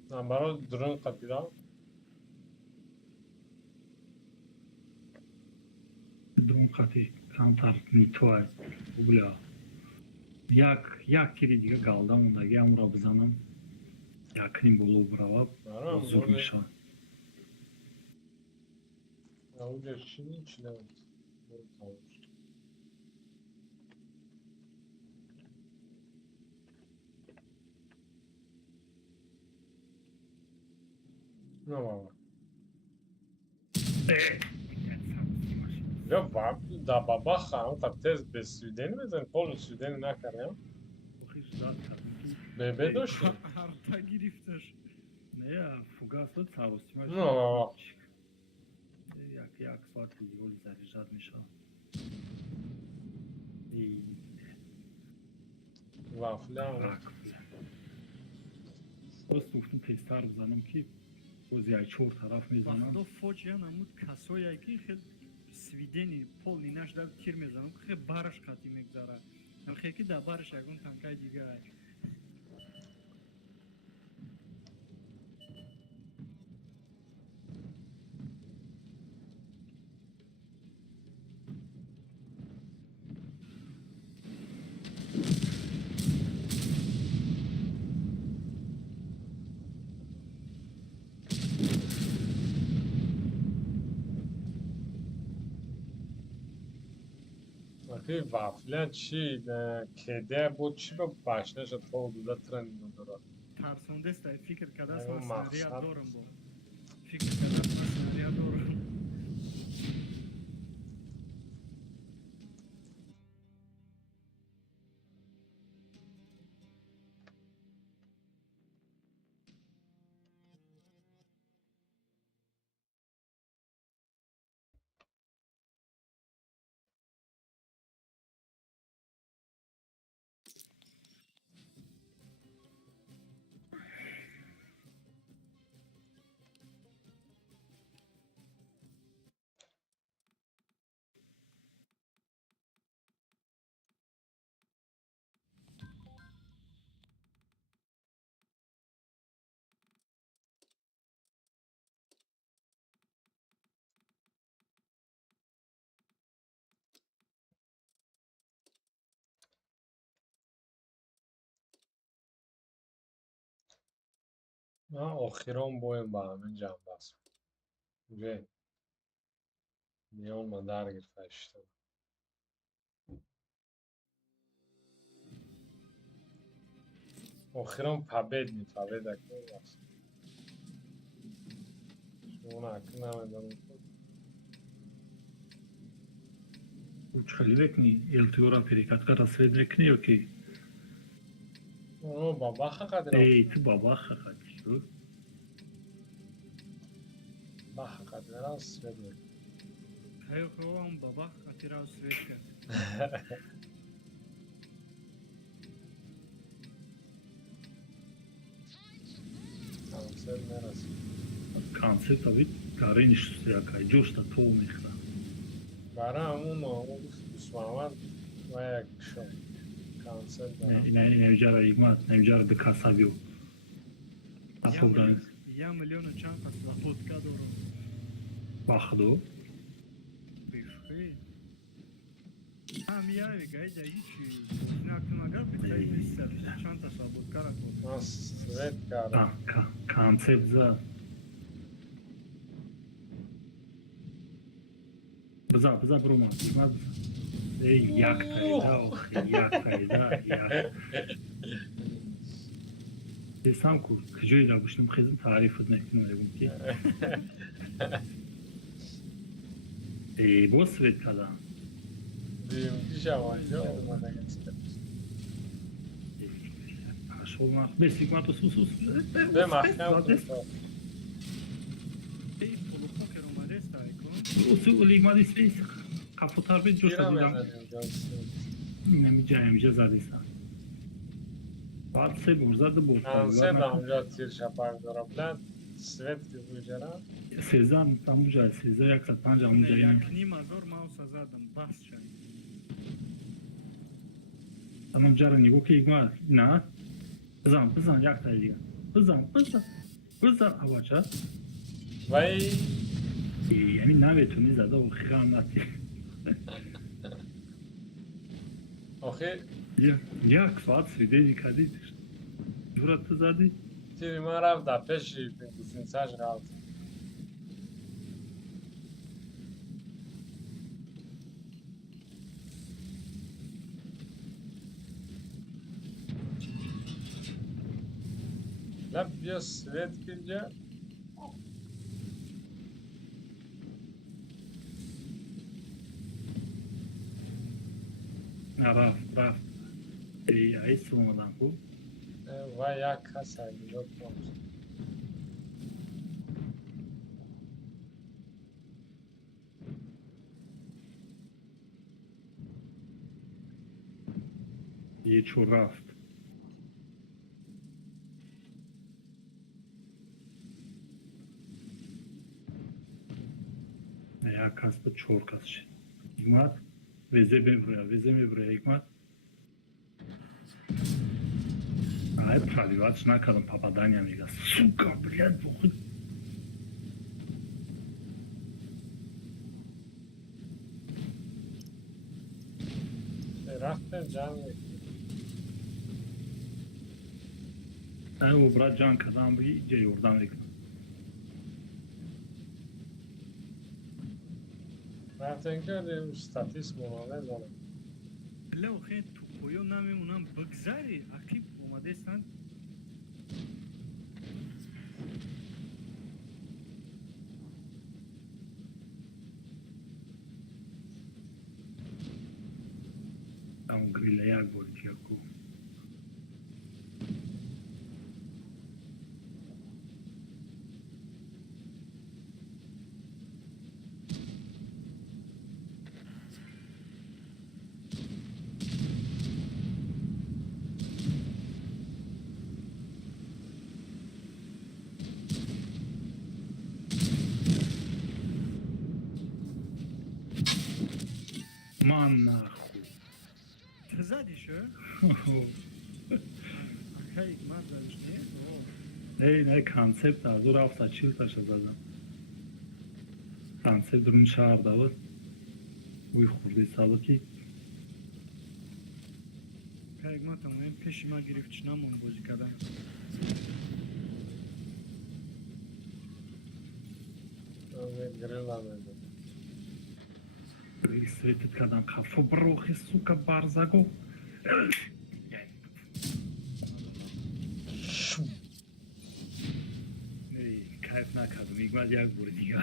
من برای درون قدیرم Drun katı kantar nitvar. Bula. Yak kiri diye kaldı onda yağmur abzanın yakın bulu brava. برای Zurmuşa. اونجا چی چی نمید تمام شد نه بابا یا دا بابا خواهم قد تز به سویدنی بزن کل سویدنی نکردیم Bu hiç zaten. به داشتیم арта гирифташ نه فوگاس رو تاروستی ما نه. یک ساعت دیگه زریجات میشه ای وافل هم درست گفتم تستر بزنم که بازی های چهار طرف میزنم وقتا فوجیان همون کسایی که خیلی سویدنی پول نیناش در تیر میزنم که خیلی بارش قطعی میگذاره خیلی که در بارش یکون تنکای دیگه های وقتی وافل چی کده بود چی به باشنه شد تو حدودا ترند داره ترسونده است فکر کرده است ايوه من مقصد. سناریه دارم با فکر کرده است من سناریه دارم من آخیران بایم با همین جنب است جه میان من درگیر فشتم آخیران پبید می پبید اکنون است اون اکنون نمیدونم Uçkali vekni, jel ti ora perikatkara sred vekni, okej. اونو بابا قدر Ej, ti baba haqat şu. بخ قدر است بدون هی خواه هم بابا قطعی را سوید کرد کنسل نرسید Kanser tabii kareniş yakay, coşta toğum ekra. برای همون اون دوست محمد و یک شو کنسل دارم Nevcara igmat, nevcara bi kasabiyo. Afobran یا میلیون چند پس لپودکا دارم baxdo. بیشخی هم یاوی گای جا هیچی نه اکنون اگر بکتایی بیستر چند تا لپودکا را کن من سوید کردم Kanser za. Bıza broma, igmat. Ey yaktayda, oxi, yaktayda, yak. Desam ku, kıcıyla buşnum kızım tarif etmek nöyle ki. Bu svet kada. دیم پیشم آنجا اومده گفتم Aş olmak. Besigmat sus. به مخنم کنم ای پولو پوکر اومده است ایکون Usul igmat ismi kafotar bir coşta گیرم dilam. ازنیم جانسون Nemicajem zadisa. Bat se borza da bol. کنسل آنجا تیر شپر دارم بلند سوید که بوجرم Sezan tam buca seza yaksa panca نه muca yine. یک نیم هزار ماوس زدم بس شد Tamam cara nigo ki igmat. Na. Bızan yaktayda. Bızan avaça. وای یعنی نمیتونی زده و خیانتی آخه یک ساعت سویده کردی جورت تو زدی تیری من رفت در پیشی بگیسین سش غلط لب بیا سوید کنجا رفت ای sonradan bu و یک کس هایی کنم یه چور رفت. یک کس به چور کس شد. حکمت ویزه میبره حکمت. ай пробиваться накладом попаданиями, сука, блядь, бухой. رفتن جمع ай у брат جان کدام بی جه یوردم ایک. رفتن کردیم ستاتیس مونانه زنم لو خیلی تو پویا نمیمونم بگذاری عقیب اومده ستن اون گریله یک بود یکو. من نخو. زدی شو؟ اکایی من زدش نیست؟ ای نه کانسپت از او رفت چیل تاشه زدم. کانسپت درون شهر داد. وی خورده سالا کی؟ اکایی من تمام پیشی ما گرفتش نمون بازی کردن گریل نمیده Светит кадам кафо брохи, сука, барзаго. ای کیف نکردم ایگمد یک بور دیگه.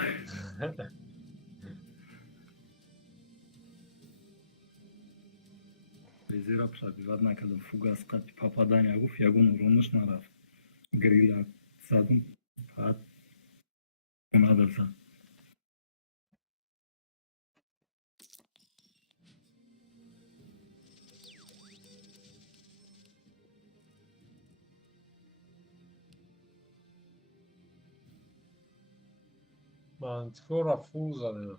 زیرا پرابیواد نکردم فوگاس قطعی پاپادانی گفت یگون ورونش نرفت. گریل زدم بعد اومد زد. منطقه را فول زده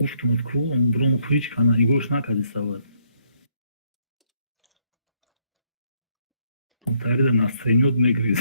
گفتم کو اون برون هیچ کنانی گوش نکردی سواد. اون تارید настроение میگریز.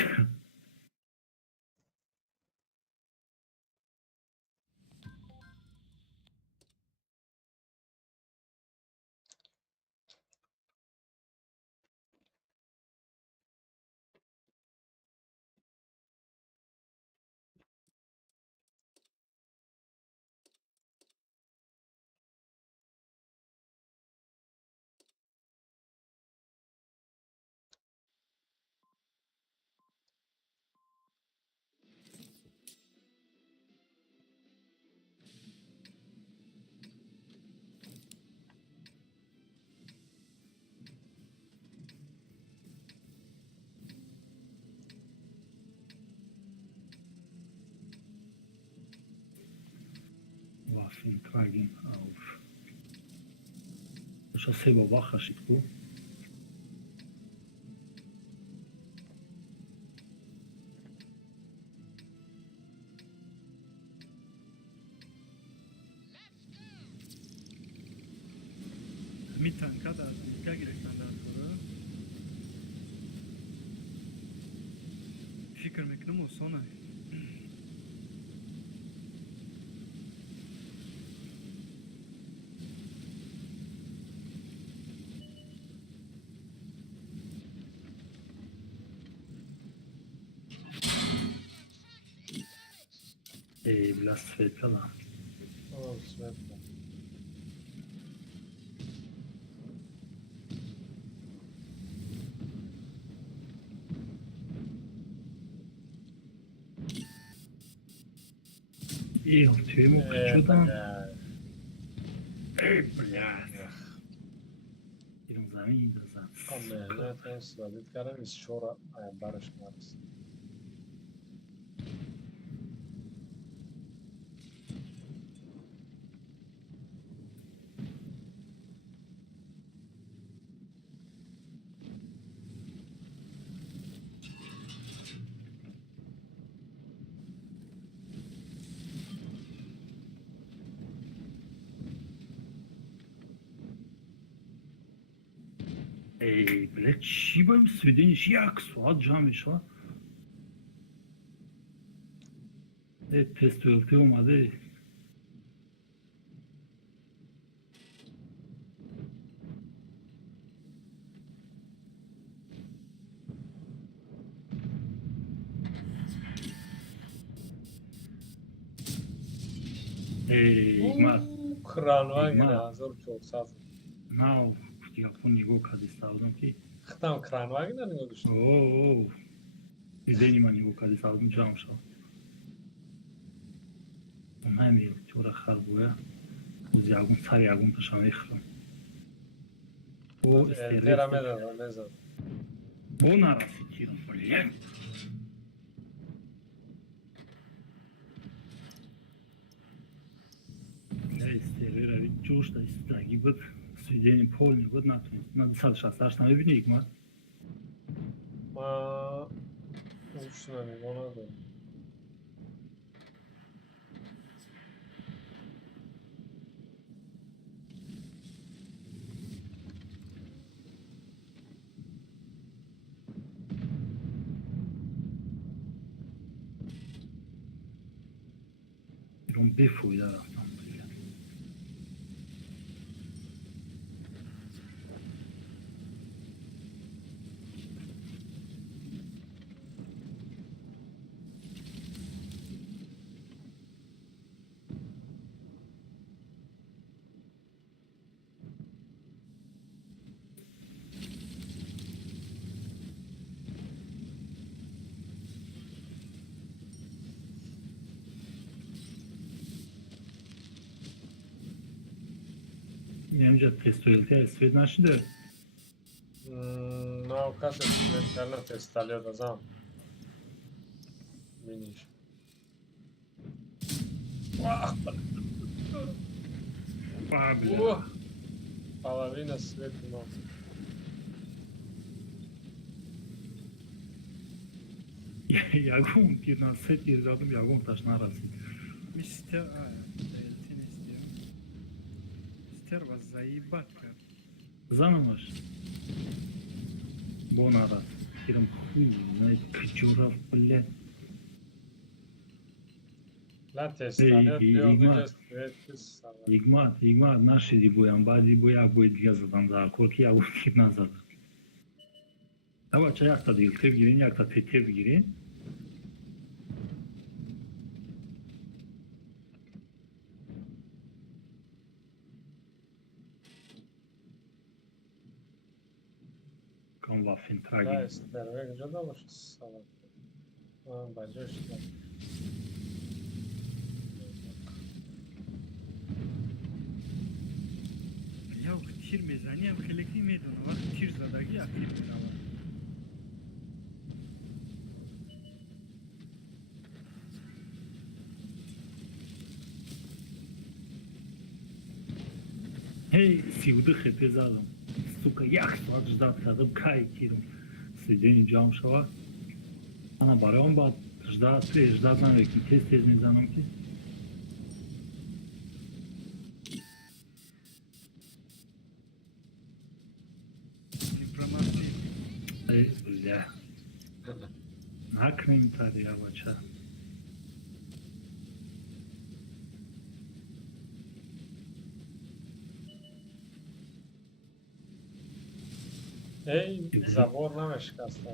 Waffen tragen auf. Așa se va baja și cu. میتن که در دیگه گرفتن در کاره فکر میکنم اوسانه Bla svetala. svetlo И в тюрьму что там? Блядь. Идем за ним, за. نه تا این سوادیت کردم 24 برش نرسید ای بله چی باید سویدنش 1 ساعت جمعش ها. تست ولتی اومده. ای ایگمات Kranvagin ایگمات 1400. ناو япон нигоҳ карди савдам ки Xtam kranvagin nigah dاشتم. оо идени ман нигоҳ карди савдам ҷамъ шав. онҳами чора харбоя оз ягон сари ягонташам мехӯрам. о Eltera mezad. о нараси кирам блин. Стервера чуш да истаги буд сведение полный буд натунет. Надо 168 мебини игмат. Ma uçtan ona da. Ирон бефойда рафтам. Ямҷа тестоилти свет нашида. Na o kaset internet installiert das am. Miniş. А, бля. Половина света, но. Ягон тир на сет тир задам, ягон таш нарасид. Мистер, элти не istiyorum. Мистер вас заебать как. Занамаш. Бо нарас. Тирам хуй, знает, кычурав, блядь. La testalet diyor İgmat. gece sürekli sana. Игмат, нашиди боям, баъди бо як бой дига задам заркор ки ягон тир назадам. Бача якта дилте бигирин, якта тете бигирин. Кам вафин La трагин. ister ve gece de başı salak. Bacı işte. Я ух тир мезаням хелеки медуна. Вақт тир задаги я тир мерава. Эй, сивду хепе задам. Сука, 1 соат ждат кардам, кай тирам. Сведени ҷамъ шавад. Ана барои он баъд ждат навеким, тез мезанам ки. Информация. Эй, бля. Накнем тария, бача. Ey zabor nameshkasta.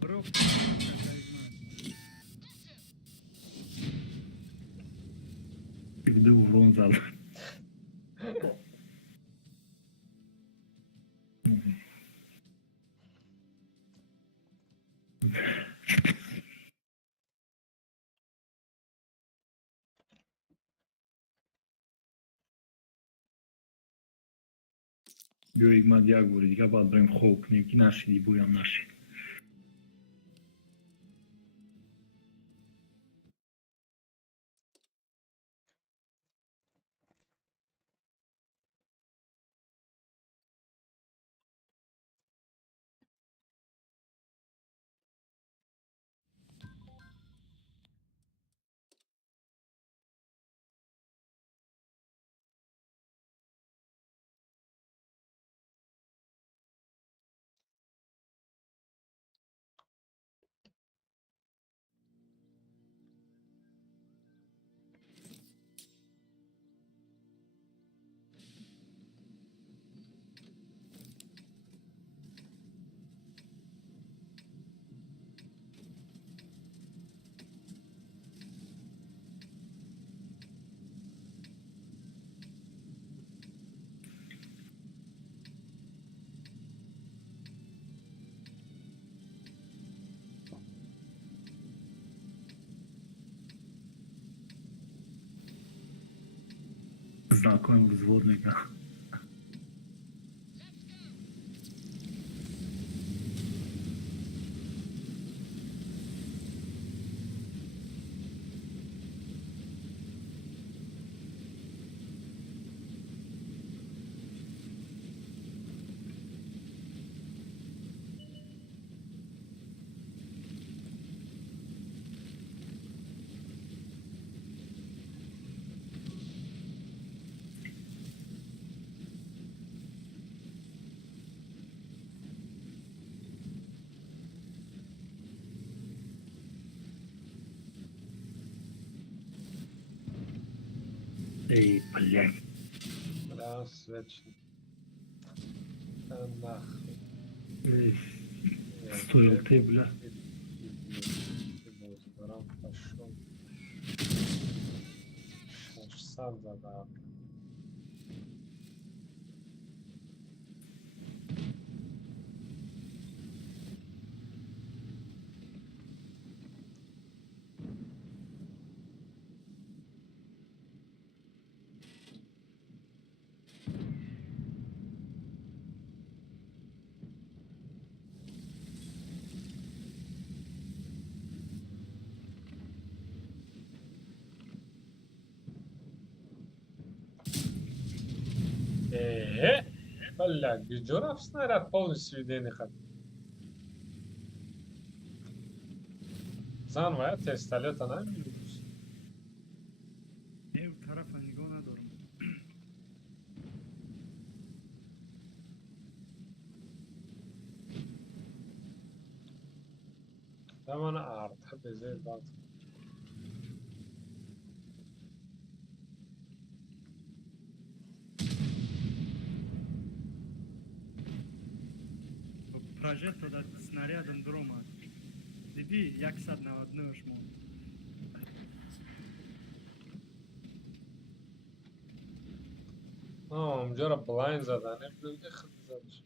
Брок, какая измазана. Сивду урон зал. Биё Игмат як бори дига баъд барем хоб кунем ки нашиди боям нашид. знакомый взводника. Эй, блядь. Да, свечный. Да нахуй. Эй, Я стоил ты, бля. Баран пошел. 600 задал. Бля, Гиджоров снаряд полностью идейный ход. Заново тестолет она минус. Ев тарафа нигоҳ надорам. Да мана арта безе дад. Прожекто да снарядом дрома. Диди 199 шмо. اونجا بلایند زدن نمیدونی خیلی زدش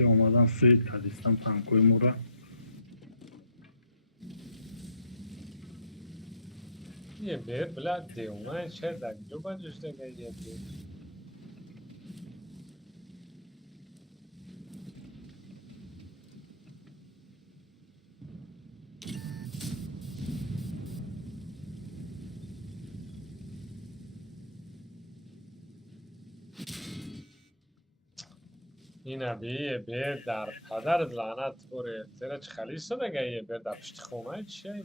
چه اومدن سوید کردیستم تنکوی مورا. یه بیر بلا دیونه چه در جو بجوش دیگه یه بیر این یه بیر در پدر لعنت بوره زیرا چه خلیصه دیگه یه بیر در پشت خونه چیه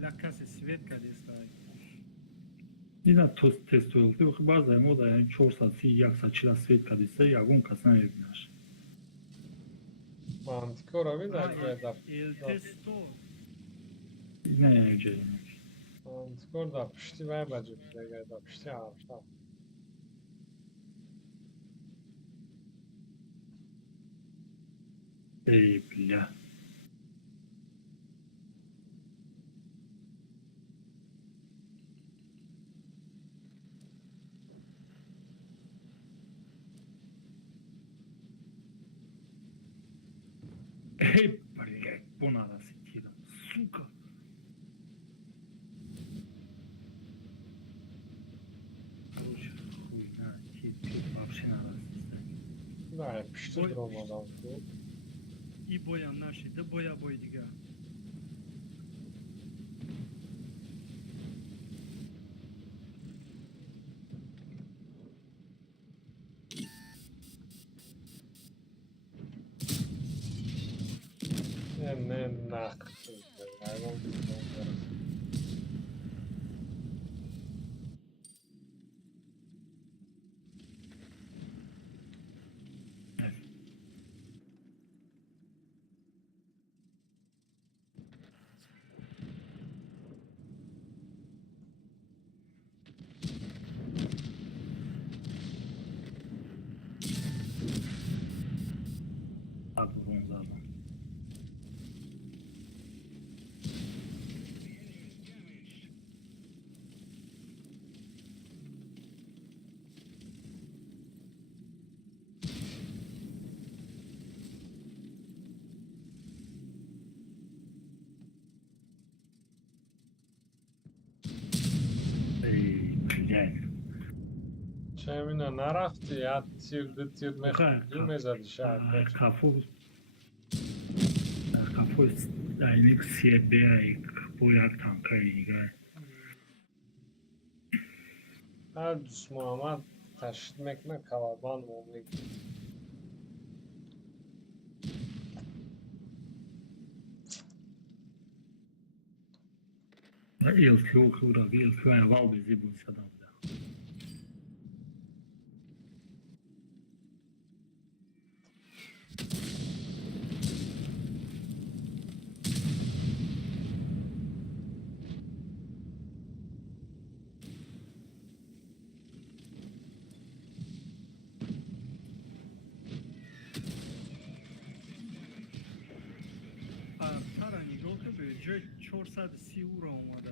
Для каси свет кадистай. اینا тест تویلتی و خب بعضی ما در 400 100 چیلا سوید کردیسته یکون کسان نمیبینش. مانتیکو رو بیده در Il testo. نه اینجایی. مانتیکو در پشتی باید بجوش دیگه در پشتی حرفا ای بля. Эй, блядь, понадо сетила, сука. Короче, хуйня, тип вообще надо снять. نه پشتی درام آدم تو И боям наши, да боя бой дига. نه نخ блядь. چه میدونم نرفتی یه تیر دو تیر میخوندی میزدی شاید بچه Kafo aynik siyebe ayık bu yak tanka iyiga. هر دوست محمد تشت میکنه کلابان مومی İlki oxura, ilki əvvəl bizi bu sadamda. ارتر نگاه که به جای 430 او را اومده.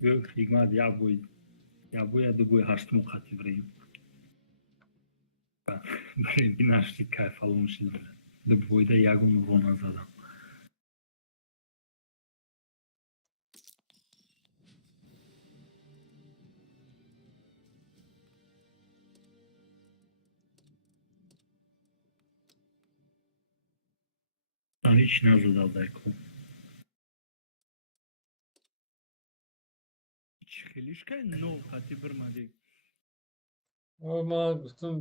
Gök hikmat ya bu ya da bu haştı mukati vreyim. Vreyim bir naşti kayf alınmış idi. Da boyda yagun rona zadam. Ben hiç ne zadal dayko. خیلیش که نو خطی برمده. او ما گفتم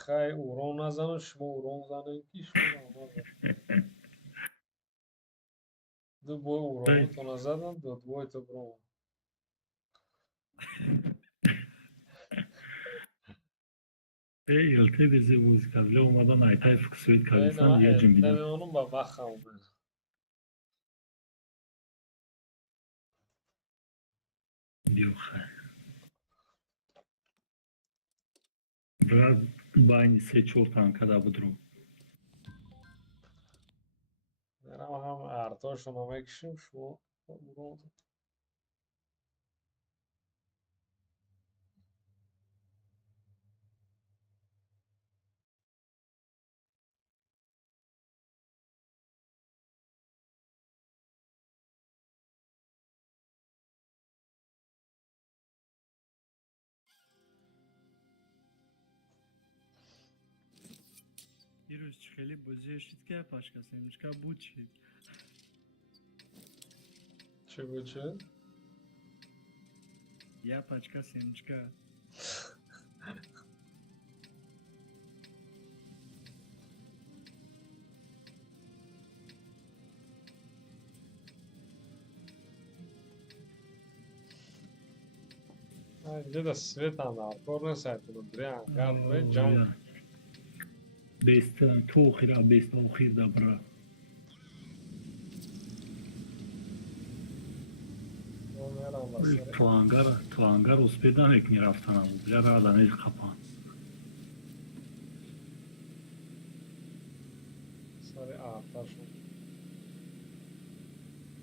خیلی اورو نزنه شما اورو زنه کیش اورو نزنه دو بای اورو تو نزدن دو بای تو برو İlki bizi bu zikavle olmadan aytay fıksuyet kalırsan diye cimbidim. دمی اونم با بخم اومد Diyor. Biraz bayni seç ortan kadar bu durum. برم هم ارتاشون رو میکشیم شما اورو یه روز خیلی بازی شد که پاش کسی نمیشه بود چید. چی بود چه؟ یا پاچکا سنجکا اینجا دا سویت هم در کار نسایت کنم بری انگار بری جنگ Best تو خیره best آخیر دا برا. میرم بسره تو انگار اسپیدان یک میرفتن هم بود. بلا را دانش خپان. سری ارتاشون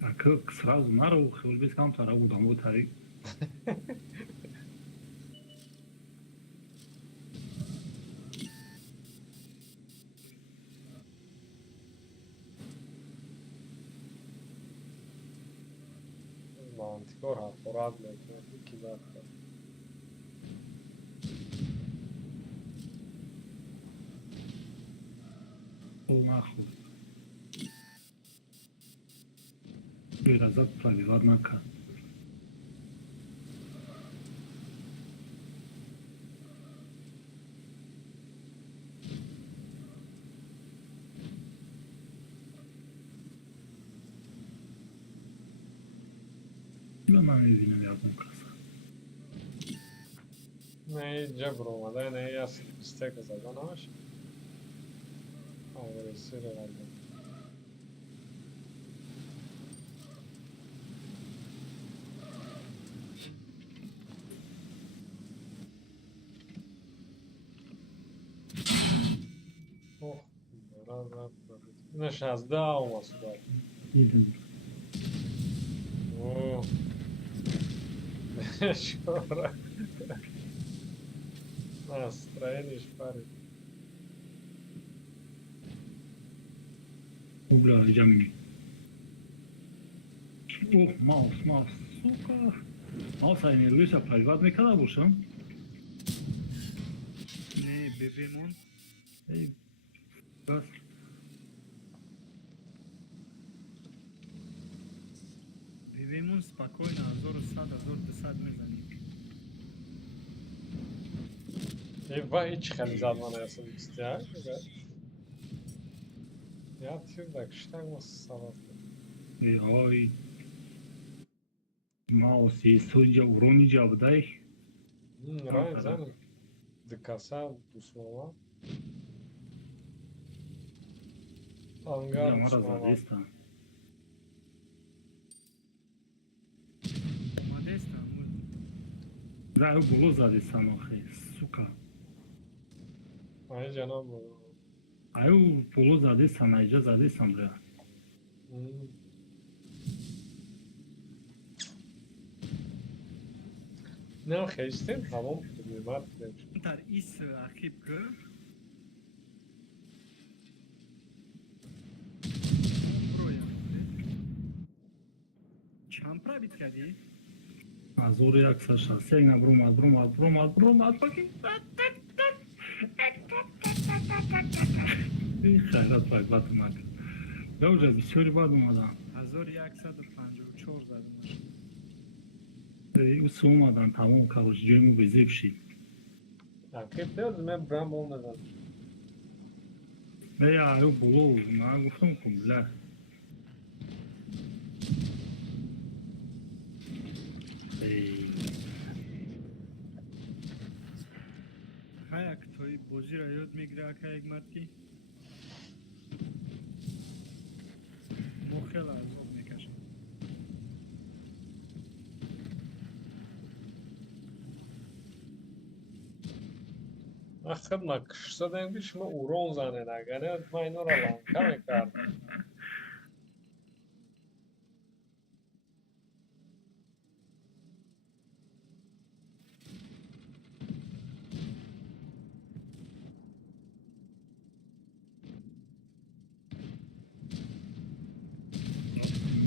Акı сразу нару хил без кам тара будам bu tarik. mantikor ha porad میکنه کی داد Ol nahul. Biraz at tabi var naka. Ben evine yardım kasa. نه جبر اومده نه یه استیک زدن همش آورسی رو برده اینش از ده olması lazım. دیدم. Oo. Şora. Настроение шпарит. Убля, جمعی. اوه ماوس сука. ماوس این رویش پریواد میکنه باشم. Не, бебемон. ای بس. Бебемон спокойно 1100, 1200 میزنی. Eyvah hiç خیلی zanlanıyorsun isteyen. Ya tüydak işte bu sabah. ای های. ماوسی سوجا ورونی جابدای. Nray canım. Dikasa Müslüman. Angar Бля, мара Müslüman. задестан. Модеста. Да, ю боло задестан охе. Сука. Ay canım bu. Аю боло задестан, айҷа задестан бля. Ne o geçtin? Tamam. Mimar demiş. Тар ис ахиб кы. Броя. Чампра бит кади. Азори аксаша. Сегна брумад. Паки. ای خیرات پاک باتماک. دوجا بسیاری باد اومدن. 1154 زدمش. او سو اومدن تمام کارش جایمو بزیب شید. Akip diyoruz ben Bram olmadan. ای آیو بلو نه گفتم کن بله. ای Хаяк той бозира ёд мегира акаек матки. Мохела азоб мекашам. Akıtma kışta demiş mi uron zanena. Gene minor alan. Kamek kardı.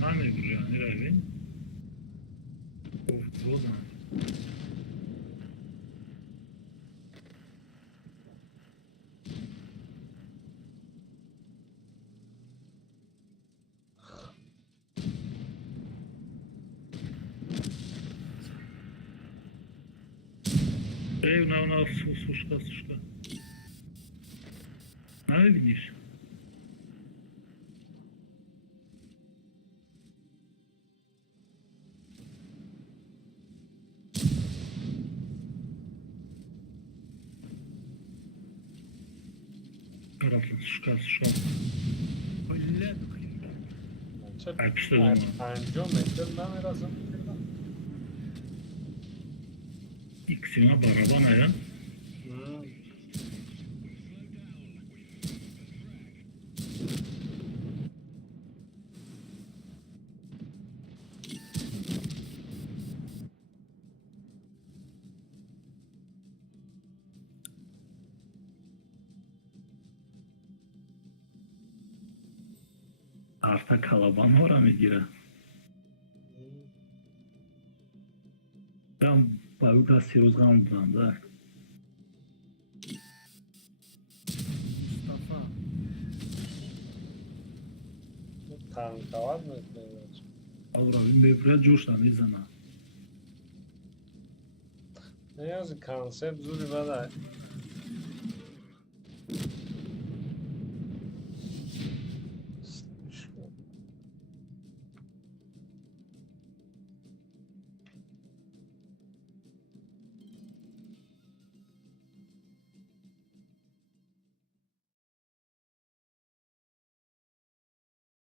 نمیگوری یعنی روی گفت زودم ای نه سوشکا نمیبینیش رفتن سوشکا Holla dukhin. Çok Akışta zaman. Anca metre ben lazım. ikisine baraban ya арта калабан ҳора мегира дам ба ӯ дасти рӯз ғам будам да Mustafa. Kanka var mı? азра мебира ҷӯшта мезана Ne yazık kanser zuri bana.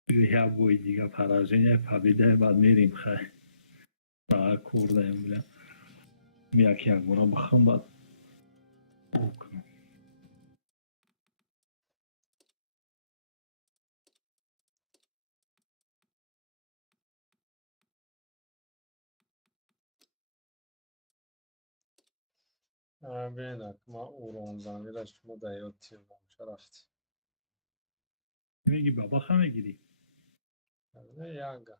я бой дига поражение победа бад мерим хай та курдаем бля як бора бахам бад ببینم ما اورون زمینش شما دیاد تیم نمیشه رفت میگی بابا خمه گیری نه یانگا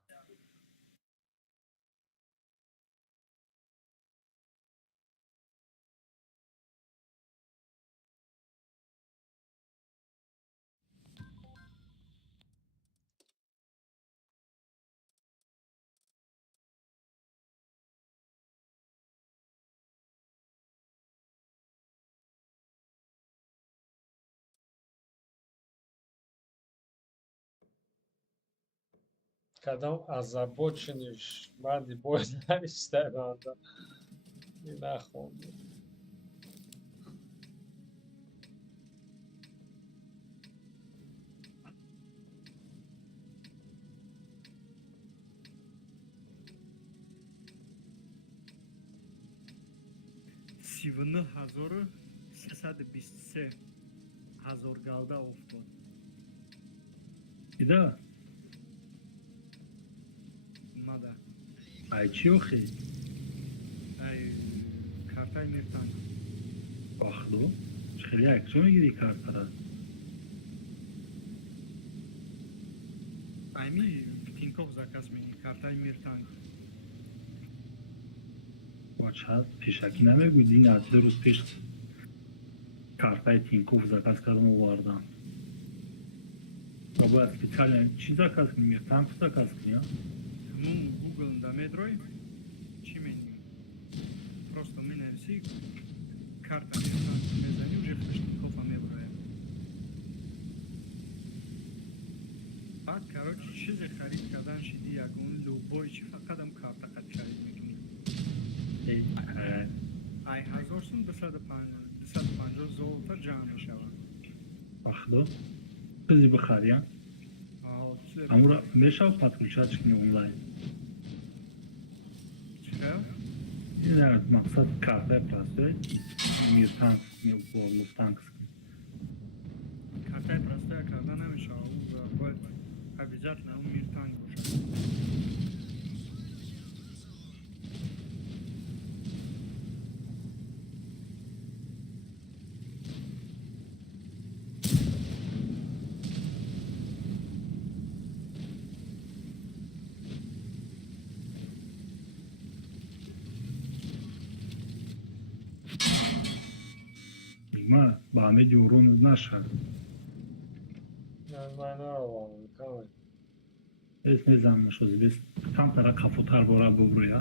کدام озабоченش بعدی باید نوشته بنده این نخونده سیونه هزار 323 هزار گلده افتاد ایده اومده ای چی اخی ای کارتای میرتن باخدو خیلی اکچو میگیری کارت را ایمی تینکوف زکاس میگی کارتای میرتن باچ هست پیشکی نمیگو دی نتیجه روز پیش کارتای تینکوف زکاس کردم و واردم بابا اسپیتال چی زکاس کنی میرتن کو زکاس کنی ها همون گوگل دا медрой چی میگی просто минависи карта میرتن میزنی уже خودش تینکوفا میبره بعد короче چیز خرید کردن شدی یکون لوبوی چی فقط هم کارت قد خرید میکنی ای 1000 سوم 250 زولتا جمع میشود باخدو کزی بخری ها چه امورا میشه پاتکوچات کنی اونلاین این در مقصد کارتای پراسته میرتانک میلوفتانکس کارتای پرسته کردن نمیشه او باید обязательно اون میرتن باشه ما با همه جورون نشد من رو میکنم اسم زمش از بیست tam tara kafotar bora buraya.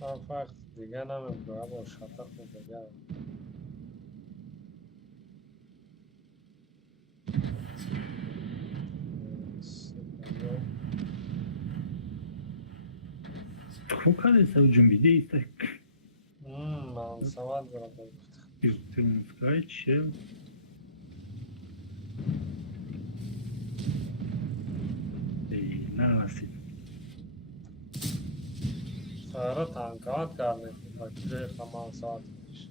من فرق دیگه نمیکنم با شطر خود دیگه Tfu kadese o cümbide ise من سواد برم Pirtinskay çe نرسید سهره تنکات کرده که خمان ساعت میشه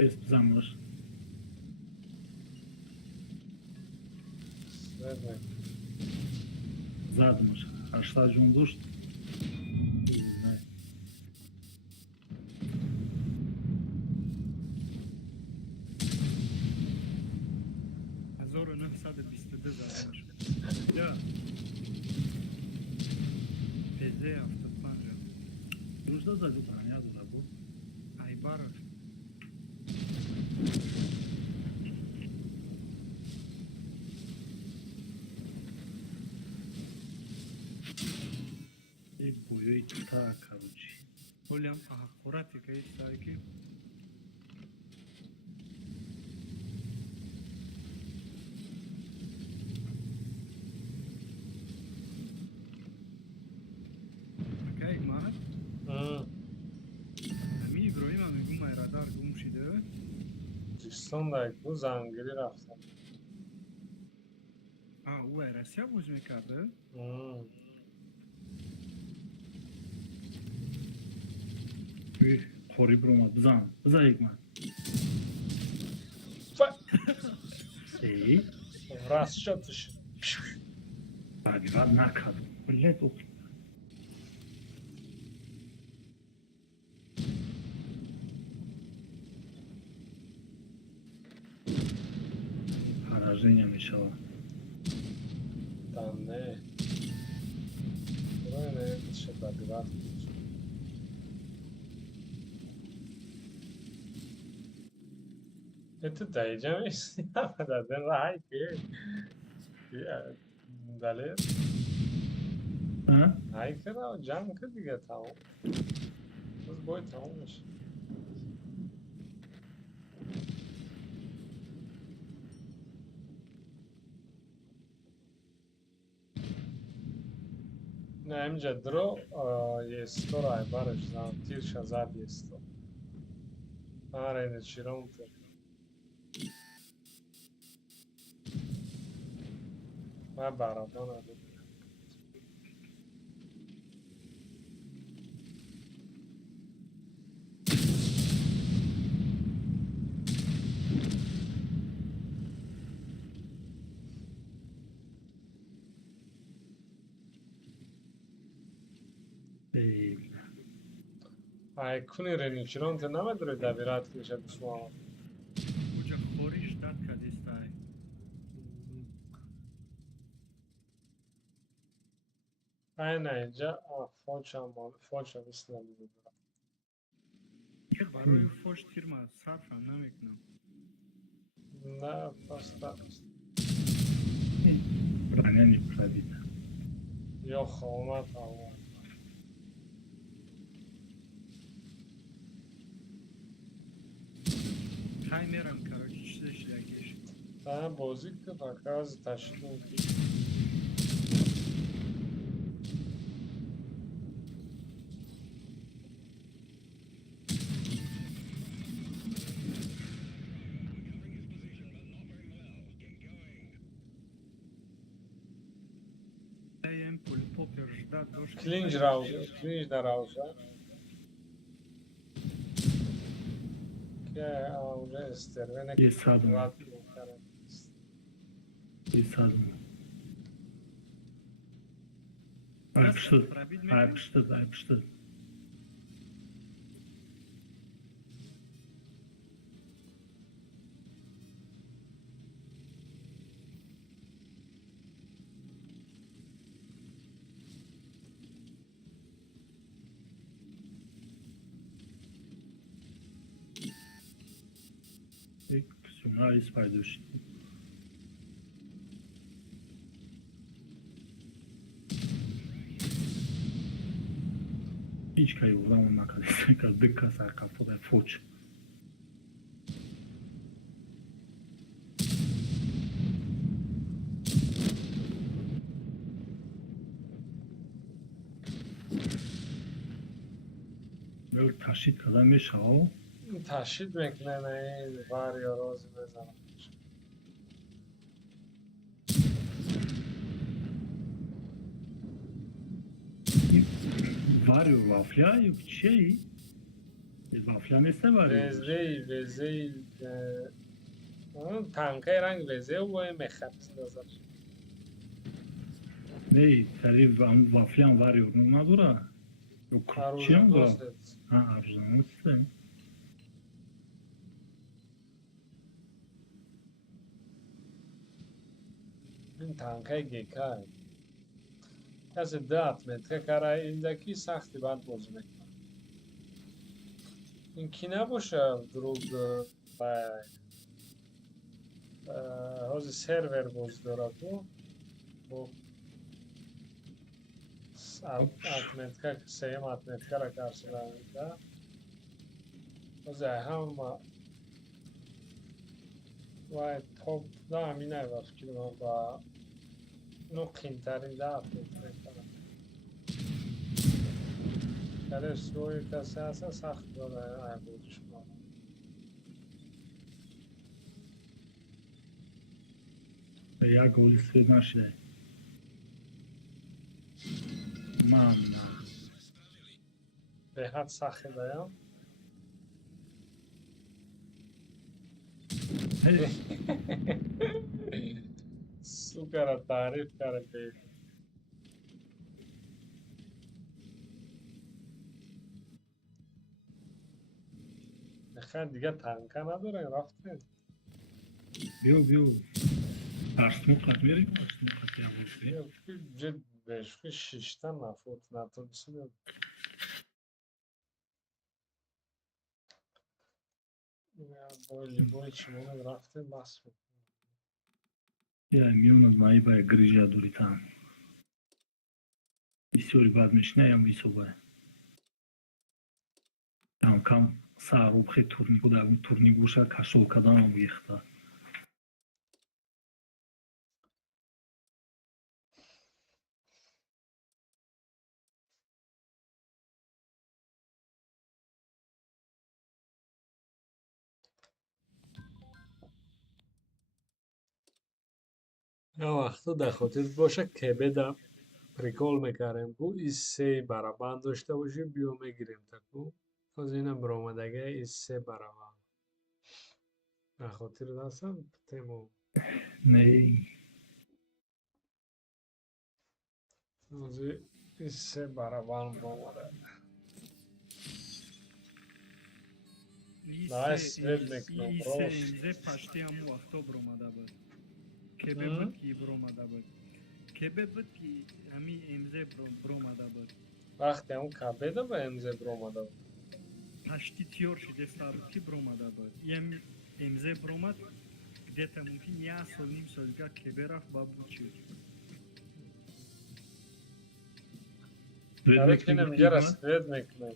Jest zamierz. Srednje. Zadmış. Aşağı cunduş. هزار و 922 زدنش یا پیزه 75 Rujda zagutan ya da bu. ای بارش Boyu ta karuci. کلی هم تحقیراتی که ایست داری که که مهد همی ابراهیم هم میگو مای رادار گم شده جستان دایک بو زنگیری رفتم او او راسیا بوز میکرده خوری برومد بزن یک من ای راست شدش بگرد نکرد ولید او поражение میشود данные. Давай, наверное, еще добиваться. Это дойдем, если надо, давай, далее. ها هاي كده وجام كده دیگه تمام بس باید تمام میشه نه اینجا درو یه استو رای برش زن تیرش زد یه استو آره اینه چیرون تر من برادان رو ای ای کنی رینی چیرون تر نمید روی دبیرات کشه بسوام اوجا خوریش داد کدیستای ای نه اینجا فوچ هم مثل نمیده که برای فوش تیر ما صرف هم نمیکنم نه پاستا ранение пробито یا خوامت هم خیلی میرم کراچی چیزش یکیش تا بازی که فکر تشکیل این پول پوپر جداد دوش کلینج در روشه که اونجا استرونه یه صدمه. باید İsadım. Ayıpıştı. Suna ispaydosh. Hiç kaybolamadım arkadaşlar. Bir kasar kafada foç. Böyle taşıt kadar meşal. تشدید میکنه نه این ور یا رازی بزنم Var ya vafya yok şey. Vafya neyse var ya. وزهی اون تنکه رنگ وزه و این مخط دازم Ne? Tabii vafyan var ya. Ona dura. Yok kurtçuya mı dura? Ha arzulanı size. این تنکه گیکه کسی دات متره کاره ایندکی سختی باید بازی میکنه این کی نباشه دروگ حوزی سرور باز داره تو اتمتکه که سیم اتمتکه را کرسی برمیده حوزی هم و توپ دا همینه وقت که من با نقیمترین دا اتمتکه کنم درش روی کسی هست سخت داره عبودش کنم як голи свет нашида. Мана. بهت سخی دایم سوکر تعریف کرده بخیر دیگه تنکه نداره رفتیم بیو арсмуқат мерем арсмуқат явозе جد بهش شیشتن نفوت نتونستیم بولی بولی چمونه رفتیم بس я мионад маибая грижа дуритан бисёри бад мешинаям висоба кам сарубхи турнигуша кашол каданам гехта یا وقتا در خاطر باشه که بدم پریکول میکردیم بو این سه برابند داشته باشیم بیو میگیریم تکو از اینم برامدگه این سه برابند در خاطر دستم تیمو не از این سه برابند برامده Nice, red mekno, bros. İse paştı amu akto bromada bud. Kebebet ki bromada bud. Kebebet ki ami emze bromada bud. وقتی همون کبه به امزه برامده بود Paştı tiyor şide starut ki bromada bud. Yem emze bromat где-то мумкин я солним сольга кеберах бабучи. برای که نمیگه رست رد مکنه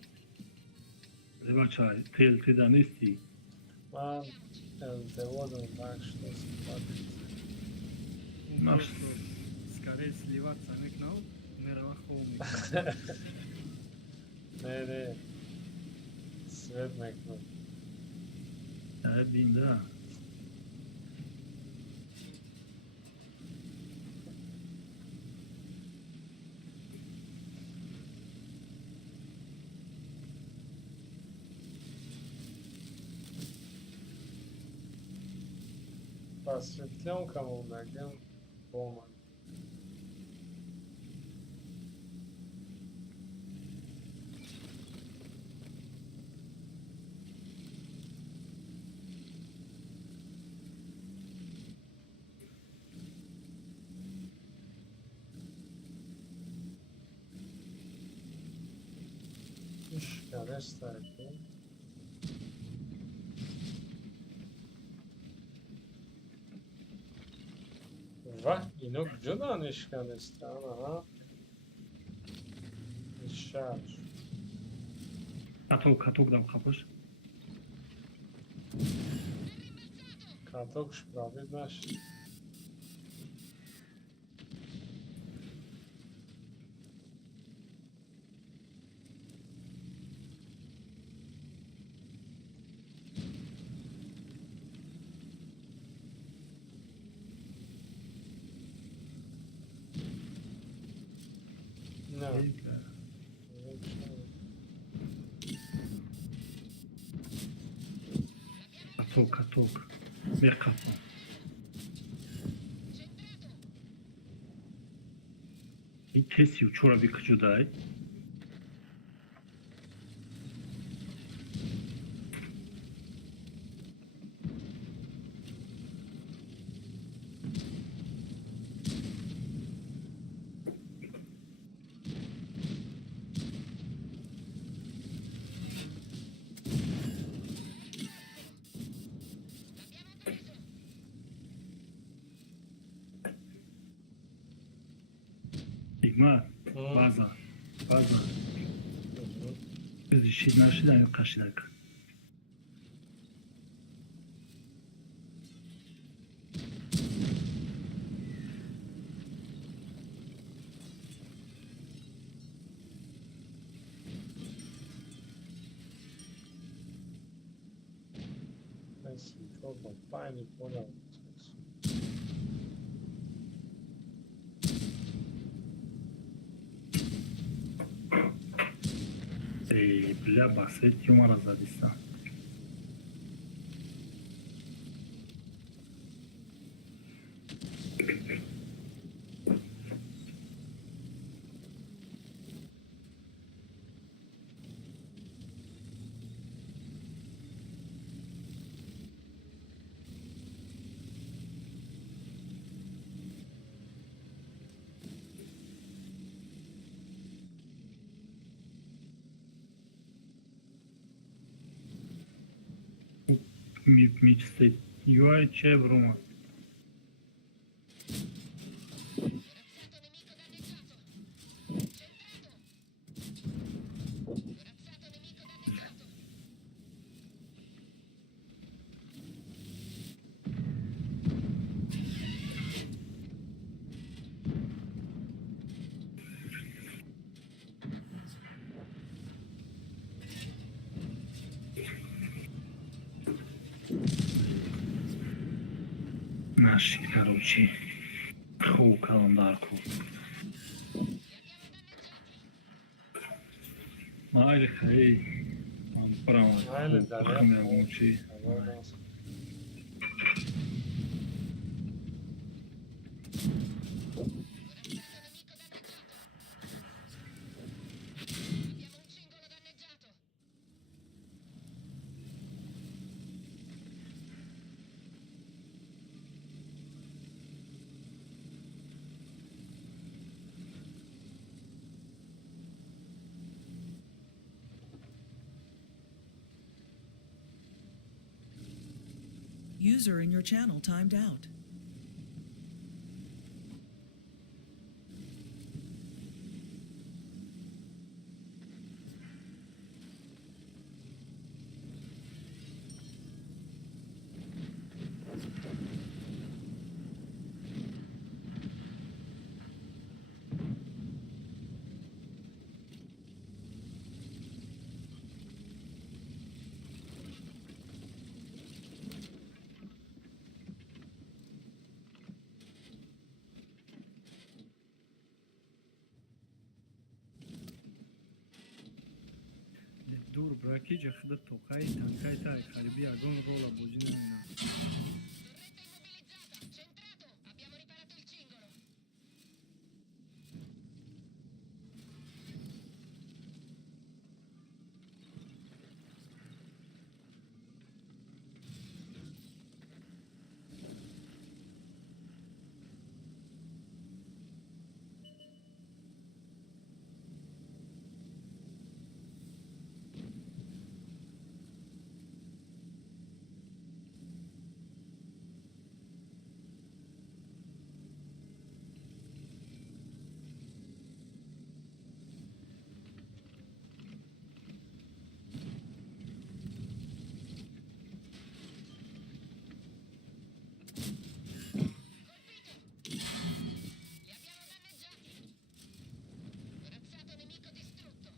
зевача тлт данисти من ازدوادم بخش دست Наш Скорее сливаться мекнал, мерва хоми. نه نه سوید مکنه бинда پس ریتلیام کمون نگم با من işgalest tarifi و اینو کجا دانشگاه هستن ها شهر каток дам хапаш کاتوکش پرابید نشد نه каток меқапам ин тесиу чора бикҷудай игма база чизи шид нашида ин қашидак با پنی کنم Bля basvet yumara zadista. Мечты. UI c'è Roma. Наши, короче, ху календарку. Haydi hey. Bravo. Haydi, dale. Bakım yapmışı. Haber olsun. Abbiamo un singolo danneggiato. User in your channel timed out. Dur bırakıcı hıda tokay tankay tay harbi agon rola bozina ina. Torretta immobilizzata. Centrato. Abbiamo riparato il cingolo. Li abbiamo danneggiati. Corazzato nemico distrutto.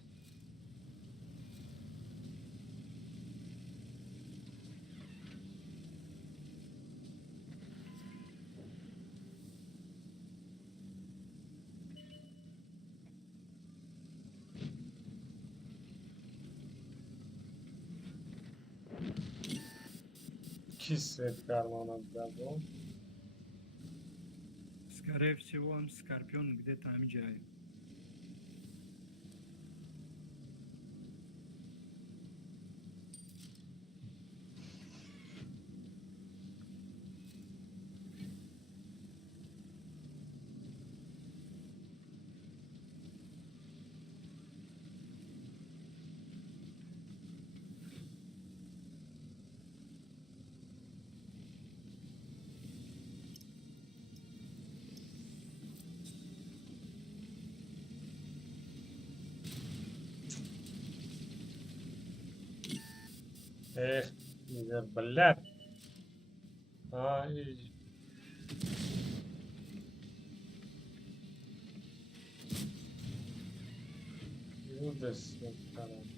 İki set karmanadılar bu. Скорее всего он скорпион где-то амиджай. İyice bellek. Ha iyi. Bu destek tarafı.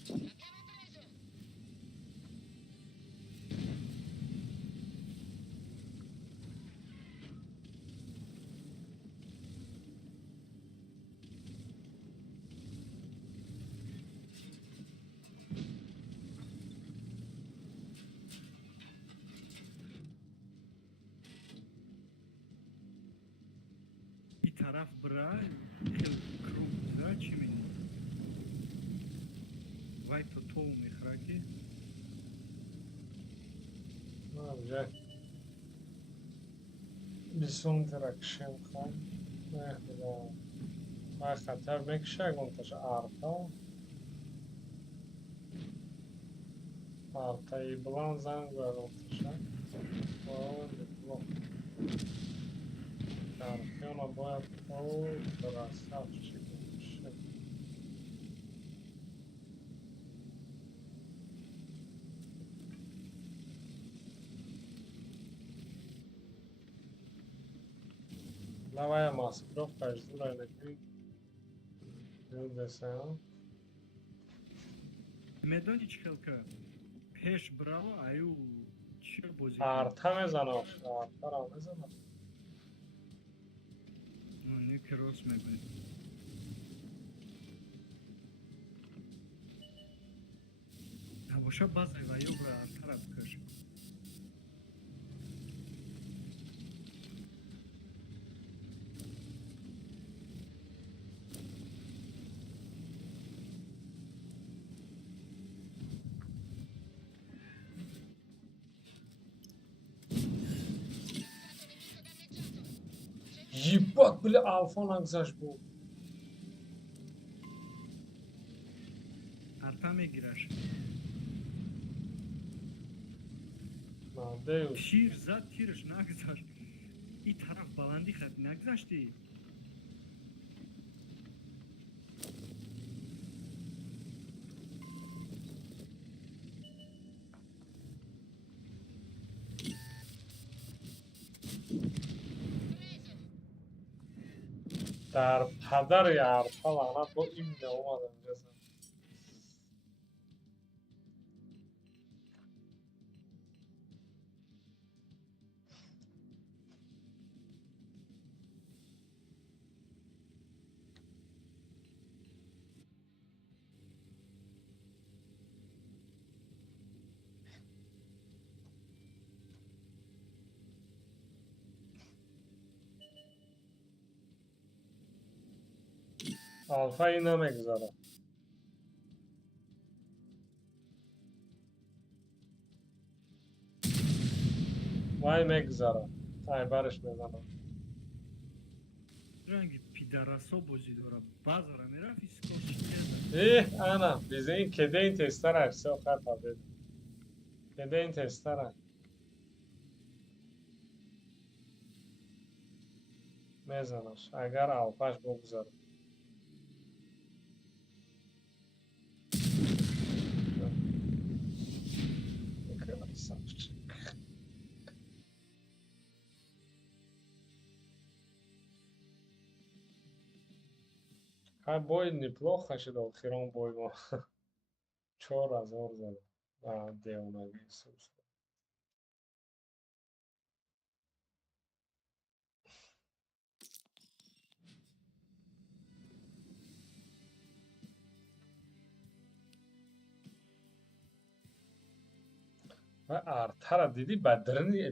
L'abbiamo preso. طرف برای خیلی کروب زد چی می‌نی؟ وای تو میخوره که Önce bir sonraki kan ما خطر میکشه گونتش آرتای بلان زنگ برونتشه Ona باید درست چی کنشه Lavaja maskrov každura nekaj dese, медони чихелка пеш браво аю чӣ бозӣ Arta mezana, arta ra mezana. не кросс мекунӣ набоша баъзе ва ё бра артара бикаш Ебать, бля, алфа нагзаш бу. арта мегираш Надеюсь. тир зад тираш нагзашт и тараф баландӣ хат нагзаштӣ Дар падари арта лаънат бо имне омадам бизан. Алфа ина мегзарад. Вай мегзарад. Ай бариш мезанад. ранги пидарасо бозӣ дора баъзара мерафт искоси кеза Ана, bizin kedeyin testara hepsi o kadar tabii. Kedeyin testara. Mezanaş. Agar alfaş bogzarad. Красавчик. Бой неплохо шел, херон бой был. 4000 зал. А, где у нас есть? Артара диди бадрини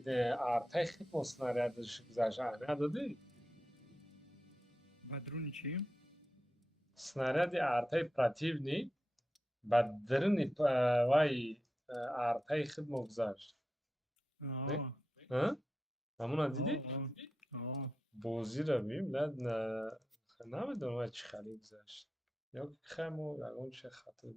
артай химо снарядиш гузашт. Надоди? бадруни чӣ Снаряди артай противник бадрини вай артай химо гузашт. Амуна диди? Бозира бибинед намедонам вай чӣ хали гузашт. Ё хемо ягон чӣ хато.